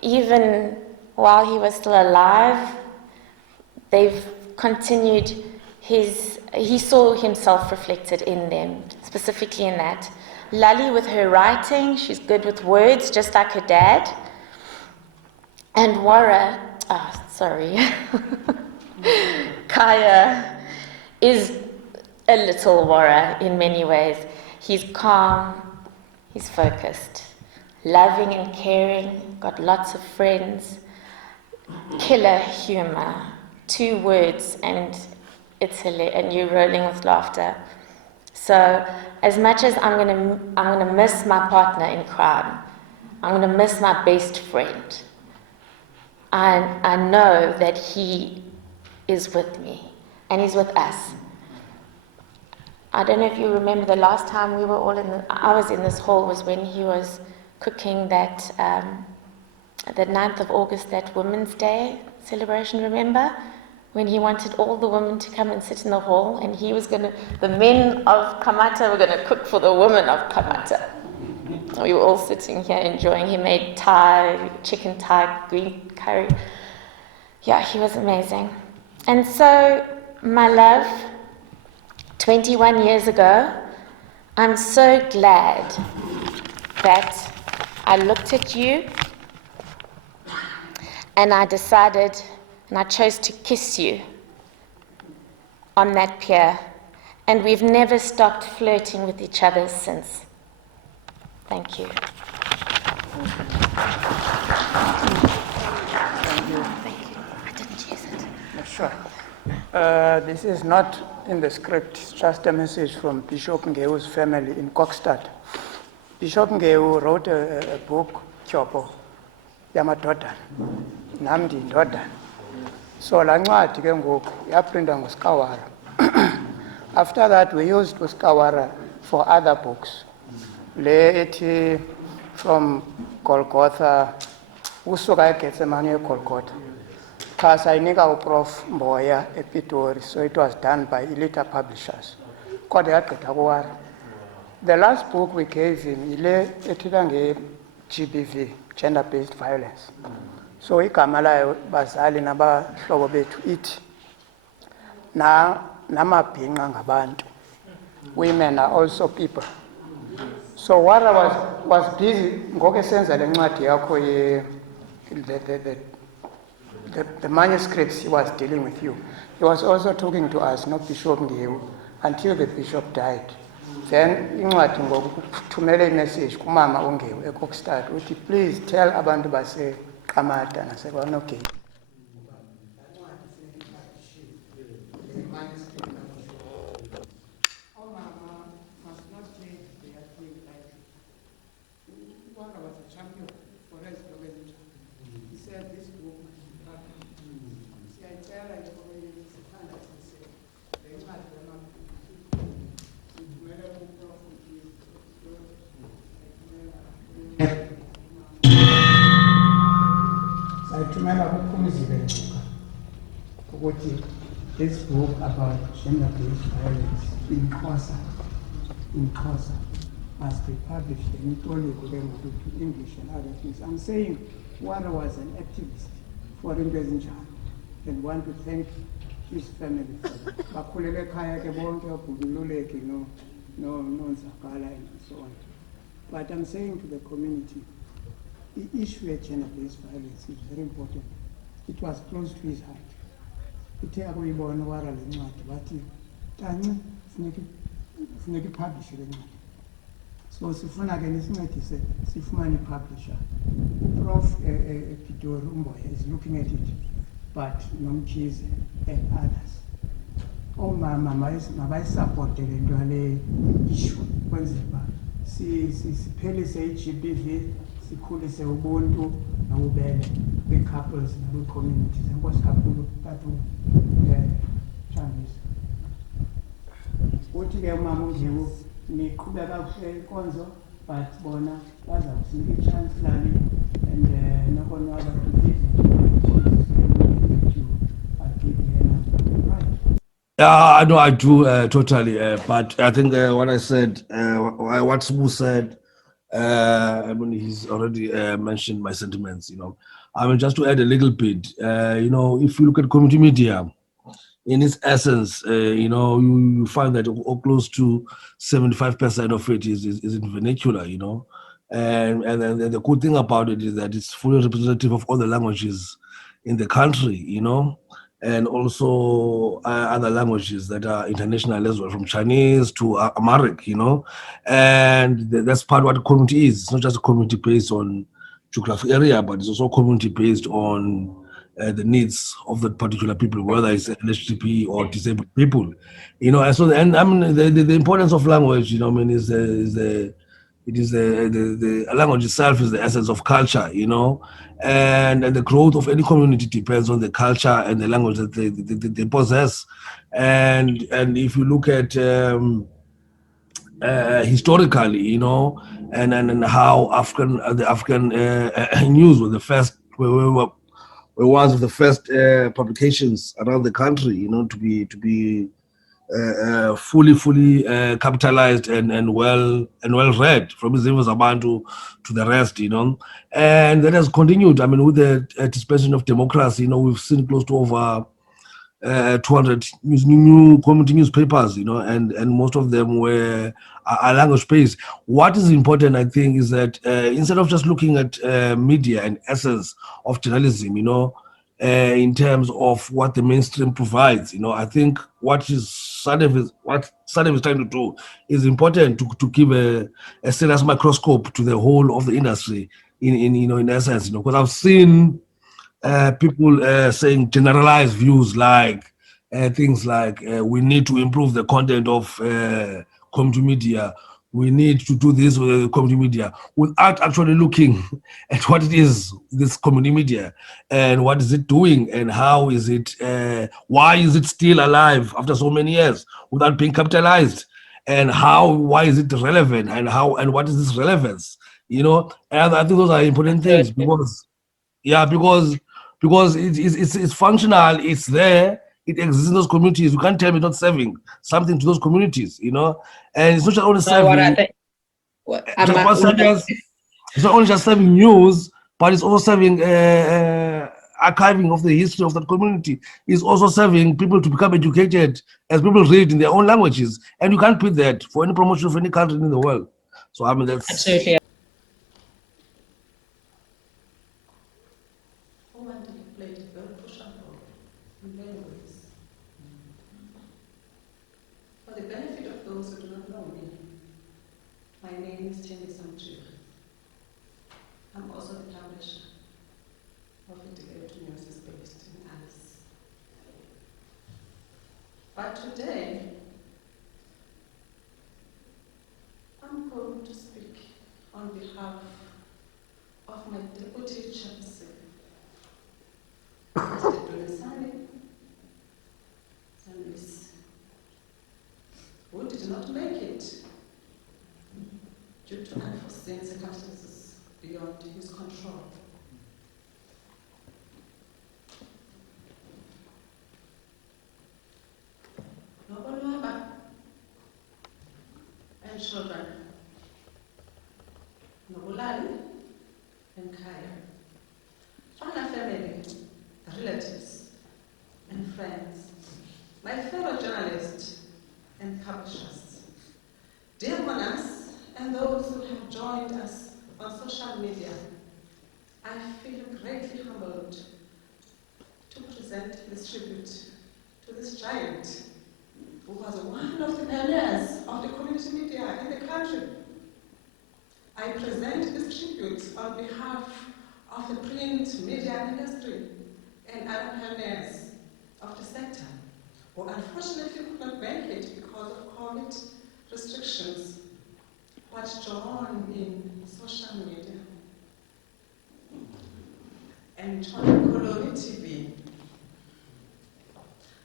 even while he was still alive, they've continued he saw himself reflected in them, specifically in that. Lali with her writing, she's good with words, just like her dad. And Wara, Kaya is a little Wara in many ways. He's calm, he's focused, loving and caring, got lots of friends, killer humor, 2 words and it's hilarious, and you're rolling with laughter. So as much as I'm gonna miss my partner in crime, I'm gonna miss my best friend, I know that he is with me and he's with us. I don't know if you remember the last time we were all I was in this hall was when he was cooking that the 9th of August, that Women's Day celebration, remember? When he wanted all the women to come and sit in the hall, and he was the men of Qamata were gonna cook for the women of Qamata. We were all sitting here enjoying. He made Thai, chicken Thai, green curry. Yeah, he was amazing. And so, my love, 21 years ago, I'm so glad that I looked at you and I decided, and I chose to kiss you on that pier. And we've never stopped flirting with each other since. Thank you. Thank you. I didn't use it. Sure. This is not in the script. It's just a message from Bishop Ngeu's family in Kokstad. Bishop Ngeu wrote a book, Chopo, Yamadoda, Namdi Doda. So lancwadi ke ngoku yaprinta nguSikawara. After that we used uSikawara for other books. Le ethi from Golgotha, usuka eGetsemane eGolgotha. Cha sayinika uProf Mboya ePitori, so it was done by Elita Publishers. Kodwa yagqitha kuWara. The last book we gave him ile ethetha nge-GBV, gender-based violence. So igama layo bazali nabahlobo bethu ithi namabhinqa ngabantu. Women are also people. So Wara was busy ngoku esenza le ncwadi yakho the manuscripts he was dealing with you. He was also talking to us, not Bishop Ngewu, until the bishop died. Then incwadi ngoku kuthumele imessage kumama uNgewu eKokstad uthi please tell abantu base Qamata naseKwanogate. This book about gender-based violence in Xhosa must be published in English and other things. I'm saying Wara was an activist for Ingezinjani and want to thank his family for that. Bakhulele ekhaya ke bonke uBhululeki no Nzakala and so on. But I'm saying to the community, the issue of gender-based violence is very important. It was close to his heart. Uthe akuyibona Wara le ncwadi wathi Tanci funeka ipublish le ncwadi. So sifuna ke nisincedise sifumane ipublisher. Prof Pitori uMboya is looking at it, but Nomchize and others. Omama mabayisupport le nto yale issue kwenzela uba siphelise i-GBV, sikhulise ubuntu nobubele kwi-couples nakwi-communities. Enkosi kakhulu Tatu Chambisa. Uthi ke umama uNgewu niqhubeka kakuhle inkonzo, but bona bazawusinika i-chance lali and nokonwaba Yeah, I know I do totally, but I think what I said, what Smu said, I mean, he's already mentioned my sentiments, you know. I mean, just to add a little bit, you know, if you look at community media, in its essence, you know, you find that close to 75% of it is in vernacular, you know. And the good thing about it is that it's fully representative of all the languages in the country, you know, and also other languages that are international as well, from Chinese to Amharic, you know. And that's part of what the community is. It's not just a community based on geographic area, but it's also a community based on the needs of the particular people, whether it's LHTP or disabled people, you know. And so, and I mean, the importance of language, you know, I mean, the language itself is the essence of culture, you know, and the growth of any community depends on the culture and the language that they possess. And if you look at historically, you know, and how the African news were the first were one of the first publications around the country, you know, to be fully capitalized and well read, from Izimvo Zabantu to the rest, you know, and that has continued. I mean, with the dispensation of democracy, you know, we've seen close to over 200 new community newspapers, you know, and most of them were language based. What is important, I think, is that instead of just looking at media and essence of journalism, you know, in terms of what the mainstream provides, you know, I think what SADF is trying to do is important to give a serious microscope to the whole of the industry in you know, in essence, you know, because I've seen people saying generalized views like things like we need to improve the content of community media, we need to do this with the community media, without actually looking at what it is, this community media, and what is it doing, and how is it, why is it still alive after so many years without being capitalized, and why is it relevant, and what is this relevance, you know. And I think those are important things because, yeah, because it's functional, it's there, it exists in those communities. You can't tell me not serving something to those communities, you know. And it's not just only No, what I serving, think, just one sentence. It's not only just serving news, but it's also serving archiving of the history of that community. It's also serving people to become educated as people read in their own languages. And you can't put that for any promotion of any country in the world. So I mean, that's absolutely. Wandile played a very crucial role in many ways. For the benefit of those who do not know me, my name is Thembi Samjira. I'm also the publisher of Integrated News is based in Alice. But today, I'm going to speak on behalf of my deputy chairperson, Mr. Dunisani and Miss, who did not make it due to unforeseen circumstances beyond his control. Nobolwaba and children, Nobulali and Kaya, Fana family, relatives, and friends, my fellow journalists and publishers, dear monarchs, and those who have joined us on social media, I feel greatly humbled to present this tribute to this giant who was one of the pioneers of the community media in the country. I present this tribute on behalf of the print media industry and other pioneers of the sector who unfortunately could not make it because of COVID restrictions, but join in social media. And John Colony TV.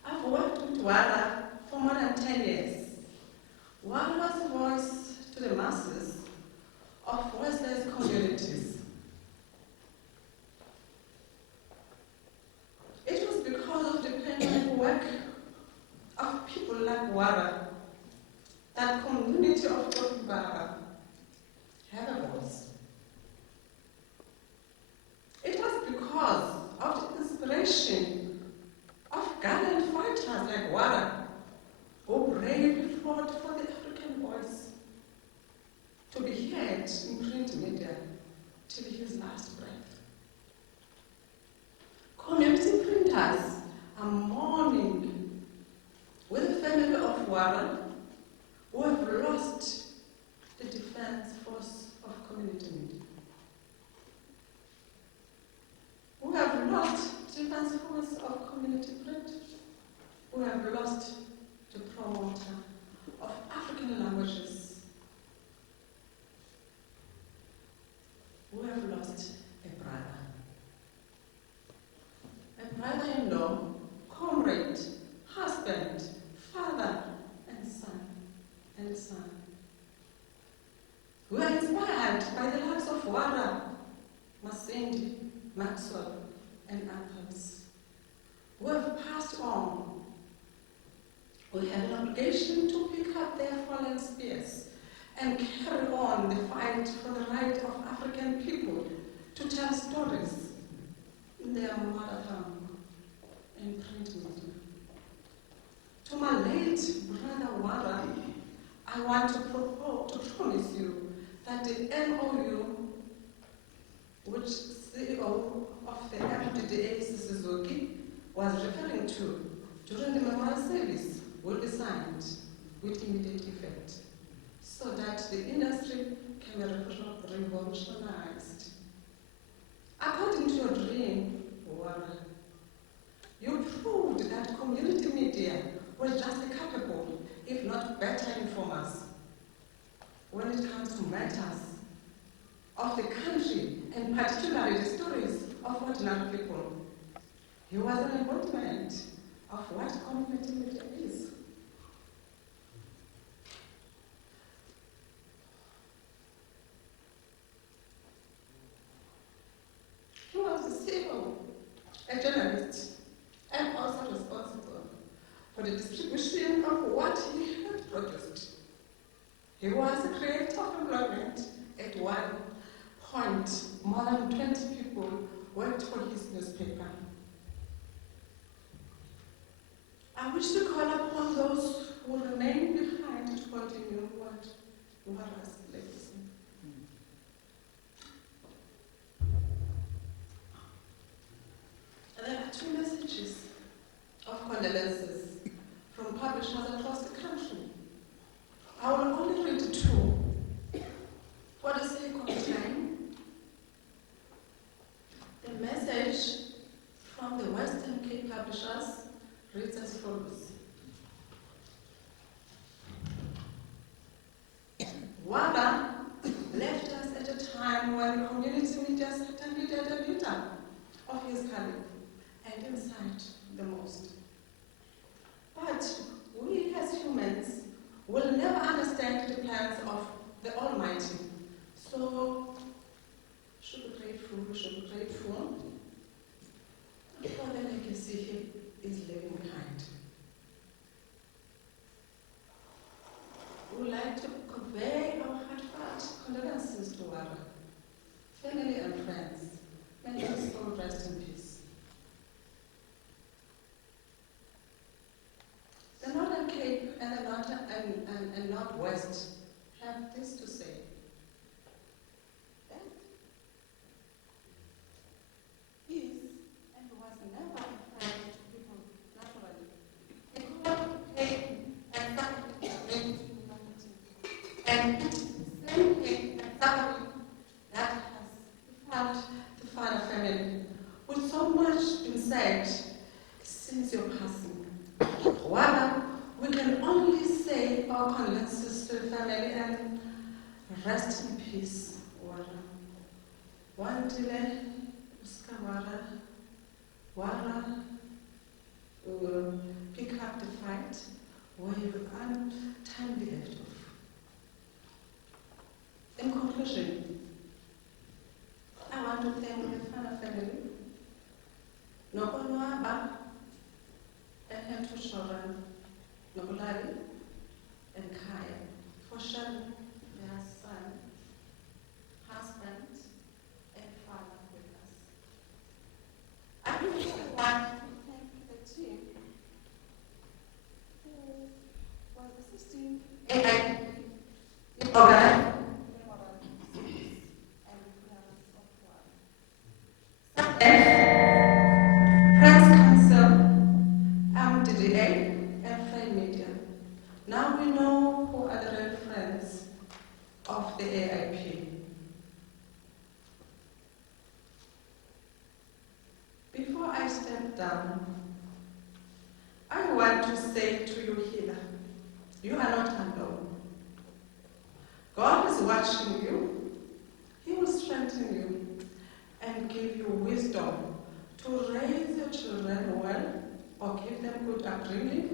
I've worked with Wara for more than 10 years. Wara was a voice to the masses of voiceless communities. It was because of the pioneering work of people like Wara that community of Cofimvaba had a voice. It was because of the inspiration of gallant fighters like Wara who bravely fought for the African voice to be heard in print media till his last breath. Community printers are mourning with the family of Wara who have lost the defense force of community media, who have lost the defense force of community print, who have lost the promoter of African languages, who have lost a brother-in-law, comrade, husband, father, and son, who are inspired by the lives of Wara, Masindi, Maxwell, and others, who have passed on, who have an obligation to pick up their fallen spears and carry on the fight for the right of African people to tell stories in their mother tongue and print media. To my late brother Wara, I want to promise you that the MOU, which CEO of the MDDA Suzuki was referring to during the memorial service, will be signed with immediate effect so that the industry can be revolutionized. According to your dream, Wara, you proved that community media was just capable, if not better, informers when it comes to matters of the country, and particularly the stories of ordinary people. He was an embodiment of what community media is. for the distribution of what he had produced. He was a creator of employment. At one point, more than 20 people worked for his newspaper. I wish to call upon those who remain behind to continue what Wara's legacy. There are 2 messages of condolences from publishers across the country. I will only read 2 for the sake of time. The message from the Western Cape publishers reads as follows. Wara left us at a time when the community media sector needed a leader of his caliber and insight the most. But we as humans will never understand the plans of the Almighty. So, we should be grateful for the legacy he is leaving behind. We would like to convey our heartfelt condolences to Wara, family and friends. May his soul rest in peace. The Northern Cape and the Northwest have this to say. That is and was never a friend to people naturally. He came and suffered and it is the same pain and suffering that has befallen the Fana family, with so much been said since your passing. Wara, we can only say our condolences to the family and rest in peace, Wara. Wandile Wara will pick up the fight where you untimely left off. In conclusion, I want to thank the Fana family, Nokonwaba, and her 2 children, Nobulari and Kaya, for sharing their son, husband, and father with us. I really want to thank the team who was assisting in organizing Press Council, MDDA, and Free Media. Now we know who are the real friends of the AIP. Before I step down, I want to say to you here, you are not alone. God is watching you. He will strengthen you and give you wisdom to raise your children well or give them good upbringing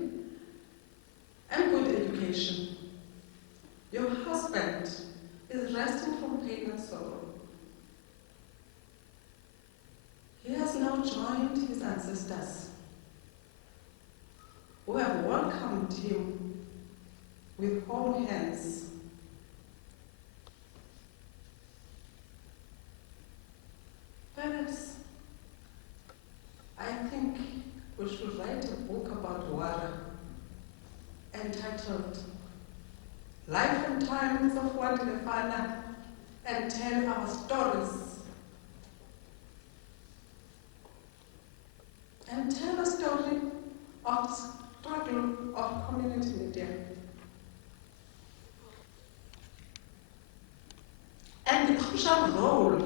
and good education. Your husband is resting from pain and sorrow. He has now joined his ancestors who have welcomed him with whole hands. Parents, I think we should write a book about Wara entitled Life and Times of Wandile Fana and tell our stories. And tell a story of the struggle of community media. And the crucial role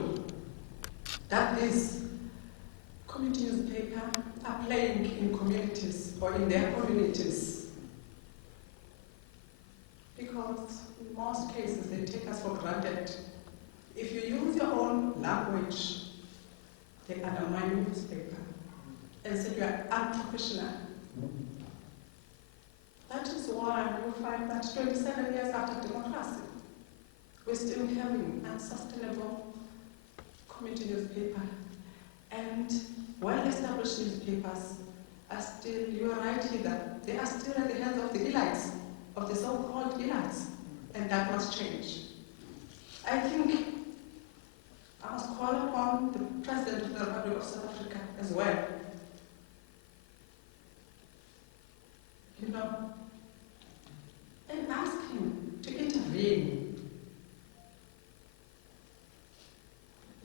that this community newspaper are playing in communities or in their communities. Because in most cases they take us for granted. If you use your own language, they undermine newspaper and say you are unprofessional. That is why you find that 27 years after democracy, we're still having unsustainable community newspaper, and well-established newspapers are still, you are right here Hitler, they are still at the hands of the elites, of the so-called elites, and that must change. I think I must call upon the President of the Republic of South Africa as well. You know, and ask him to intervene.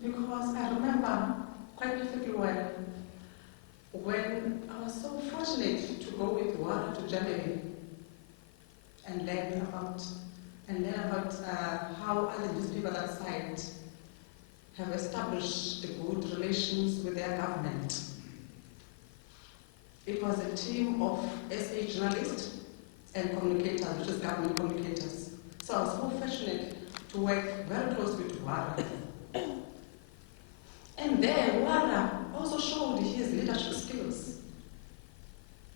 Because I remember quite perfectly well when I was so fortunate to go with Wara to Germany and learn about how other newspapers that side have established good relations with their government. It was a team of SA journalists and communicators, which is government communicators. So I was so fortunate to work very closely with Wara. And there, Wara also showed his leadership skills.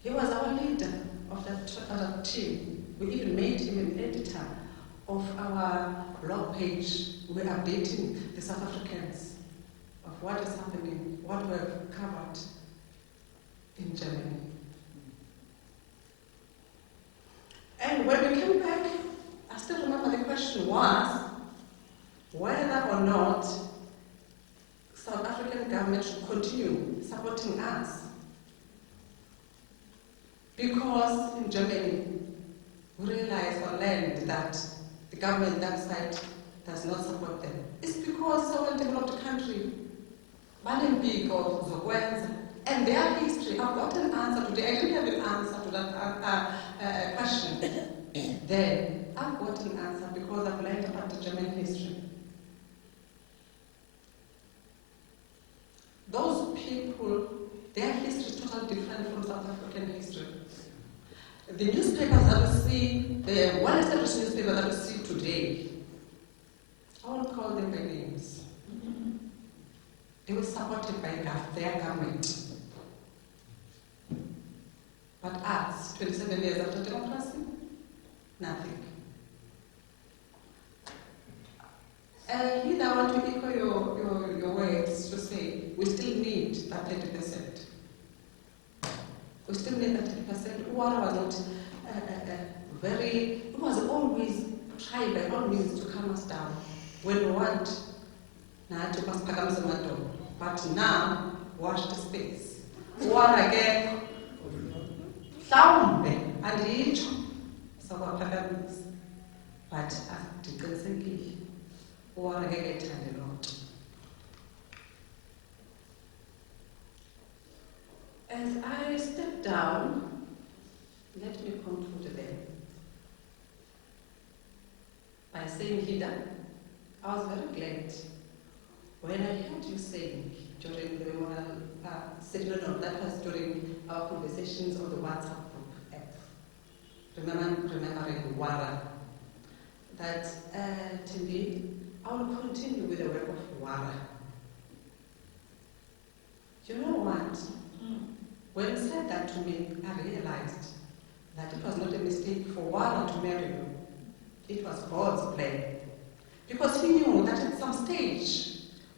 He was our leader of that team. We even made him an editor of our blog page. We're updating the South Africans of what is happening, what we have covered in Germany. And when we came back, I still remember the question was whether or not South African government should continue supporting us. Because in Germany, we realized or learned that the government that side does not support them. It's because it's a well-developed country, Banembiko, Zokwenza, and their history. I've got an answer today. I didn't have an answer to that question. Then I've got an answer because I've learned about the German history. Those people, their history is totally different from South African history. The newspapers that we see, the well-established newspapers that we see today, I won't call them by names. They were supported by their government. But us, 27 years after democracy, nothing. Here I want to echo your words to say we still need that 30%. We still need that 30%. Wara was not it was always tried by all means to calm us down when we want to pass Pakamzamato. But now, watch the space. Wara again, Saumbe, and each, so what happens. But ndiqinisekile Wara ngeke ethande loo nto. As I step down, let me conclude then by saying, Hida, I was very glad when I heard you saying during the signal, that was during our conversations on the WhatsApp group app, remembering Wara, that Timbi, I will continue with the work of Wara. You know what? When you said that to me, I realized that it was not a mistake for Wara to marry you. It was God's plan. Because he knew that at some stage,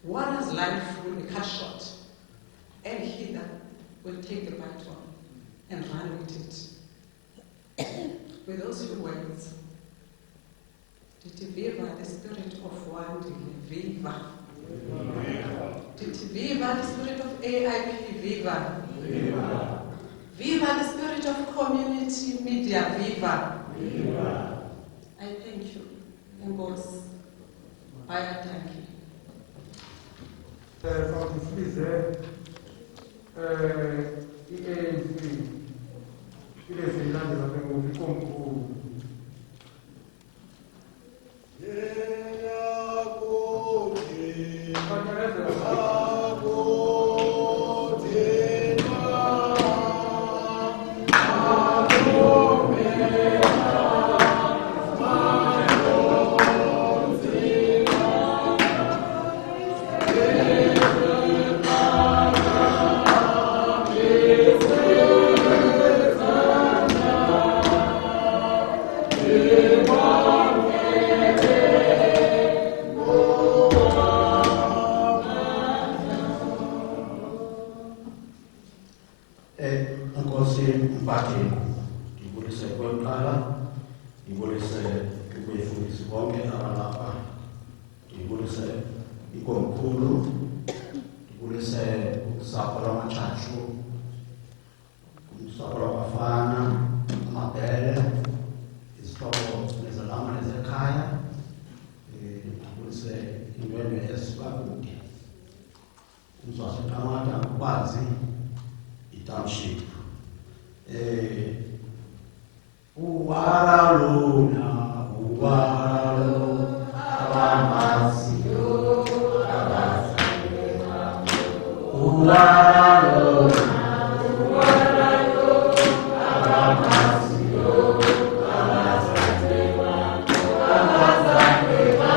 Wara's life will be cut short. And he will take the baton and run with it. With those few words, Viva the spirit of Wandile, viva. Viva the spirit of AIP, viva. Viva the spirit of community media, viva. I thank you. And both. I thank you. Sawusize i-ANC ile siyilandela ke ngoku ikomkhulu. Enkosi mphathi, ndibulise kweqala, ndibulise kubefundisi bonke abalapha, ndibulise ikomkhulu, ndibulise usapho lwamatshatshu, usapho lwabafana, amabhele, izihlobo nezalamane zekhaya, ndibulise iindwendwe ezisuka kude, umzwaso Qamata ngokwazi township. Uwaralona, abamasiyo, abazalema. Uwaralona, abamasiyo, abazalema. Abazalema,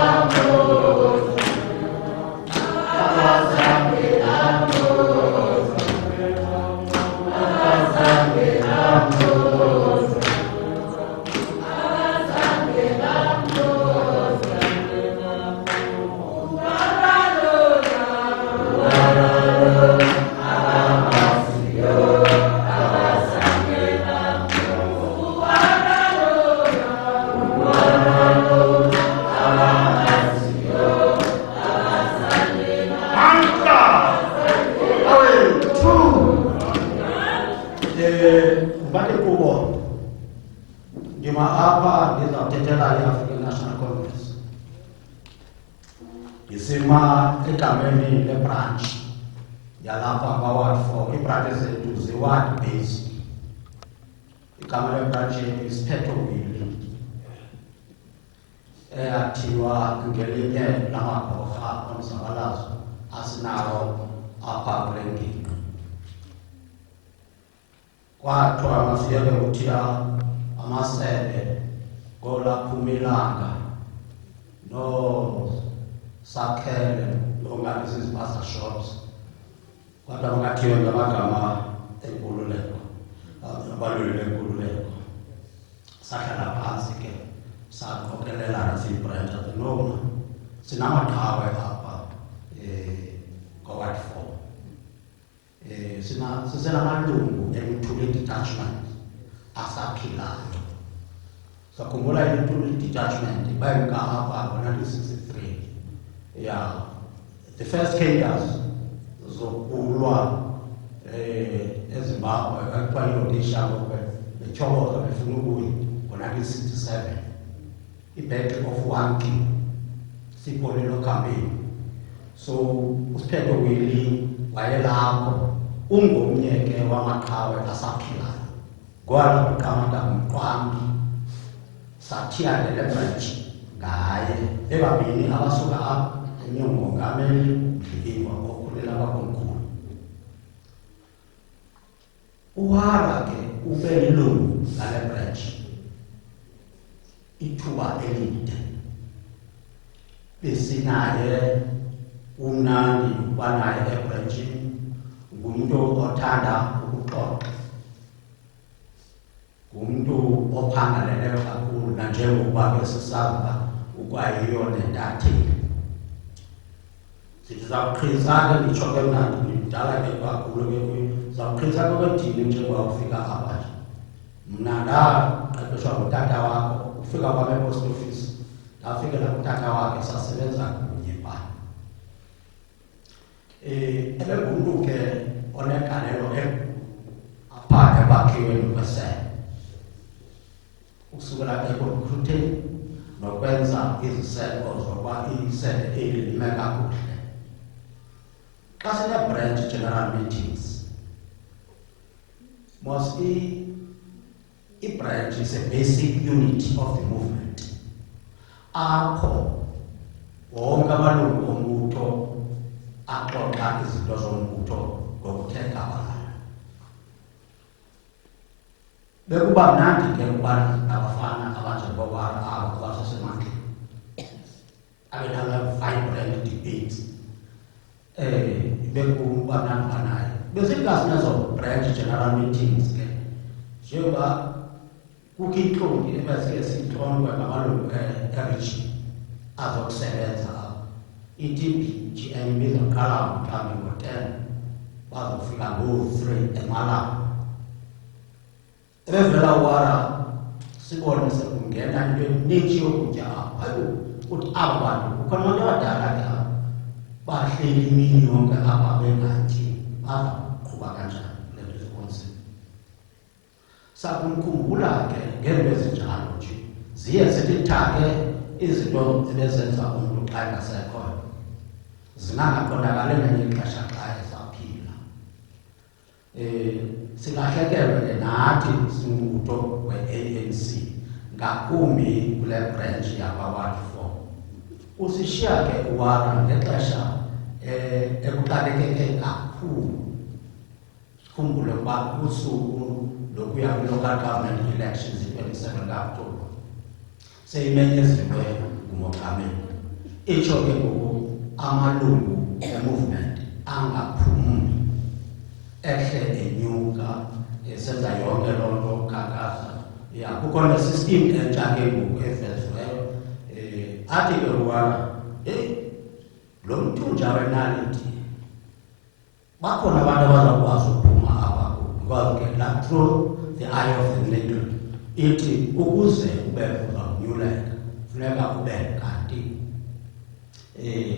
Isima egameni lebranch yalapha kwa-Ward 4, ibranch zethu zi-ward based. Igama lebranch yethu isiphethowili eyathiwa ngelinye lamagorha omzabalazo asinawo apha kule ngingqi. Kwathiwa masiyeke kuthiya amasebe ngolaphuma ilanga Sakhele, ongathi sizibasa shops. Kodwa bangathiwe ngamagama enkululeko, abalweli benkululeko. Sahlala phansi ke, saqokelelana siyibranch athi noma sinamaqhawe apha kwa-Ward 4. Sisenamalungu emithuli detachment asaphilayo. Sakhumbula imithuli detachment bayimka apha ngo-1963. Yeah, the first cadres zokulwa eZimbabwe akuthiwa yiRhodesia ngoba betyhoboza befuna ukuyi ngo-1967. I-Battle of Wanki sipolilo campaign. So uSiphethowili wayelapho ungomnye ke wamaqhawe asaphilayo. Ngoba uQamata ngumqwambi sathiya le branch ngaye bebabini abasuka apha umongameli Mdlikiwa okhulela abakomkhulu. Uwara ke ube lilungu lale branch ithuba elide. Besinaye umnandi ubanaye ebranchini, ngumntu othanda ukuxoxa, ngumntu ophangaleleyo kakhulu nanjengokuba besisazi ukwayiyo nentatheli. Sizawuqhizana nditsho ke mna ndidala ke kakhulu ke kuyo, sizawuqhizana kwedini njengoba ufika apha nje. Mna ndaqeqeshwa ngutata wakho, ufika kwam e-post office, ndafikela kutata wakhe sasebenza kunye phaa. Ebengumntu ke onegalelo apha ekwakhiweni kwesebe. Ukusukela ekurekrutheni nokwenza iziseko zokuba isebe eli lime kakuhle. Xa sine-branch general meetings, i-branch is a basic unit of the movement. Apho wonke amalungu ombutho axoxa izinto zombutho ngokuthe gabana. Bekuba mnandi ke ukuba abafana abanjengobara abo abasesemandleni abenalo vibrant debate. Bekuba mnandi banayo. Besingazinezo branch general meetings ke njengoba kukho intlungu ebesike sithonkwe ngamalungu e-region azokusebenza apho. I-GM izoqala mhlawumbi ngo-10 bazofika ngo-3 eMalanga. ebevela uwara sibone sekungena into eninzi yokutya apho hayi uthi aba bantu kukhona abantu abadala ke apha bahleli imini yonke apha bengatyi baza kuqhuba kanjani le nto ezikonzima sakumkhumbula ke ngeento ezinjalo nje ziye zithi thake izinto ebezenza umntu xa engasekhoyo zingangaqondakali ngenye ixesha xa esaphila silahlekelwe ke nathi singumbutho we-ANC ngakumbi kule branch yakwa-Ward 4 usishiya ke uwara ngexesha ekuxakekeke kakhulu sikhumbule ukuba usuku lokuya kwi-local government elections i-27 ka-Oktoba seyimenyeziwe ngumongameli itsho ke ngoku amalungu e-movement angaphumli ehle enyuka esenza yonke loo nto khankasa ya kukho ne-system entsha ke ngoku eveziweyo athi ke uwara lo mthunja wenaliti bakhona abantu abazakwazi ukuphuma apha because ke like through the eye of the needle ithi ukuze ube uzawunyuleka funeka ube kanti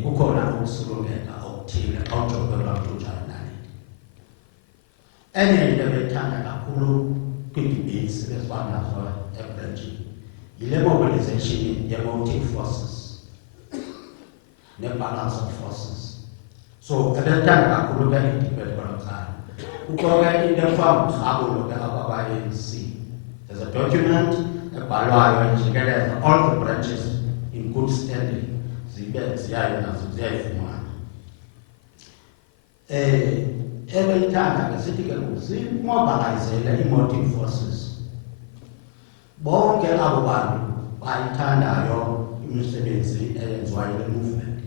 kukhona ukusulungeka okuthile xa ujonge laa mthunja wenaliti enye into ebeyithanda kakhulu kwii-debates bezibanazo ebranchini yile mobilization ye-motive forces ne-balance of forces so ebethanda kakhulu ke idibete kwalomzana kukho ke into ekufana ngurhabulo ke akwa-ANC there's a document ebhalwayo ejikeleza all the branches in good standing zibe ziyayifumana ebeyithanda ke sithi ke zimobilizele i-motive forces bonke abo bantu bayithandayo imisebenzi eyenziwa yile movement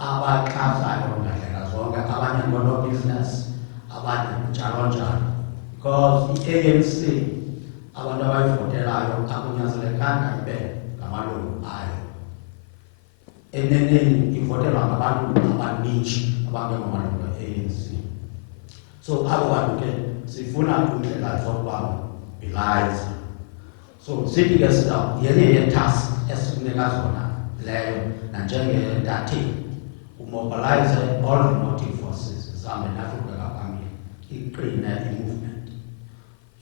abaxhasayo ngandlela zonke abanye ngono-business abanye njalo njalo because i-ANC abantu abayivotelayo akunyanzelekanga ibe ngamalungu ayo eneneni ivotelwa ngabantu abaninji abangengamalungu e-ANC so abo bantu ke sifuna indlela zokubamobilize so sithi ke yenye yetask esikunika zona leyo nanjengentatheli mobilize all the motive forces zihambe nafikubeka phambili iqine i-movement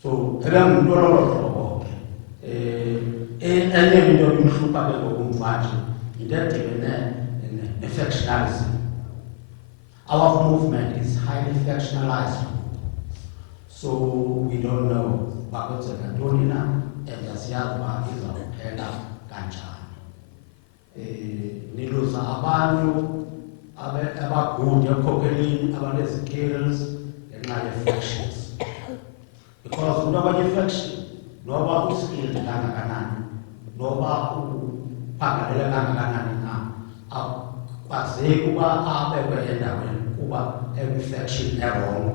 so ebengumuntu ololo hlobo ke enye into imhlupha ke ngokumvaje yinto edibene ne-factionalism our movement is highly factionalized so we don't know bakwenzeka ntoni na and asiyazi uba izawuphela kanjani niluza abantu abagude ekukhokeleni abanezi-skills ngenxa ye-factions because umntu abanye-faction noba uskilled kangakanani noba uphangalele kangakanani na akwazeki uba abekwe endaweni kuba ekwi-faction erong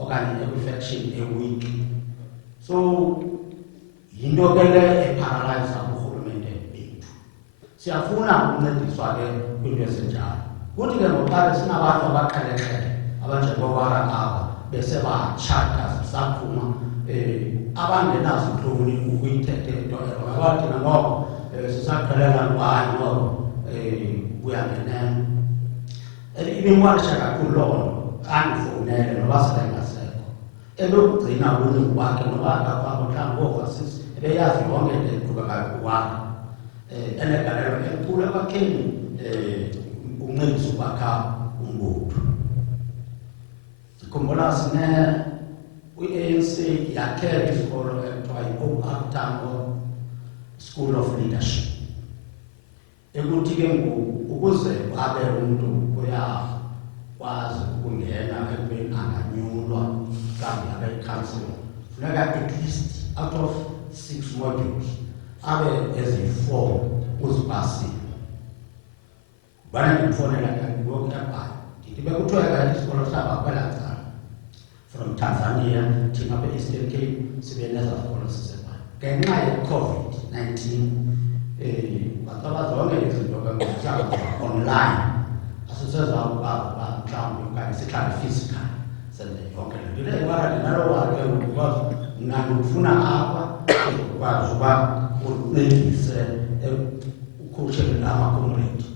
okanye ekwi-faction eweak so yinto ke le eparalyza urhulumente bethu siyafuna ukuncediswa ke kwinto ezinjalo kuthi ke ngoxa sinabantu abaqhelexhele abanjengowara aba besebatshata zisaphuma abangenazo ntoni ukuyithethe into abathina ngoko sisaqhelela lwayo ngoko uyangenene ibimwarisha kakhulu loo nto andifowunele noba selengasekho ebekugcina ulungu wakhe noba akafakho mhlawumbi ngoovasis ebeyazi yonke into eqhubekayo kuwakhe enegalelo elikhulu ekwakheni uncedisa ukwakha umbutho khumbula i-ANC yakhe isikolo ekuthiwa yi-OR Tambo School of Leadership ekuthi ke ngoku ukuze abe umntu uyakwazi ukungena ekubeni anganyulwa mhlawumbi abe yikhansila funeka at least out of 6 modules abe ezi-4 uzipasile bana ndimfonela ngokutabhayo ndithi bekuthiwe kanti isikolo saba kwela cala from Tanzania thina apha e-Eastern Cape sibe neza sikolo sisebhayo ngenxa ye-COVID-19 bacaba zonke izinto mhlawumbi online asisezakwazi uba mhlawumbi okanye sihlale physical senze yonke le nto le ibara ndinalo wake because mna ndikufuna apha uzokwazi uba uncedise ukhusheni amakomredi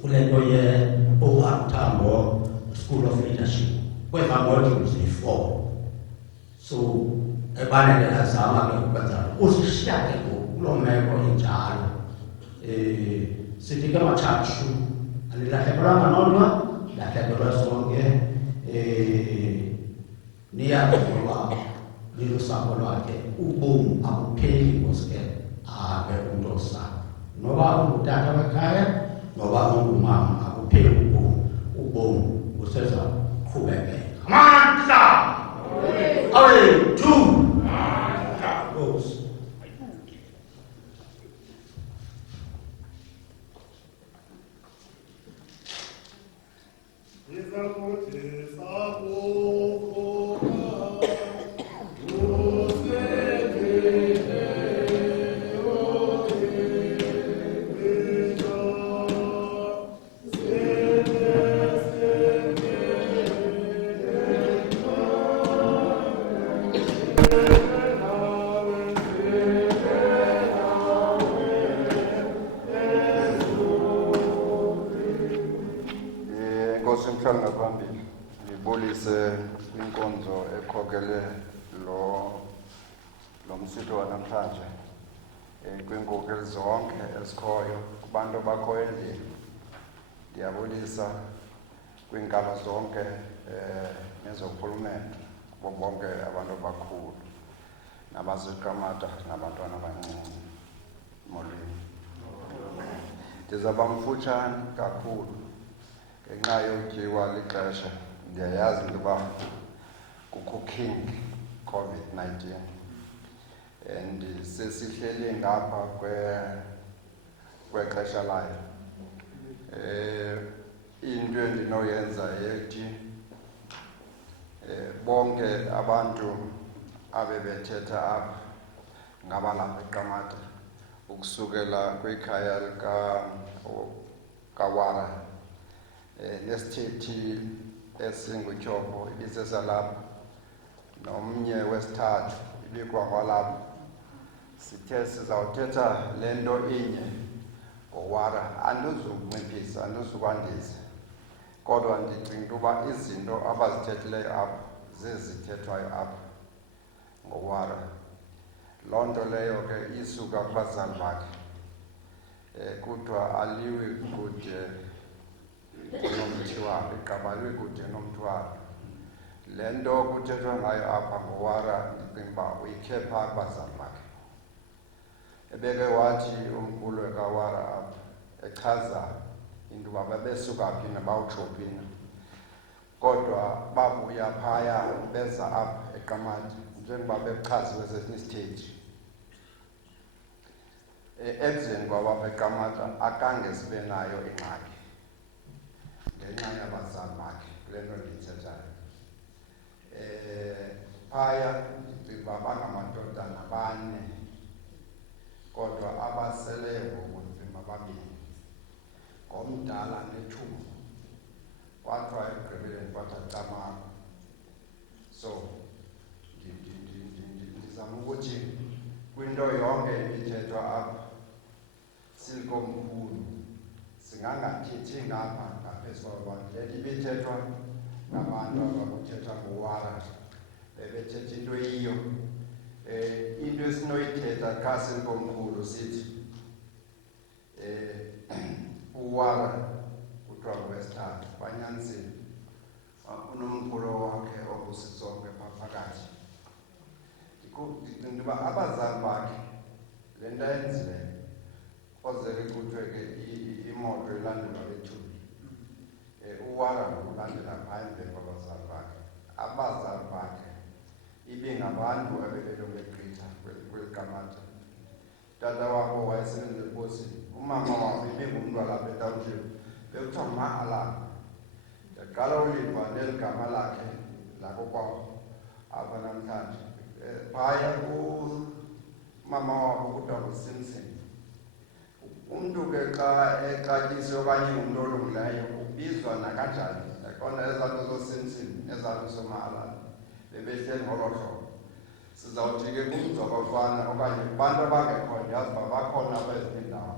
kule nto ye-OR Tambo School of Leadership kwezaa modules yi-4. So ebana ke azama ke ukwenza usishiya ke kuloo meko injalo. Sithi ke matshatshu alilahlekelwanga nodwa, lahlekelwa sonke. Niyakholwa lilusapho lwakhe, ubomi abupheli ngoske abe umntu osapho. Noba ungutata wekhaya, noba ungumama, akupheli ubomi buseza qhubekeka. Amandla! Away, two! Goes. Ngibulise inkonzo ekhokele lo msitho wanamhlanje kwinkokeli zonke ezikhoyo kubantu abakhoyo endlini. Ndiyabulisa kwiinkalo zonke nezorhulumente kubo bonke abantu abakhulu nabaziqamata nabantwana abancinci. Molweni. Ndizawuba mfutshane kakhulu ngenxa yotyiwa lixesha. Ndiyayazi into yoba kukho King COVID-19 and sesihleli ngapha kwexesha layo. Into endinoyenza yethi bonke abantu abebethetha apha ngabalapha eQamata ukusukela kwikhaya kaWara nesithethi esinguTyhopho ibisesalapha nomnye wesithathu ibikwangwalapha. Sithe sizawuthetha le nto inye ngoWara. Andizukunciphisa, andizukwandisa, kodwa ndicinga into yoba izinto abazithethileyo apha zezithethwayo apha ngoWara. Loo nto leyo ke isuka kubazali bakhe. Kuthiwa aliwi kude nomthwalo, iqabaliwe kude nomthwalo. Le nto kuthethwa ngayo apha ngoWara ndicinga uba uyikhe phaa kubazali bakhe. Ebeke wathi umkhulu kaWara apha echaza into yoba babesuka phi nabawutsho phi na, kodwa babuya phaya beza apha eQamata njengoba bechaziwe sesinye isithethi. Ekuzeni kwabo apha eQamata akange sibe nayo ingxaki ngenxa yabazali bakhe kule nto ndiyithethayo. Phaya ndicinga uba bangamadodana 4 kodwa abaseleyo ngokunzima 2, ngomdala neThumbu. Kwathiwa ekugqibeleni kwathiwa Qamata. So ndizama ukuthi kwinto yonke ebithethwa apha silikomkhulu singangathethi ngapha ngaphezu kwabantu. Le nto ibithethwa ngabantu abakuthetha ngoWara bebethetha into eyiyo. Into esinoyithetha xa silikomkhulu sithi uWara kuthiwa ngowesithathu banyanisile unomkhulu wakhe ongusisonke phakathi. Ndicinga into yoba abazali bakhe le nto ayenzileyo ozeke kuthiwe ke imoto ilandelwa eThuli. uWara ngokulandela phaa emveni kwabazali bakhe. Abazali bakhe ibingabantu abebelongegqitha kweliQamata. Tata wabo wayesebenza eposini, umama wabo ibingumntu walapha etawunship, bekuthiwa Ma-Alala. Ndiyaqala uliva neli gama lakhe lakokwabo apha namhlanje. Phaya umama wabo kuthiwa nguSimson. Umntu ke xa exatyisiwe okanye umntu olungileyo ubizwa nakanjani. Kona ezaa nto zoSimson, ezaa nto zoMa-Alala bebehleli ngolo hlobo. Sizawuthi ke kumzi wabafana okanye kubantu abangekho ndiyazi uba bakhona kwezinye iindawo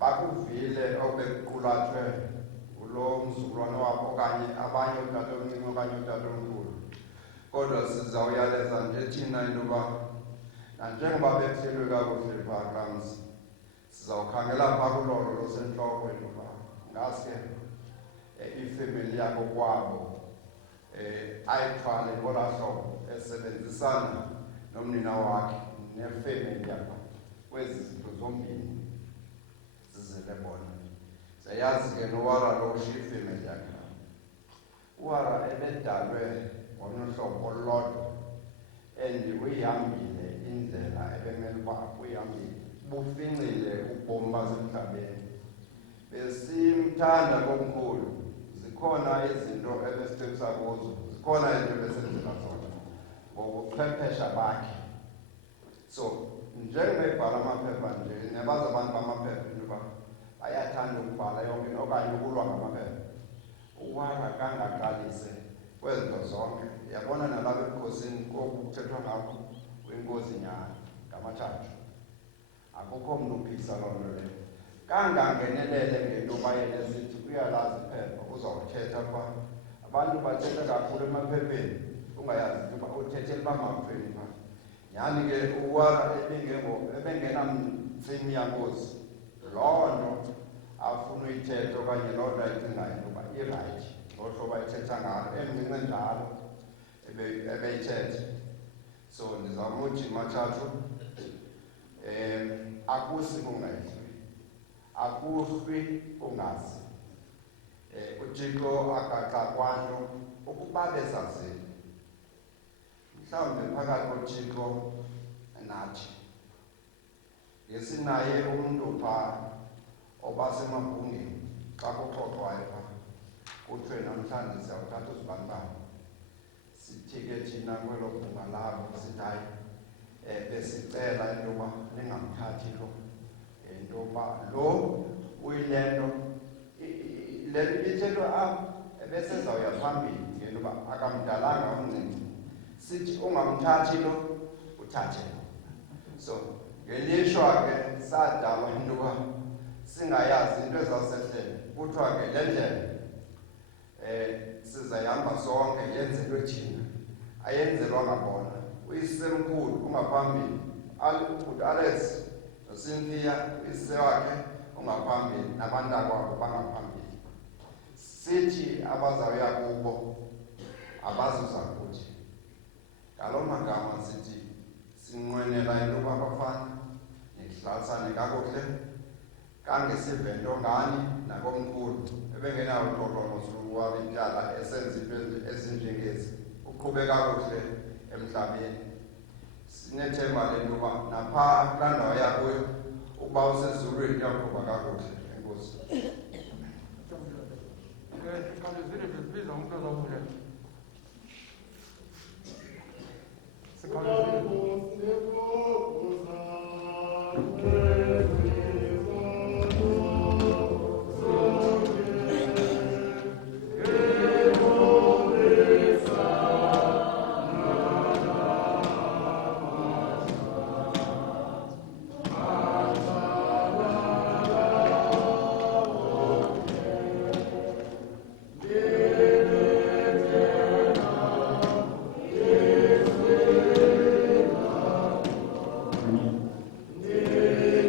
bakuvile obekuqulathwe ngulo mzukulwane wabo okanye abanye utatomncinci okanye utatomkhulu. Kodwa sizawuyaleza nje thina into yoba nanjengoba bekuhlelwe kakuhle phaa kulaa mzi sizawukhangela phaa kulolo losentloko into yoba ngaske ifemeli yakho kwabo ayithwale ngolaa hlobo esebenzisana nomnina wakhe nefemeli yakho kwezi zinto zombini zizele bona. Siyayazi ke noWara lo ushiya ifemeli yakhe. uWara ebedalwe ngonohlobo olulodwa and uyihambile indlela ebemele uba uyihambile bufincile ubomi basemhlabeni. Besimthanda komkhulu, zikhona izinto ebesicebisa kuzo, zikhona izinto ebesenzela zona ngobuchwephesha bakhe. So njengebhala amaphepha nje nabazi abantu bamaphepha into yoba bayathanda ukubhala yonke okanye ukulwa ngamaphepha. uWara kangaqalise kwezinto zonke yabona nalapha ebukhosini koku kuthethwa ngakho kwinkosi nyana ngamatshatshu akukho mntu uphikisa loo nto leyo. Kangangenelele ngento bayele sithi uyalazi iphepha uzawuthetha pha abantu bathetha kakhulu emaphepheni ungayazi into yoba uthethela uba mapheni pha. Nyhani ke uWara ebengenamtsimi yankosi loo nto afuna uyithetha okanye loo nto ayicingayo into yoba irayithi ngolu hlobo ayithetha ngalo emncinci njalo ebeyithetha. So ndizawumuthi matshatshu akusi kungayihli akuhlwi kungazi. uThixo akaxakwanto ukuba bezazile mhlawumbi phakathi koThixo nathi ngesinaye umntu phaa obasemabhungeni xa kuxoxwayo phaa kuthiwe namhlanje siyawuthatha uzibanibani sithi ke thina kwelo bhunga labo sithi hayi besicela into yoba ningamthathi lo into yoba lo uyile nto le nto ibithethwe apha ebesezawuya phambili ngento yoba akamdalanga umncinci sithi ungamthathi lo uthathe. So ngelishwa ke sadalwa into yoba singayazi into ezawusehlela kuthiwa ke le ndlela sizayihamba sonke yenzelwe thina ayenzelwanga bona. Uyisemkhulu ungaphambili ubhuti Alex noCynthia uyise wakhe ungaphambili nabantakwabo bangaphambili. Sithi abazawuya kubo abazuza kuthi. Ngaloo magama sithi sinqwenela into yoba abafana nihlalisane kakuhle kangesive nto ngani nakomkhulu ebengenawo uxoxono wabo ityala esenza into ezinjengezi uqhube kakuhle emhlabeni. Sinethemba lento yoba naphaa kulaa ndawo yakuyo ukuba usezulwini uyaqhuba kakuhle. Enkosi. Sikhawulezile sibiza umntu ozawuvulela. Yeah.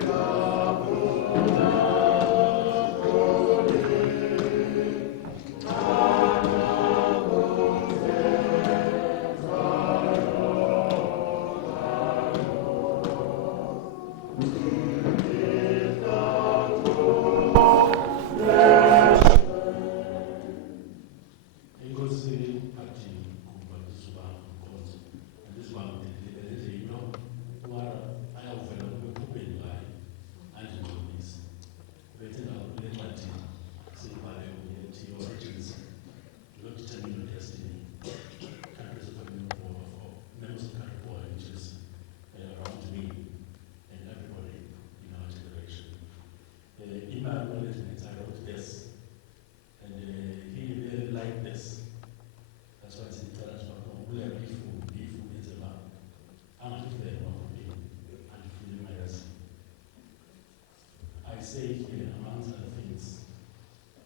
say here, amongst other things,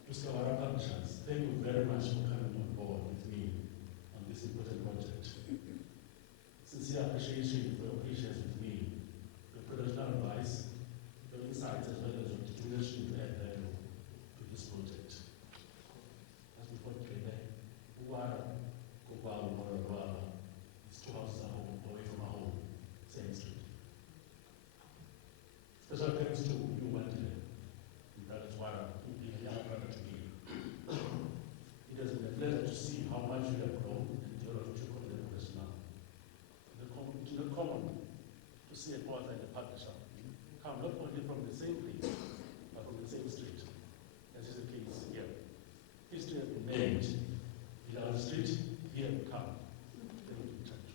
to Skawara Publishers, thank you very much for coming on board with me on this important project. Sincere appreciation for your patience with me, your professional advice, your insights, as well as your determination to add value to this project. As we put together, Wara Fana, it's 2 houses away from our home, same street. Special thanks to you, Wandile Wara, who being a young brother to me. It has been a pleasure to see how much you have grown and developed your confidence now. It's not common to see a author and a publisher come not only from the same place, but from the same street, as is the case here. History has been made. In our street, here we come. Thank you, Church.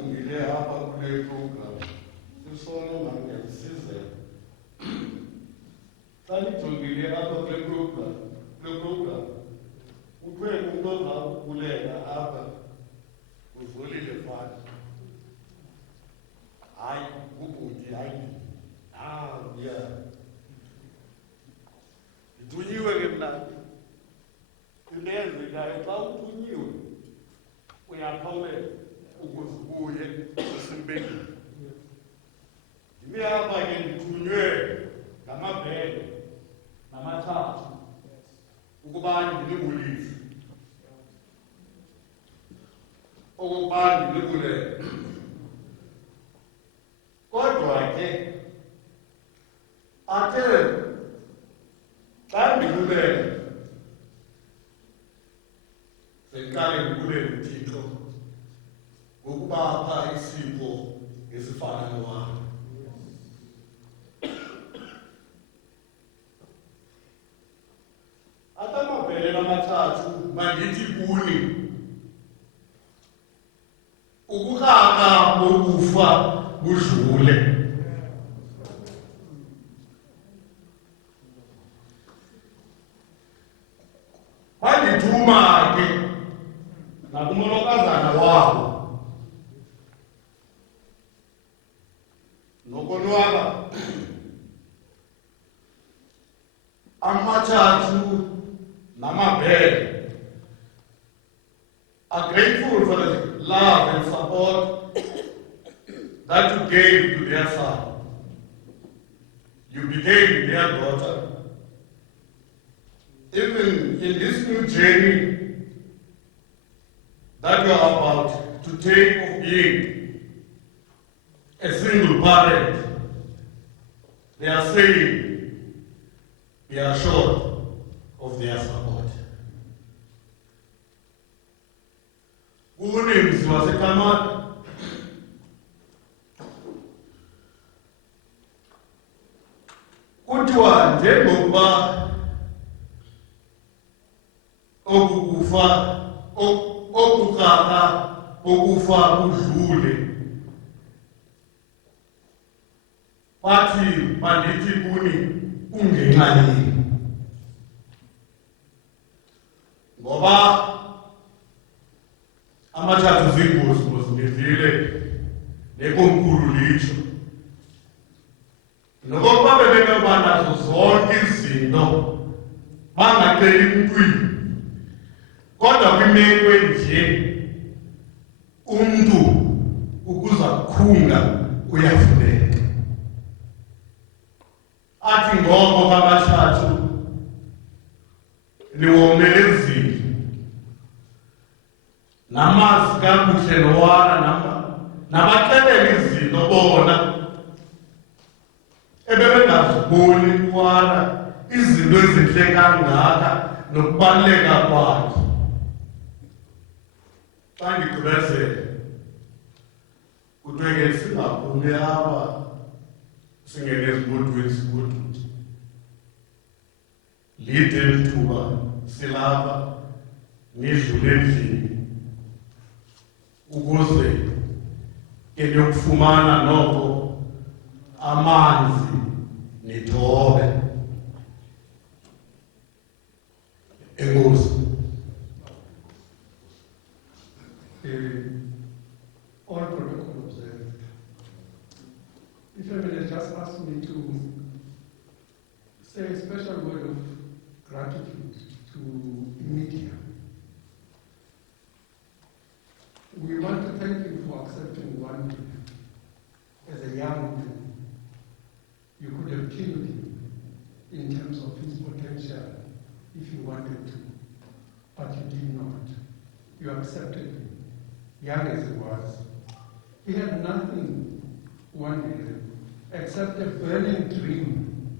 Ngile hapa kule program sisona ngangesize ngile hapa kule program utwe umuntu ozakulela apha uzolile fana hayi ubhuti hayi ya idunyiwe ke mna into eyenzekayo xa udunyiwe uyaphawulela ukuze ubuye esimbengeni. Ndimi apha ke ndithunywe ngamabhele namathathu ukuba ndinibulise, okokuba ndinibulele. Kodwa ke athe xa ndibulele sendiqale ndibulele uThixo ngokubapha isipho esifana nowami. Atamabhele namathathu mandithi kuni ukukraka bokufa budlule. Bandithuma ke nakumolokazana wabo nokonwaba amathathu namabhele are grateful for the love and support that you gave to their son. You became their daughter. Even in this new journey that you are about to take of being a single parent, they are saying they are short of their support. Uninzi waseKamata kuthiwa njengokuba okukufa okukraka okufa kudlule, bathi bandithi kuni kungenxa yini, ngoba amathathu zingozi ngozindivile nekomkhulu litsho nokokuba bebeka nazo zonke izinto bangaceli mntwini Kodwa kwimeko enje umntu ukuza kukhunga uyafuneka. Athi ngoko kabathathu niwomelezile namazi kakuhle nowara nabaxelela izinto bona ebebengaziboni uwara izinto ezintle kangaka nokubaluleka kwakhe. Xa ndigqibezela kuthiwe ke singaphumi apha singene ezimotweni sibodudi. Lide elithuba silapha nidlule endlini ukuze ke niyokufumana noko amanzi nithobe. Enkosi. All protocol observed. The family just asked me to say a special word of gratitude to media. We want to thank you for accepting Wandile as a young man. You could have killed him in terms of his potential if you wanted to, but you did not. You accepted him, young as he was. He had nothing, Wandile, except a burning dream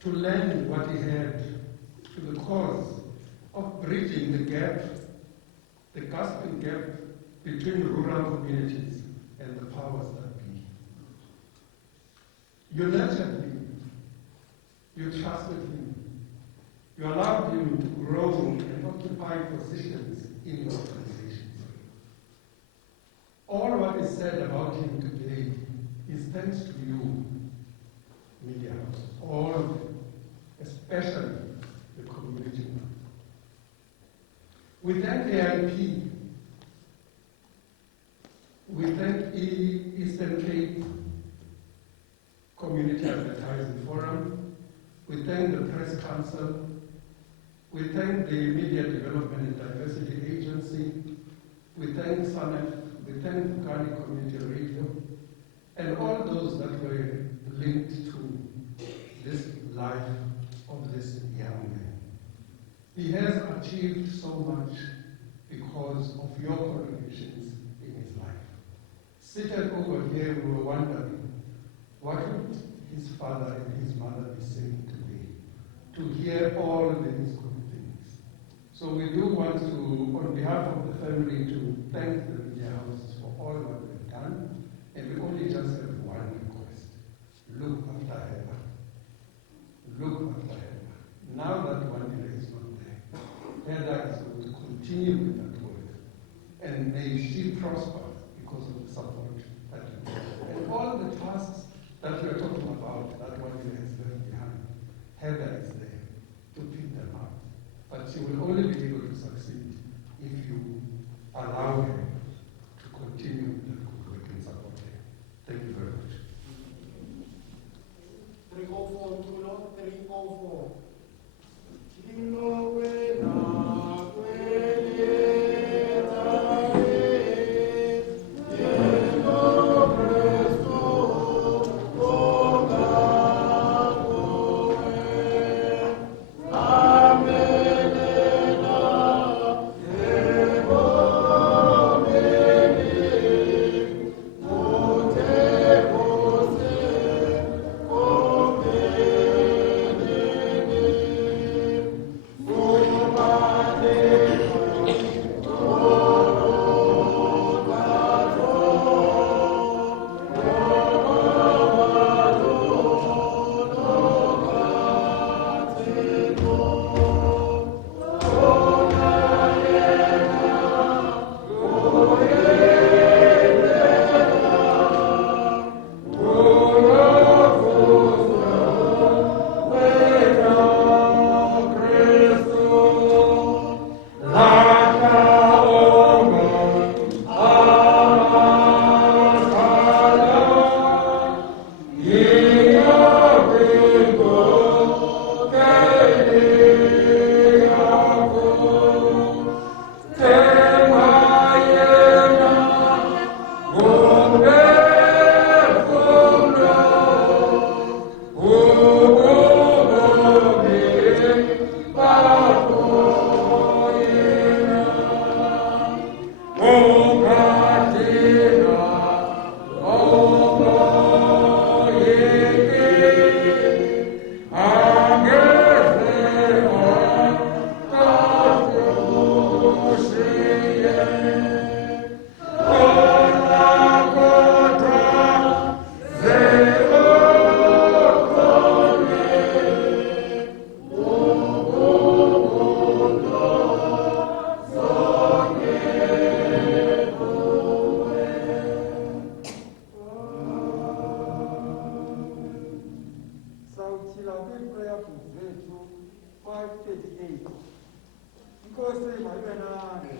to lend what he had to the cause of bridging the gap, the gasping gap between rural communities and the powers that be. You nurtured him, you trusted him, you allowed him to grow and occupy positions in your organizations. All what is said about him today is thanks to you, media house, all of them, especially the community. We thank AIP. We thank Eastern Cape Community Advertising Forum. We thank the Press Council. We thank the Media Development and Diversity Agency. We thank SANEF. We thank Bukani Community Radio. And all those that were linked to this life of this young man. He has achieved so much because of your contributions in his life. Seated over here, we were wondering, what would his father and his mother be saying today to hear all these good things? So we do want to, on behalf of the family, to thank the media houses for all what they've done. And we only just have one request. Look after Heather. Look after Heather. Now that Wandile is not there, Heather is going to continue with that work. And may she prosper because of the support that you give. And all the tasks that we are talking about, that Wandile has left behind, Heather is there to pick them up. But she will only be able to succeed if you allow her to continue with that good work and support her. Thank you very much. 304, 304. Kilo wena kwele. prayer book zethu 538. Inkosi mayibe nani.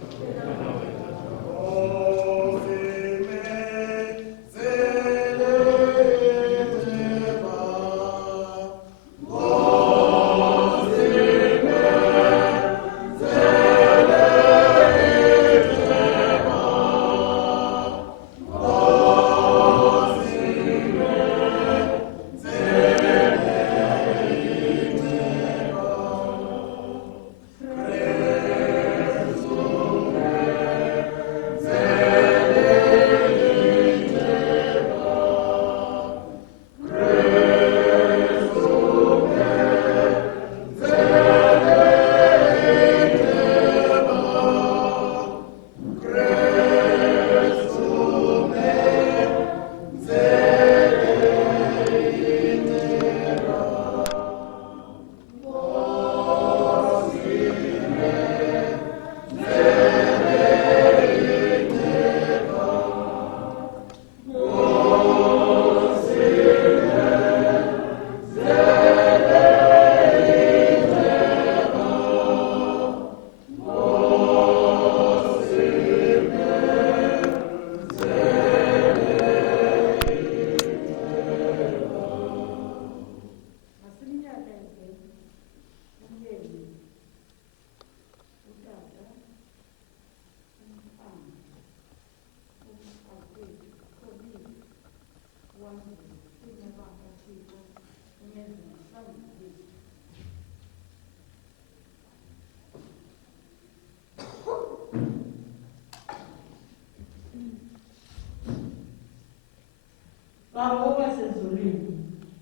Baba wasezulwini,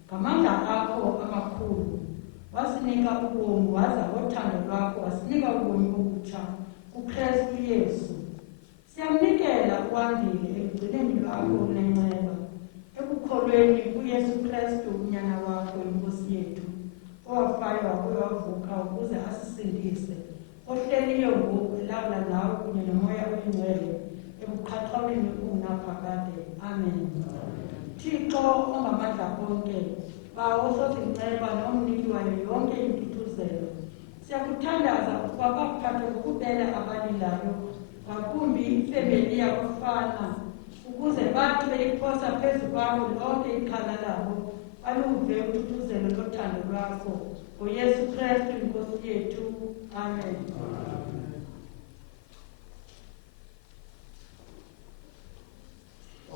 ngamandla akho amakhulu, wasinika ubomi waza ngothando lwakho wasinika ubomi obutsha kuKristu Yesu. Siyamnikela uwandile ekugcineni lwakho unenceba, ekukholweni kuYesu Kristu unyana wakho inkosi yethu, owafayo wabuye wavuka ukuze asisindise, ohleliyo ngoku elawula nawe kunye nomoya oyingcwele ebuqhaqhabeni obungaphakade. Amen. Thixo ongamandla onke, bawo sozinceba nomniki wayo yonke intuthuzelo, siyakuthandaza ukuba bakuphathe ngokubela abalilayo, ngakumbi ifemeli yakofana, ukuze bathi beyiphosa phezu kwabo lonke ixhala labo, baluve uthuthuzelo lothando lwakho, ngoYesu Kristu inkosi yethu. Amen.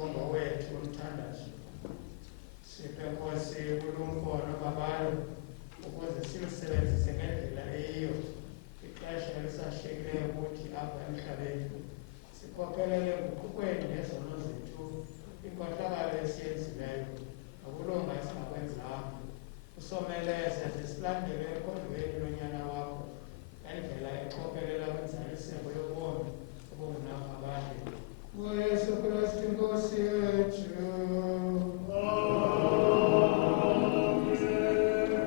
Ongowethu umthandazo, siphe Nkosi kulumkono babayo ukuze silusebenzise ngendlela eyiyo ixesha elisashiyekileyo kuthi apha emhlabeni, sikhokhelele nguqukweni nezono zethu, inkohlakalo esiyenzileyo nokulunga esingakwenzanga, usomeleze zisilandele ekhondweni lonyana wakho ngendlela ekhokhelela kwinzaliseko yobomi obungunaphakade. UYesu Kristu inkosi yethu.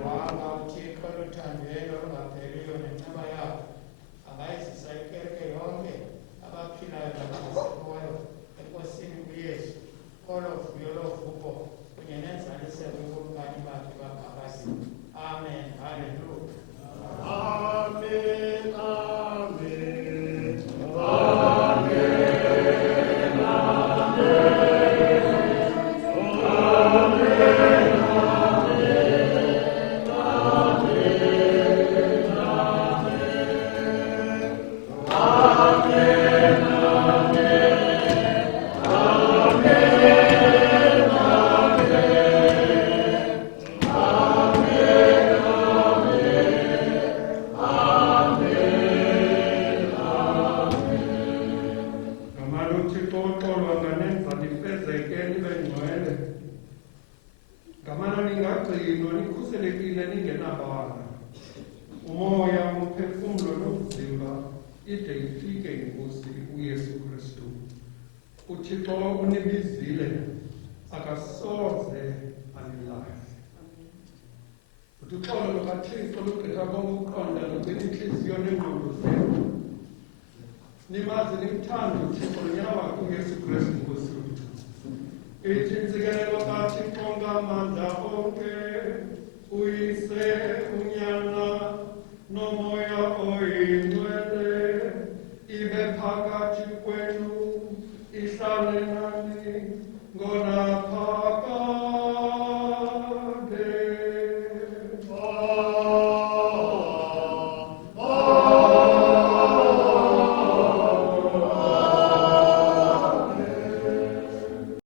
Wanga uThixo luthandweni olungapheliyo nenceba yakho angayizisa ikereke yonke abaphilayo nabazisekhoyo enkosini uYesu, olovuyo lovuko kunye nenzaliseko yokumkani bakhe baphakade. Amen. Hallelujah. Amen. Amen. Amen. Umoya, umphefumulo nomzimba ide ifike inkosi uYesu Kristu. uThixo unibizile akasoze anilahle. Uxolo lukaThixo lugqitha konke ukuqonda lugcina inhliziyo nengqondo zenu. Nimazi nimthande uThixo lonyana wakhe uYesu Kristu inkosi yethu. Ithi intsikelelo kaThixo ngamandla onke uyise